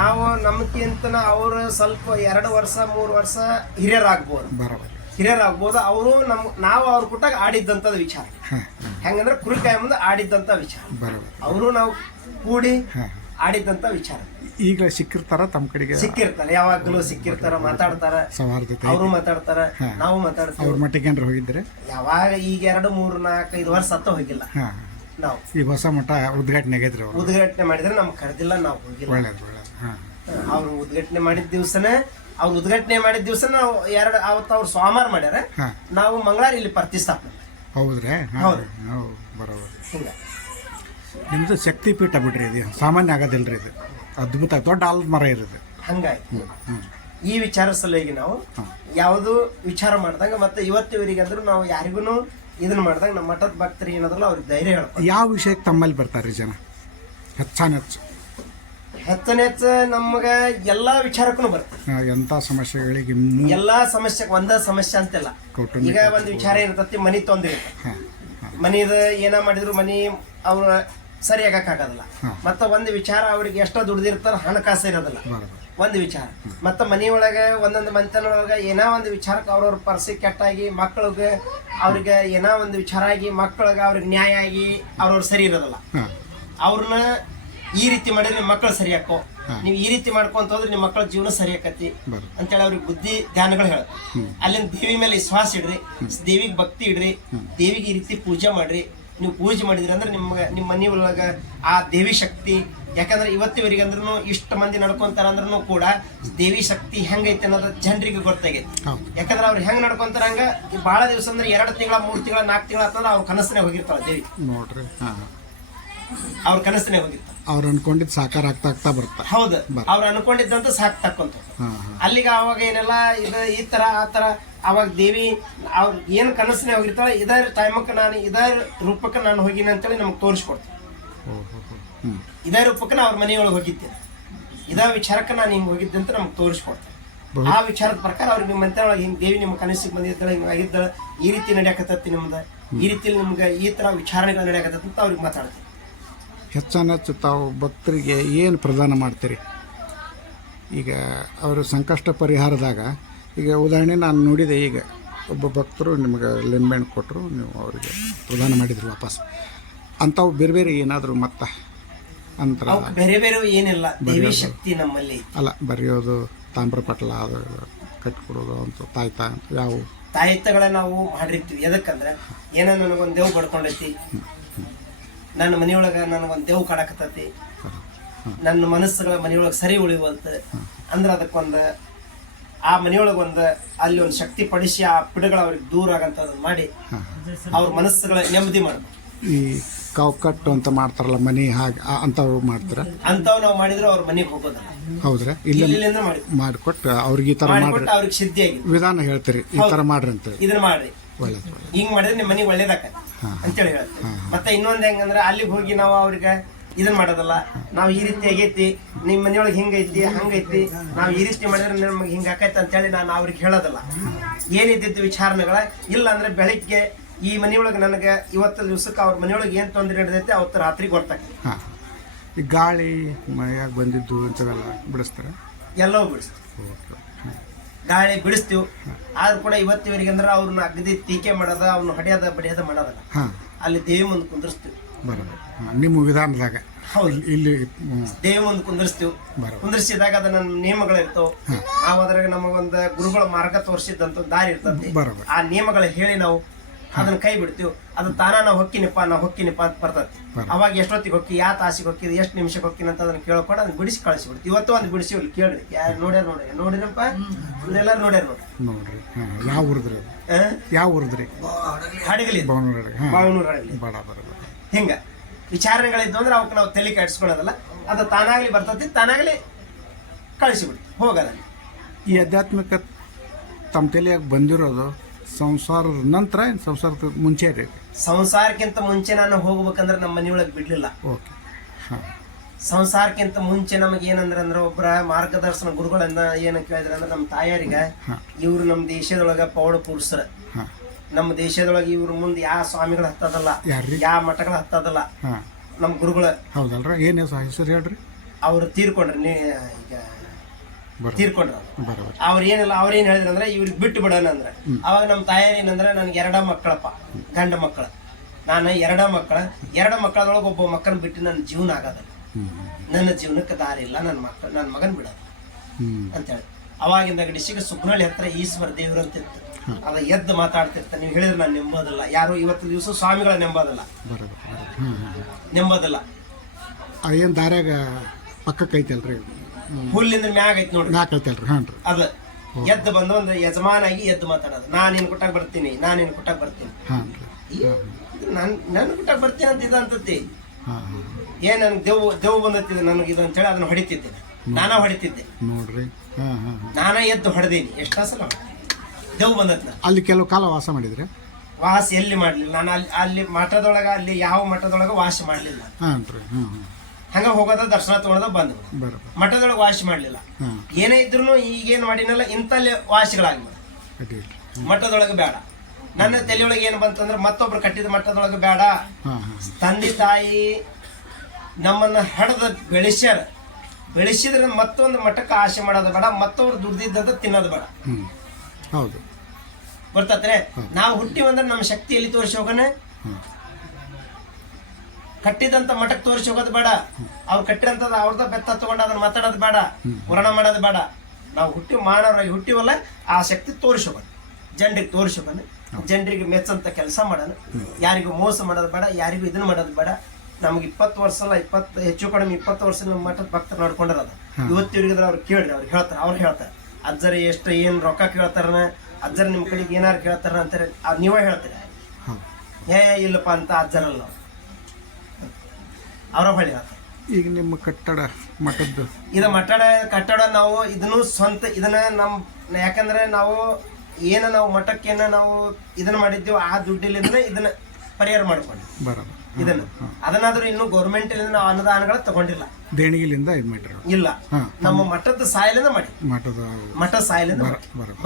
ನಾವು ನಮ್ಗಿಂತನ ಅವರು ಸ್ವಲ್ಪ 2 ವರ್ಷ 3 ವರ್ಷ ಹಿರಿಯರಾಗ್ಬೋದು. ಹಿರಿಯರಾಗ್ಬೋದು. ಅವರು ನಾವು ಅವ್ರ ಕೊಟ್ಟಾಗ ಆಡಿದ್ದಂಥದ್ದು ವಿಚಾರ. ಹೆಂಗಂದ್ರೆ ಕುರಿಕಾಯಿ ಮುಂದೆ ಆಡಿದ್ದಂಥ ವಿಚಾರ. ಅವರು ನಾವು ಕೂಡಿ ಆಡಿದ್ದಂಥ ವಿಚಾರ. ಈಗ ಸಿಕ್ಕಿರ್ತಾರ ತಮ್ಮ ಕಡೆಗೆ? ಸಿಕ್ಕಿರ್ತಾರೆ, ಯಾವಾಗಲೂ ಸಿಕ್ಕಿರ್ತಾರ, ಮಾತಾಡ್ತಾರ. ಅವರು ಮಾತಾಡ್ತಾರ, ನಾವು ಮಾತಾಡ್ತೀವಿ. ಅವ್ರ ಮಟ್ಟಿಗೆ ಏನಾರ ಹೋಗಿದ್ರೆ? ಯಾವಾಗ ಈಗ 2, 3, 4, 5 ವರ್ಷ ಹತ್ತ ಹೋಗಿಲ್ಲ ನಾವು. ಈ ಹೊಸ ಮಠ ಉದ್ಘಾಟನೆ ಆಗೈತ್ರಿ? ಉದ್ಘಾಟನೆ ಮಾಡಿದ್ರೆ ನಮ್ಗೆ ಕರೆದಿಲ್ಲ, ನಾವು ಹೋಗಿಲ್ಲ. ಒಳ್ಳೇದು ಒಳ್ಳೇದು. ಅವ್ರು ಉದ್ಘಾಟನೆ ಮಾಡಿದ ದಿವ್ಸನೇ ನಾವು ಅವತ್ತು ಅವ್ರು ಸೋಮವಾರ ಮಾಡ್ಯಾರ, ನಾವು ಮಂಗಳವಾರ ಇಲ್ಲಿ ಪ್ರತಿಷ್ಠಾಪನೆ. ಹೌದ್ರಿ? ಹೌದು, ಬರೋಬರ್. ಹಿಂಗ ನಿಮ್ದು ಶಕ್ತಿ ಪೀಠ ಬಿಡ್ರಿ, ಇದು ಸಾಮಾನ್ಯ ಆಗೋದಿಲ್ರಿ. ಇದು ಅದ್ಭುತ ದೊಡ್ಡ ಆಲದ ಮರ ಇರೋದು. ಹಂಗಾಗಿ ಈ ವಿಚಾರ ಸಲುವಾಗಿ ನಾವು ಯಾವುದು ವಿಚಾರ ಮಾಡಿದಾಗ ಮತ್ತೆ ಇವತ್ತಿವರಿಗೆ ಅಂದ್ರೂ ನಾವು ಯಾರಿಗೂ ಇದನ್ನ ಮಾಡಿದಾಗ ನಮ್ಮ ಮಠದ ಭಕ್ತರಿಗೆ ಏನಾದ್ರೂ ಅವ್ರಿಗೆ ಧೈರ್ಯ ಹೇಳ್ತಾರೆ. ಯಾವ ವಿಷಯಕ್ಕೆ ತಮ್ಮಲ್ಲಿ ಬರ್ತಾರೆ ಜನ ಹೆಚ್ಚ ನಮ್ಗ ಎಲ್ಲಾ ವಿಚಾರಕ್ಕೂ ಬರ್ತದೆ. ಎಂತ ಸಮಸ್ಯೆಗಳಿಗೆ? ಎಲ್ಲಾ ಸಮಸ್ಯೆಗೆ ಒಂದ ಸಮಸ್ಯೆ ಅಂತೆಲ್ಲ. ಈಗ ಒಂದು ವಿಚಾರ ಇರ್ತತಿ, ಮನಿ ತೊಂದ್ರೆ ಇರ್ತದೆ. ಮನಿದ ಏನ ಮಾಡಿದ್ರು ಮನಿ ಅವ್ರ ಸರಿ ಆಗೋದಿಲ್ಲ. ಮತ್ತೆ ಒಂದು ವಿಚಾರ ಅವ್ರಿಗೆ ಎಷ್ಟೋ ದುಡ್ದಿರ್ತಾರ, ಹಣಕಾಸು ಇರೋದಿಲ್ಲ ಒಂದು ವಿಚಾರ. ಮತ್ತೆ ಮನಿಯೊಳಗೆ ಒಂದೊಂದು ಮಂತನೊಳಗೆ ಏನೋ ಒಂದು ವಿಚಾರಕ್ಕೆ ಅವ್ರವ್ರ ಪರಿಸ್ಥಿತಿ ಕೆಟ್ಟಾಗಿ ಮಕ್ಕಳಿಗೆ ಅವ್ರಿಗೆ ಏನೋ ಒಂದು ವಿಚಾರ ಆಗಿ ಮಕ್ಕಳಿಗೆ ಅವ್ರಿಗೆ ನ್ಯಾಯ ಆಗಿ ಅವ್ರವ್ರು ಸರಿ ಇರೋದಿಲ್ಲ. ಅವ್ರನ್ನ ಈ ರೀತಿ ಮಾಡಿದ್ರೆ ಮಕ್ಕಳು ಸರಿ ಹಾಕೋ, ನೀವು ಈ ರೀತಿ ಮಾಡ್ಕೊಂತ ಹೋದ್ರೆ ನಿಮ್ಮ ಮಕ್ಕಳ ಜೀವನ ಸರಿ ಆಕತಿ ಅಂತೇಳಿ ಅವ್ರಿಗೆ ಬುದ್ಧಿ ಧ್ಯಾನಗಳು ಹೇಳ. ಅಲ್ಲಿಂದ ದೇವಿ ಮೇಲೆ ವಿಶ್ವಾಸ ಇಡ್ರಿ, ದೇವಿಗೆ ಭಕ್ತಿ ಇಡ್ರಿ, ದೇವಿಗೆ ಈ ರೀತಿ ಪೂಜೆ ಮಾಡ್ರಿ, ನೀವು ಪೂಜೆ ಮಾಡಿದ್ರಿ ಅಂದ್ರೆ ನಿಮ್ಮ ಮನೆ ಒಳಗೆ ಆ ದೇವಿ ಶಕ್ತಿ, ಯಾಕಂದ್ರೆ ಇವತ್ತಿವರೆಗೆ ಅಂದ್ರೂ ಇಷ್ಟು ಮಂದಿ ನಡ್ಕೊಂತಾರ ಅಂದ್ರೂ ಕೂಡ ದೇವಿ ಶಕ್ತಿ ಹೆಂಗೈತೆ ಅನ್ನೋದು ಜನರಿಗೆ ಗೊತ್ತಾಗೈತಿ. ಯಾಕಂದ್ರೆ ಅವ್ರು ಹೆಂಗ್ ನಡ್ಕೊಂತಾರ ಹಂಗ ಬಹಳ ದಿವಸ ಅಂದ್ರೆ 2 ತಿಂಗಳ 3 ತಿಂಗಳ 4 ತಿಂಗಳ ಅಂತಂದ್ರೆ ಅವ್ರ ಕನಸನೆ ಹೋಗಿರ್ತಾಳ ದೇವಿ. ನೋಡ್ರಿ ಅವ್ರ ಕನಸನೆ ಹೋಗಿರ್ತಾವ. ಅವ್ರು ಅನ್ಕೊಂಡಿದ್ದು ಸಾಕಾರ ಆಗ್ತಾ ಬರ್ತಾ. ಹೌದು, ಅವ್ರು ಅನ್ಕೊಂಡಿದ್ದಂತ ಸಾಕ್ ತಕ್ಕೊಂತ ಅಲ್ಲಿಗೆ. ಅವಾಗ ಏನೆಲ್ಲ ಇದು ಈ ತರ ಆ ತರ ಅವಾಗ ದೇವಿ ಅವ್ರ ಏನ್ ಕನಸನೆ ಹೋಗಿರ್ತಾಳೆ, ಇದೇ ಟೈಮಕ್ಕೆ ನಾನು ಇದೇ ರೂಪಕ್ಕೆ ನಾನು ಹೋಗಿನಿ ಅಂತೇಳಿ ನಮ್ಗೆ ತೋರಿಸ್ಕೊಡ್ತೀನಿ. ಇದೇ ರೂಪಕ್ಕೆ ಅವ್ರ ಮನೆಯೊಳಗೆ ಹೋಗಿದ್ದೆ, ಇದೇ ವಿಚಾರಕ್ಕೆ ನಾನು ಹಿಂಗೆ ಹೋಗಿದ್ದೆ ಅಂತ ನಮ್ಗೆ ತೋರಿಸ್ಕೊಡ್ತೀನಿ. ಆ ವಿಚಾರದ ಪ್ರಕಾರ ಅವ್ರಿಗೆ ನಿಮ್ಮ ಒಳಗೆ ಹಿಂಗೆ ದೇವಿ ನಿಮ್ಮ ಕನಸಿಗೆ ಬಂದಿದ್ದಾಳೆ, ಹಿಂಗೆ ಆಗಿದ್ದಾಳೆ, ಈ ರೀತಿ ನಡೆಯಕತ್ತತ್ತಿ ನಿಮ್ದು, ಈ ರೀತಿ ನಿಮ್ಗೆ ಈ ತರ ವಿಚಾರಣೆಗಳು ನಡೆಯಕತ್ತ ಅಂತ ಅವ್ರಿಗೆ ಮಾತಾಡ್ತೀನಿ. ಹೆಚ್ಚು ತಾವು ಭಕ್ತರಿಗೆ ಏನು ಪ್ರದಾನ ಮಾಡ್ತೀರಿ? ಈಗ ಅವರು ಸಂಕಷ್ಟ ಪರಿಹಾರದಾಗ ಈಗ ಉದಾಹರಣೆ ನಾನು ನೋಡಿದೆ, ಈಗ ಒಬ್ಬ ಭಕ್ತರು ನಿಮಗೆ ಲಿಂಬೆಹಣ್ಣು ಕೊಟ್ಟರು, ನೀವು ಅವರಿಗೆ ಪ್ರದಾನ ಮಾಡಿದ್ರಿ ವಾಪಸ್. ಅಂಥವು ಬೇರೆ ಬೇರೆ ಏನಾದರೂ ಮತ್ತೆ ಅಂತರ ಬೇರೆ ಬೇರೆ ಏನಿಲ್ಲ, ದೇವಿ ಶಕ್ತಿ ನಮ್ಮಲ್ಲಿ ಅಲ್ಲ, ಬರೆಯೋದು ತಾಮ್ರಪಟ್ಲ ಅದು ಕಟ್ಕೊಡೋದು ಅಂತ ತಾಯ್ತ ಯಾವ ತಾಯಿತಗಳ ನಾವು ಮಾಡಿರ್ತೀವಿ. ಎದಕ್ಕಂದ್ರೆ ಏನೋ ನನಗೊಂದು ದೇವ್ ಬಡ್ಕೊಂಡೈತಿ, ನನ್ನ ಮನೆಯೊಳಗೆ ನನಗೊಂದು ದೇವ್ ಕಾಡಕತ್ತೈತಿ, ನನ್ನ ಮನಸ್ಸುಗಳ ಮನೆಯೊಳಗೆ ಸರಿ ಉಳಿಯುವಂತ ಅಂದ್ರೆ ಅದಕ್ಕೊಂದು ಆ ಮನೆಯೊಳಗೆ ಅಲ್ಲಿ ಒಂದು ಶಕ್ತಿ ಪಡಿಸಿ ಆ ಪಿಡುಗಳ ಅವ್ರಿಗೆ ದೂರ ಆಗಂತದನ್ನ ಮಾಡಿ ಅವ್ರ ಮನಸ್ಸುಗಳ ನೆಮ್ಮದಿ ಮಾಡ್ಬೇಕು. ಈ ಕಾವು ಕಟ್ಟು ಅಂತ ಮಾಡ್ತಾರಲ್ಲ ಮನೆ, ಹಾಗೆ ಅಂಥವು ಮಾಡ್ತೀರ? ಅಂಥವು ನಾವು ಮಾಡಿದ್ರೆ ಅವ್ರ ಮನೆಗೆ ಹೋಗೋದಲ್ಲ. ಹೌದ್ರಾ? ಇಲ್ಲಿಂದ ಮಾಡಿಕೊಟ್ಟು ಅವ್ರಿಗೆ ಈ ಥರ ಮಾಡ್ರಿ, ಅವ್ರಿಗೆ ಸಿದ್ಧಿ ಆಗಿದೆ ವಿಧಾನ ಹೇಳ್ತೀರಿ, ಈ ಥರ ಮಾಡ್ರಿ ಅಂತೇಳಿ. ಇದನ್ನ ಮಾಡ್ರಿ, ಒಳ್ಳೇದು, ಹಿಂಗ್ ಮಾಡಿದ್ರೆ ನಿಮ್ಮ ಮನೆಗೆ ಒಳ್ಳೇದಾಕತಿ ಅಂತೇಳಿ ಹೇಳ್ತೀವಿ. ಮತ್ತೆ ಇನ್ನೊಂದ್ ಹೆಂಗಂದ್ರೆ ಅಲ್ಲಿಗೆ ಹೋಗಿ ನಾವು ಅವ್ರಿಗೆ ಇದನ್ ಮಾಡೋದಲ್ಲ, ನಾವು ಈ ರೀತಿ ಆಗೈತಿ, ನಿಮ್ ಮನೆಯೊಳಗೆ ಹಿಂಗೈತಿ ಹಂಗೈತಿ, ನಾವು ಈ ರೀತಿ ಮಾಡಿದ್ರೆ ನಮ್ಗೆ ಹಿಂಗ ಆಕೈತಿ ಅಂತೇಳಿ ನಾನು ಅವ್ರಿಗೆ ಹೇಳೋದಲ್ಲ. ಏನಿದ್ದಿದ್ದು ವಿಚಾರಣೆಗಳ ಇಲ್ಲ ಅಂದ್ರೆ ಬೆಳಿಗ್ಗೆ ಈ ಮನೆಯೊಳಗೆ ನನಗೆ ಇವತ್ತು ದಿವ್ಸಕ್ಕೆ ಅವ್ರ ಮನೆಯೊಳಗೆ ಏನ್ ತೊಂದರೆ ನಡೆದೈತೆ ಅವತ್ತು ರಾತ್ರಿ ಗೊತ್ತಾಗ್ತದೆ. ಈ ಗಾಳಿ ಮಳೆಯಾಗ ಬಂದಿದ್ದು ಇಂಥವೆಲ್ಲ ಬಿಡಿಸ್ತಾರೆ? ಎಲ್ಲವೂ ಬಿಡಿಸ್ತೀವಿ, ಗಾಳಿ ಬಿಡಿಸ್ತೀವಿ. ಆದ್ರೂ ಕೂಡ ಇವತ್ತಿವರೆಗೆ ಅಂದ್ರೆ ಅವ್ರನ್ನ ಅಗದಿ ಟೀಕೆ ಮಾಡೋದ, ಅವ್ನ ಹೊಡೆಯೋದ ಬಡಿಯೋದ ಮಾಡೋದಲ್ಲ, ಅಲ್ಲಿ ದೇವಿ ಮುಂದೆ ಕುಂದಿರ್ಸ್ತೀವಿ. ಬರೋದು ನಿಮ್ಮ ವಿಧಾನದಾಗ? ಹೌದು, ಇಲ್ಲಿ ದೇವಿ ಮುಂದೆ ಕುಂದಿರ್ಸ್ತೀವಿ. ಕುಂದಿರ್ಸಿದಾಗ ಅದ ನನ್ನ ನಿಯಮಗಳು ಇರ್ತಾವ. ನಾವು ಅದ್ರಾಗ ನಮಗೊಂದು ಗುರುಗಳ ಮಾರ್ಗ ತೋರಿಸಿದಂತ ದಾರಿ ಇರ್ತದೆ. ಆ ನಿಯಮಗಳು ಹೇಳಿ ನಾವು ಅದನ್ನ ಕೈ ಬಿಡ್ತೀವಿ. ಅದು ತಾನ ನಾವು ಹೊಕ್ಕಿನಿಪ್ಪ ಅಂತ ಬರ್ತೈತಿ. ಅವಾಗ ಎಷ್ಟೊತ್ತಿಗೆ ಹೊಕ್ಕಿ, ಯಾವ ತಾಸಿಗೆ ಹೊಕ್ಕಿದ್, ಎಷ್ಟು ನಿಮಿಷಕ್ಕೆ ಹೊಕ್ಕಿನ ಅಂತ ಅದನ್ನ ಕೇಳ್ಕೊಂಡು ಅದನ್ನ ಬಿಡಿಸಿ ಕಳಿಸಿಬಿಡ್ತೀವಿ. ಇವತ್ತು ಒಂದು ಬಿಡಿಸಿ ಇಲ್ಲಿ ಕೇಳ್ರಿ, ಯಾರು ನೋಡಿರಪ್ಪ ಇವರೆಲ್ಲ ನೋಡ್ರಿ. ಯಾವ ಊರದ್ರಿ? ಯಾವ ಊರದ್ರಿ? ಹಡಗಲಿ, ಬಾವನೂರು ಹಡಗಲಿ. ಹಿಂಗ ವಿಚಾರಣೆಗಳಿದ್ದು ಅಂದ್ರೆ ಅವಕ್ಕೆ ನಾವು ತಲೆ ಕೆಡಿಸ್ಕೊಳ್ಳೋದಲ್ಲ, ಅದು ತಾನಾಗ್ಲಿ ಬರ್ತೈತಿ, ತಾನಾಗ್ಲಿ ಕಳಿಸಿಬಿಡ್ತೀವಿ ಹೋಗಲ್ಲ. ಈ ಆಧ್ಯಾತ್ಮಿಕ ತಮ್ಮ ತಲೆಯಾಗ ಬಂದಿರೋದು ಸಂಸಾರದ ನಂತರ, ಸಂಸಾರದ ಮುಂಚೆ ರೀ? ಸಂಸಾರಕ್ಕಿಂತ ಮುಂಚೆ ನಾನು ಹೋಗ್ಬೇಕಂದ್ರೆ ನಮ್ಮ ಮನೆಯೊಳಗೆ ಬಿಡ್ಲಿಲ್ಲ. ಓಕೆ. ಸಂಸಾರಕ್ಕಿಂತ ಮುಂಚೆ ನಮಗೆ ಏನಂದ್ರೆ ಒಬ್ಬರ ಮಾರ್ಗದರ್ಶನ ಗುರುಗಳನ್ನ ಏನ ಕೇಳಿದ್ರೆ ಅಂದ್ರೆ ನಮ್ಮ ತಾಯಾರಿಗೆ ಇವ್ರು ನಮ್ಮ ದೇಶದೊಳಗ ಪೌಡ ಪುರುಷರ, ನಮ್ಮ ದೇಶದೊಳಗೆ ಇವ್ರ ಮುಂದೆ ಯಾವ ಸ್ವಾಮಿಗಳು ಹತ್ತದಲ್ಲ, ಯಾವ ಮಠಗಳು ಹತ್ತದಲ್ಲ, ನಮ್ಮ ಗುರುಗಳು. ಹೌದಲ್ರ? ಏನ್ ಹೆಸರು ಹೇಳ್ರಿ? ಅವ್ರು ತೀರ್ಕೊಂಡ್ರಿ, ಈಗ ತೀರ್ಕೊಂಡ್ರ. ಅವ್ರ ಏನಿಲ್ಲ, ಅವ್ರೇನ್ ಹೇಳಿದ್ರ ಅಂದ್ರೆ ಇವ್ರಿಗೆ ಬಿಟ್ಟು ಬಿಡೋಣ ಅಂದ್ರೆ. ಅವಾಗ ನಮ್ಮ ತಾಯಾರ ಏನಂದ್ರೆ ನನ್ಗೆ 2 ಮಕ್ಕಳಪ್ಪ, ಗಂಡ ಮಕ್ಕಳ. ನಾನು 2 ಮಕ್ಕಳದೊಳಗೆ ಒಬ್ಬ ಮಕ್ಕಳನ್ನ ಬಿಟ್ಟು ನನ್ನ ಜೀವನ ಆಗೋದಿಲ್ಲ, ನನ್ನ ಜೀವನಕ್ಕೆ ದಾರಿ ಇಲ್ಲ, ನನ್ನ ಮಗನ್ ಬಿಡೋದು ಅಂತೇಳಿ. ಅವಾಗಿಂದ ಗಡಿಸಿಗೆ ಸುಗ್ನಳ್ಳಿ ಹತ್ರ ಈಶ್ವರ ದೇವ್ರು ಅಂತ ಇತ್ತು. ಅದ ಎದ್ದು ಮಾತಾಡ್ತಿರ್ತ. ನೀವು ಹೇಳಿದ್ರೆ ನಾನು ನೆಂಬೋದಿಲ್ಲ, ಯಾರು ಇವತ್ತು ದಿವಸ ಸ್ವಾಮಿಗಳ ನೆಂಬೋದಿಲ್ಲ. ಏನ್ ದಾರ್ಯಾಗ ಪಕ್ಕಕ್ಕೆ ಐತಲ್ರಿ? ಹುಲ್ಲಿಂದ ಮ್ಯಾಗ ಐತಿ ನೋಡ್ರಿ, ಮ್ಯಾಕ್ ಐತಲ್ರಿ? ಹಾನ್ರಿ. ಅದ ಎದ್ದು ಬಂದು ಒಂದು ಯಜಮಾನಾಗಿ ಎದ್ದು ಮಾತಾಡೋದು, ನಾನು ನಿನ್ ಕುಟ್ಟಾಗ ಬರ್ತೀನಿ, ನಾನು ನಿನ್ ಕುಟ್ಟಾಗ ಬರ್ತೀನಿ, ನನ್ ಕುಟ್ಟಾಗ ಬರ್ತೀನಿ ಅಂತ ಇದಂತತಿ. ಏನ್ ನನ್ಗೆ ದೇವ್ ಬಂದತ್ತಿದೆ ನನಗೆ ಇದು ಅಂತೇಳಿ ಅದನ್ನ ಹೊಡಿತಿದ್ದೆ, ನಾನಾ ಹೊಡಿತಿದ್ದೆ ನೋಡ್ರಿ. ನಾನಾ ಎದ್ದು ಹೊಡೆದೀನಿ, ಎಷ್ಟೋ ಸಲ ದೇವ್ ಬಂದತ್. ಅಲ್ಲಿ ಕೆಲವು ಕಾಲ ವಾಸ ಮಾಡಿದ್ರೆ? ವಾಸ ಎಲ್ಲಿ ಮಾಡ್ಲಿಲ್ಲ ನಾನು, ಅಲ್ಲಿ ಮಠದೊಳಗ, ಅಲ್ಲಿ ಯಾವ ಮಠದೊಳಗ ವಾಸ ಮಾಡ್ಲಿಲ್ಲ. ಹಂಗ ಹೋಗೋದ ದರ್ಶನ ತಗೊಳದ ಬಂದ್ ಮಠದೊಳಗೆ ವಾಸಿ ಮಾಡ್ಲಿಲ್ಲ. ಏನೇ ಇದ್ರು ಈಗೇನ್ ಮಾಡಿನಲ್ಲ ಇಂತಲ್ಲಿ ವಾಸಿಗಳಾಗಿ ಮಠದೊಳಗೆ ಬೇಡ. ನನ್ನ ತಲೆಯೊಳಗೆ ಏನ್ ಬಂತಂದ್ರೆ ಮತ್ತೊಬ್ರು ಕಟ್ಟಿದ ಮಠದೊಳಗೆ ಬೇಡ. ತಂದೆ ತಾಯಿ ನಮ್ಮನ್ನ ಹಡದ ಬೆಳೆಸಿದ್ರೆ ಮತ್ತೊಂದು ಮಠಕ್ಕೆ ಆಸೆ ಮಾಡೋದು ಬೇಡ, ಮತ್ತೊಬ್ರು ದುಡ್ದಿದ್ದಂತ ತಿನ್ನೋದು ಬೇಡ. ಹೌದು, ಬರ್ತತ್ರೆ. ನಾವು ಹುಟ್ಟಿವಂದ್ರೆ ನಮ್ಮ ಶಕ್ತಿ ಎಲ್ಲಿ ತೋರಿಸಿ ಹೋಗೋಣ? ಕಟ್ಟಿದಂತ ಮಠಕ್ಕೆ ತೋರಿಸಿ ಹೋಗೋದು ಬೇಡ. ಅವ್ರು ಕಟ್ಟಿರಂತದ ಅವ್ರದ ಬೆತ್ತ ತಗೊಂಡು ಅದನ್ನ ಮಾತಾಡೋದು ಬೇಡ, ಪುರಾಣ ಮಾಡೋದು ಬೇಡ. ನಾವು ಮಾನವರಾಗಿ ಹುಟ್ಟಿವಲ್ಲ, ಆ ಶಕ್ತಿ ತೋರಿಸಿ ಹೋಗೋದು, ಜನರಿಗೆ ತೋರಿಸಿ ಹೋಗೋಣ. ಜನರಿಗೆ ಮೆಚ್ಚಂತ ಕೆಲಸ ಮಾಡೋಣ. ಯಾರಿಗೂ ಮೋಸ ಮಾಡೋದು ಬೇಡ, ಯಾರಿಗೂ ಇದನ್ನ ಮಾಡೋದು ಬೇಡ. ನಮ್ಗೆ 20 ವರ್ಷ ಅಲ್ಲ, ಹೆಚ್ಚು ಕಡಿಮೆ 20 ವರ್ಷ ನಮ್ಮ ಮಠದ ಭಕ್ತರು ನಡ್ಕೊಂಡಿರೋದು. ಇವತ್ತಿವ್ರಿಗೆ ಅವ್ರು ಕೇಳ್ರಿ, ಅವ್ರು ಹೇಳ್ತಾರೆ ಅಜ್ಜರ ಎಷ್ಟು ಏನ್ ರೊಕ್ಕ ಕೇಳ್ತಾರ, ಅಜ್ಜರ ನಿಮ್ ಕಡೆಗೆ ಏನಾರು ಕೇಳ್ತಾರ ಅಂತಾರೆ, ನೀವೇ ಹೇಳ್ತೀರಿ ಇಲ್ಲಪ್ಪ ಅಂತ ಅಜ್ಜರಲ್ಲ ಅವ್ರ ಹೊಳಿ ಹೇಳ್ತಾರೆ. ಈಗ ನಿಮ್ಮ ಕಟ್ಟಡ ಮಠದ್ದು ಇದು ಕಟ್ಟಡ ನಾವು ಇದನ್ನು ಸ್ವಂತ ಇದನ್ನ ಯಾಕಂದ್ರೆ ನಾವು ಮಠಕ್ಕೇನ ನಾವು ಇದನ್ನ ಮಾಡಿದ್ದೀವಿ, ಆ ದುಡ್ಡಿಲಿಂದ ಇದನ್ನ ಪರಿಹಾರ ಮಾಡ್ಕೊಂಡು ಬರೋದು ಇದನ್ನ ಅದನ್ನಾದ್ರೂ ಇನ್ನು ಗೌರ್ಮೆಂಟ್ ನಾವು ಅನುದಾನಗಳ ತಗೊಂಡಿಲ್ಲ, ದೇಣಿಗೆಲಿಂದ ಇದು ಮಾಡಿರೋ ಇಲ್ಲ. ನಮ್ಮ ಮಠದ ಸಹಾಯಲಿಂದ ಮಾಡಿ, ಮಠದ ಸಹಾಯಲಿಂದ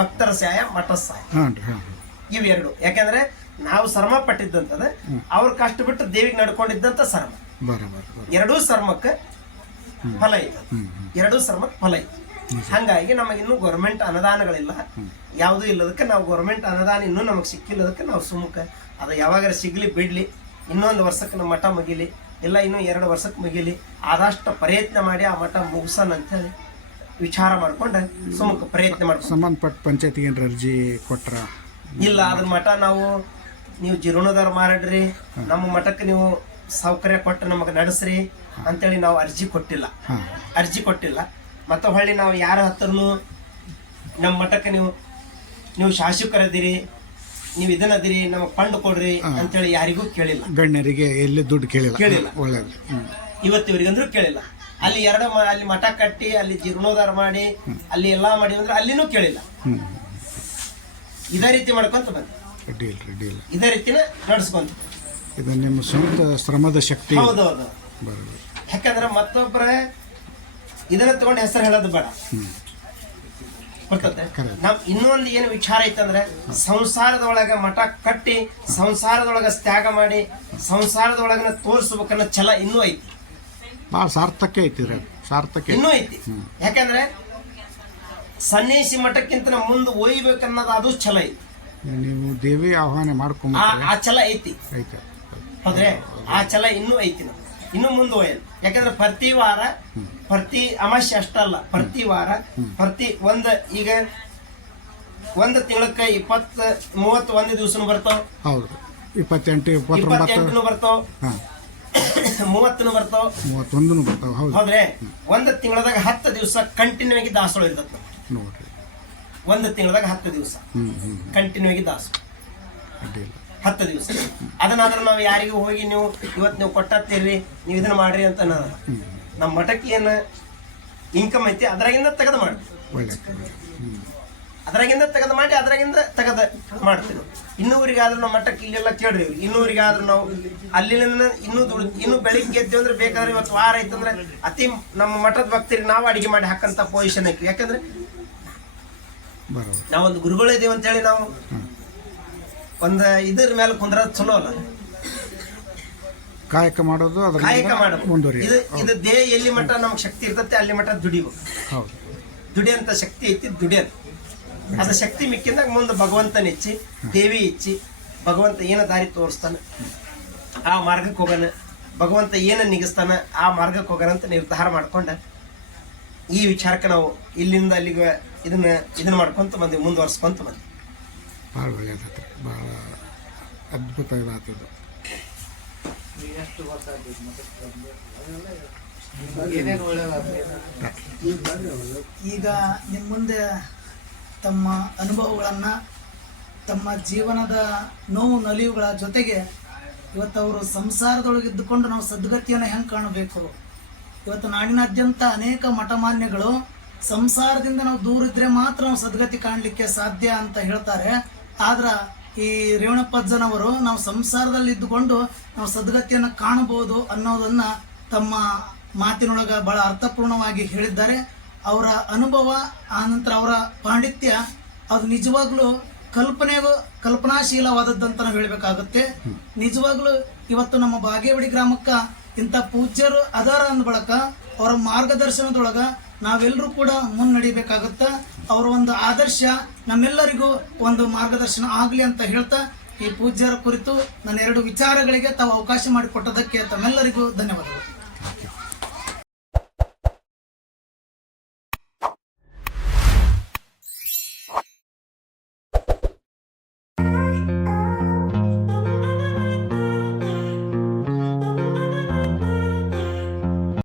ಭಕ್ತರ ಸಹಾಯ, ಮಠದ ಸಹಾಯ ಇವೆರಡು. ಯಾಕಂದ್ರೆ ನಾವು ಶ್ರಮ ಪಟ್ಟಿದ್ದಂತದ, ಅವ್ರ ಕಷ್ಟ ಬಿಟ್ಟು ದೇವಿಗೆ ನಡ್ಕೊಂಡಿದ್ದಂತ ಶ್ರಮ, ಎರಡೂ ಶ್ರಮಕ್ಕೆ ಫಲ ಐತೆ, ಎರಡೂ ಶ್ರಮಕ್ಕೆ ಫಲ ಐತೆ. ಹಂಗಾಗಿ ನಮಗಿನ್ನೂ ಗೌರ್ಮೆಂಟ್ ಅನುದಾನಗಳಿಲ್ಲ, ಯಾವುದೂ ಇಲ್ಲದಕ್ಕೆ ನಾವು ಗೌರ್ಮೆಂಟ್ ಅನುದಾನ ಇನ್ನೂ ನಮಗೆ ಸಿಕ್ಕಿಲ್ಲದಕ್ಕೆ ನಾವು ಸುಮ್ಮಕ ಅದು ಯಾವಾಗ ಸಿಗ್ಲಿ ಬಿಡ್ಲಿ, ಇನ್ನೊಂದು ವರ್ಷಕ್ಕೆ ನಮ್ಮ ಮಠ ಮುಗಿಲಿ, ಇಲ್ಲ ಇನ್ನೂ 2 ವರ್ಷಕ್ಕೆ ಮುಗಿಲಿ, ಆದಷ್ಟು ಪ್ರಯತ್ನ ಮಾಡಿ ಆ ಮಠ ಮುಗಿಸೋಣ ಅಂತೇಳಿ ವಿಚಾರ ಮಾಡ್ಕೊಂಡು ಸುಮ್ಮಕ ಪ್ರಯತ್ನ ಮಾಡ್ಕೊಂಡು. ಸಂಬಂಧಪಟ್ಟ ಪಂಚಾಯತಿಗೆ ಏನಾರ ಅರ್ಜಿ ಕೊಟ್ರ? ಇಲ್ಲ, ಅದ್ರ ಮಠ ನೀವು ಜೀರ್ಣೋದ್ಧಾರ ಮಾಡಿಡ್ರಿ, ನಮ್ಮ ಮಠಕ್ಕೆ ನೀವು ಸೌಕರ್ಯ ಕೊಟ್ಟು ನಮಗೆ ನಡೆಸ್ರಿ ಅಂತೇಳಿ ನಾವು ಅರ್ಜಿ ಕೊಟ್ಟಿಲ್ಲ. ಮತ್ತೆ ಹೊಳ್ಳಿ ನಾವು ಯಾರ ಹತ್ರನು ನಮ್ಮ ಮಠಕ್ಕೆ ನೀವು ಶಾಸಕರದಿರಿ, ನೀವು ಇದನ್ನದಿರಿ, ನಮಗೆ ಫಂಡ್ ಕೊಡ್ರಿ ಅಂತೇಳಿ ಯಾರಿಗೂ ಕೇಳಿಲ್ಲ. ಗಣ್ಯರಿಗೆ ಎಲ್ಲಿ ದುಡ್ಡು ಕೇಳಿಲ್ಲ. ಒಳ್ಳೇದು. ಇವತ್ತಿವರಿಗಂದ್ರೂ ಕೇಳಿಲ್ಲ. ಅಲ್ಲಿ ಅಲ್ಲಿ ಮಠ ಕಟ್ಟಿ, ಅಲ್ಲಿ ಜೀರ್ಣೋದ್ಧಾರ ಮಾಡಿ, ಅಲ್ಲಿ ಎಲ್ಲಾ ಮಾಡಿ ಅಂದ್ರೆ ಅಲ್ಲಿನೂ ಕೇಳಿಲ್ಲ. ಇದೇ ರೀತಿ ಮಾಡ್ಕೊಂತ ಬಂದ, ಇದೇ ರೀತಿನ ನಡೆಸ್ಕೊಂತ. ಇದು ನಿಮ್ಮ ಸ್ವಂತ ಶ್ರಮದ ಶಕ್ತಿ. ಹೌದೌದು. ಯಾಕಂದ್ರೆ ಮತ್ತೊಬ್ಬರ ಇದನ್ನ ತಗೊಂಡು ಹೆಸರು ಹೇಳೋದು ಬೇಡ, ಬರ್ತದೆ. ನಮ್ ಇನ್ನೊಂದು ಏನು ವಿಚಾರ ಐತಂದ್ರೆ, ಸಂಸಾರದೊಳಗ ಮಠ ಕಟ್ಟಿ, ಸಂಸಾರದೊಳಗ ತ್ಯಾಗ ಮಾಡಿ, ಸಂಸಾರದೊಳಗನ ತೋರಿಸ್ಬೇಕನ್ನೋ ಛಲ ಇನ್ನೂ ಐತಿ, ಭಾಳ ಸಾರ್ಥಕ ಐತಿ, ಇನ್ನೂ ಐತಿ. ಯಾಕಂದ್ರೆ ಸನ್ಯಾಸಿ ಮಠಕ್ಕಿಂತ ಮುಂದೆ ಒಯ್ಬೇಕನ್ನೋದು ಅದು ಛಲ ಐತಿ. ನೀವು ದೇವಿ ಆಹ್ವಾನ ಮಾಡ್ಕೊಂಡ್ ಆ ಛಲ ಐತಿ, ಹೌದ್ರೆ ಆ ಛಲ ಇನ್ನೂ ಐತಿ, ಇನ್ನು ಮುಂದೆ ಒಯ್ಯಲ್ಲ. ಯಾಕಂದ್ರೆ ಪ್ರತಿ ವಾರ, ಪ್ರತಿ ಅಮಾವಾಸ್ಯೆ ಅಷ್ಟಲ್ಲ, ಪ್ರತಿ ವಾರ, ಈಗ ಒಂದು ತಿಂಗಳಕ್ಕೆ 31 ದಿವಸನು ಬರ್ತಾವ. ಹೌದು, 28 ಬರ್ತಾವ, 30 ಬರ್ತಾವ, 31 ಬರ್ತಾವ. ಹೌದ್ರೆ ಒಂದು ತಿಂಗಳದಾಗ 10 ದಿವಸ ಕಂಟಿನ್ಯೂ ಆಗಿ ದಾಸೋಳ ಇರ್ತದೆ ನೋಡ್ರಿ. ಒಂದು ತಿಂಗಳದಾಗ 10 ದಿವಸ ಕಂಟಿನ್ಯೂ ಆಗಿ ದಾಸೋಳ, 10 ದಿವಸ. ಅದನ್ನಾದ್ರೂ ನಾವು ಯಾರಿಗೂ ಹೋಗಿ ಇವತ್ತು ನೀವು ಕೊಟ್ಟತ್ತೀರಿ, ನೀವು ಇದನ್ನ ಮಾಡ್ರಿ ಅಂತ ಅನ್ನೋದು. ನಮ್ಮ ಮಠಕ್ಕೆ ಏನು ಇನ್ಕಮ್ ಐತಿ ಅದ್ರಾಗಿಂದ ತೆಗೆದು ಮಾಡಿ, ಅದ್ರಾಗಿಂದ ತೆಗೆದು ಮಾಡ್ತೀವಿ. ಇನ್ನೂರಿಗಾದ್ರೂ ನಮ್ಮ ಮಠಕ್ಕೆ ಇಲ್ಲೆಲ್ಲ ಕೇಳ್ರಿ, ಇನ್ನೂರಿಗಾದ್ರೂ ನಾವು ಅಲ್ಲಿಂದ ಇನ್ನೂ ಬೆಳಿಗ್ಗೆ ಎದ್ದೇವೆ ಅಂದ್ರೆ ಬೇಕಾದ್ರೆ ಇವತ್ತು ವಾರ ಐತಂದ್ರೆ ಅತಿ ನಮ್ಮ ಮಠದ ಭಕ್ತರಿಗೆ ನಾವು ಅಡಿಗೆ ಮಾಡಿ ಹಾಕಂತ ಪೊಸಿಷನ್ ಐತಿ. ಯಾಕಂದ್ರೆ ನಾವೊಂದು ಗುರುಗಳಿದ್ದೀವಿ ಅಂತೇಳಿ ನಾವು ಒಂದು ಇದ್ರ ಮೇಲೆ ಕುಂದ್ರದ ಚಲೋ ಅಲ್ಲ, ಕಾಯಕ ಮಾಡೋದು ಇದು ದೇಹ ಎಲ್ಲಿ ಮಠ ನಮ್ಗೆ ಶಕ್ತಿ ಇರ್ತೈತೆ ಅಲ್ಲಿ ಮಠ ದುಡಿಯಂತ ಶಕ್ತಿ ಐತಿ, ದುಡಿಯಂತ ಅದ ಶಕ್ತಿ ಮಿಕ್ಕಿಂದಾಗ ಮುಂದೆ ಭಗವಂತನ ಹೆಚ್ಚಿ, ದೇವಿ ಹೆಚ್ಚಿ, ಭಗವಂತ ಏನ ದಾರಿ ತೋರಿಸ್ತಾನೆ ಆ ಮಾರ್ಗಕ್ಕೆ ಹೋಗೋಣ, ಭಗವಂತ ಏನ ನಿಗಿಸ್ತಾನ ಆ ಮಾರ್ಗಕ್ಕೆ ಹೋಗೋಣ ಅಂತ ನಿರ್ಧಾರ ಮಾಡ್ಕೊಂಡ ಈ ವಿಚಾರಕ್ಕೆ ನಾವು ಇಲ್ಲಿಂದ ಅಲ್ಲಿಗೆ ಇದನ್ನ ಮಾಡ್ಕೊಂತ ಬಂದ್ವಿ, ಮುಂದುವರ್ಸ್ಕೊಂತ ಬಂದ್ವಿ. ಭಾಳ ಒಳ್ಳೆಯದಾಗ್ತದೆ, ಭಾಳ ಅದ್ಭುತ ಇದಾಗ್ತದೆ. ಈಗ ನಿಮ್ಮ ಮುಂದೆ ತಮ್ಮ ಅನುಭವಗಳನ್ನು, ತಮ್ಮ ಜೀವನದ ನೋವು ನಲಿವುಗಳ ಜೊತೆಗೆ ಇವತ್ತು ಅವರು ಸಂಸಾರದೊಳಗಿದ್ದುಕೊಂಡು ನಾವು ಸದ್ಗತಿಯನ್ನು ಹೆಂಗೆ ಕಾಣಬೇಕು, ಇವತ್ತು ನಾಡಿನಾದ್ಯಂತ ಅನೇಕ ಮಠಮಾನ್ಯಗಳು ಸಂಸಾರದಿಂದ ನಾವು ದೂರ ಇದ್ರೆ ಮಾತ್ರ ನಾವು ಸದ್ಗತಿ ಕಾಣಲಿಕ್ಕೆ ಸಾಧ್ಯ ಅಂತ ಹೇಳ್ತಾರೆ. ಆದ್ರೆ ಈ ರೇವಣಪ್ಪಜ್ಜನವರು ನಾವು ಸಂಸಾರದಲ್ಲಿ ಇದ್ದುಕೊಂಡು ನಾವು ಸದ್ಗತಿಯನ್ನು ಕಾಣಬಹುದು ಅನ್ನೋದನ್ನ ತಮ್ಮ ಮಾತಿನೊಳಗೆ ಬಹಳ ಅರ್ಥಪೂರ್ಣವಾಗಿ ಹೇಳಿದ್ದಾರೆ. ಅವರ ಅನುಭವ ಆನಂತರ ಅವರ ಪಾಂಡಿತ್ಯ ಅದು ನಿಜವಾಗ್ಲೂ ಕಲ್ಪನಾಶೀಲವಾದದ್ದಂತ ನಾವು ಹೇಳಬೇಕಾಗುತ್ತೆ. ನಿಜವಾಗ್ಲೂ ಇವತ್ತು ನಮ್ಮ ಬಾಗೇವಾಡಿ ಗ್ರಾಮಕ್ಕೆ ಇಂಥ ಪೂಜ್ಯರು ಅದಾರ ಅಂದ ಬಳಕ ಅವರ ಮಾರ್ಗದರ್ಶನದೊಳಗ ನಾವೆಲ್ಲರೂ ಕೂಡ ಮುನ್ನಡಿಬೇಕಾಗುತ್ತೆ. ಅವರ ಒಂದು ಆದರ್ಶ ನಮ್ಮೆಲ್ಲರಿಗೂ ಒಂದು ಮಾರ್ಗದರ್ಶನ ಆಗಲಿ ಅಂತ ಹೇಳ್ತಾ ಈ ಪೂಜ್ಯರ ಕುರಿತು ನನ್ನ 2 ವಿಚಾರಗಳಿಗೆ ತಾವು ಅವಕಾಶ ಮಾಡಿಕೊಟ್ಟದಕ್ಕೆ ತಮ್ಮೆಲ್ಲರಿಗೂ ಧನ್ಯವಾದಗಳು.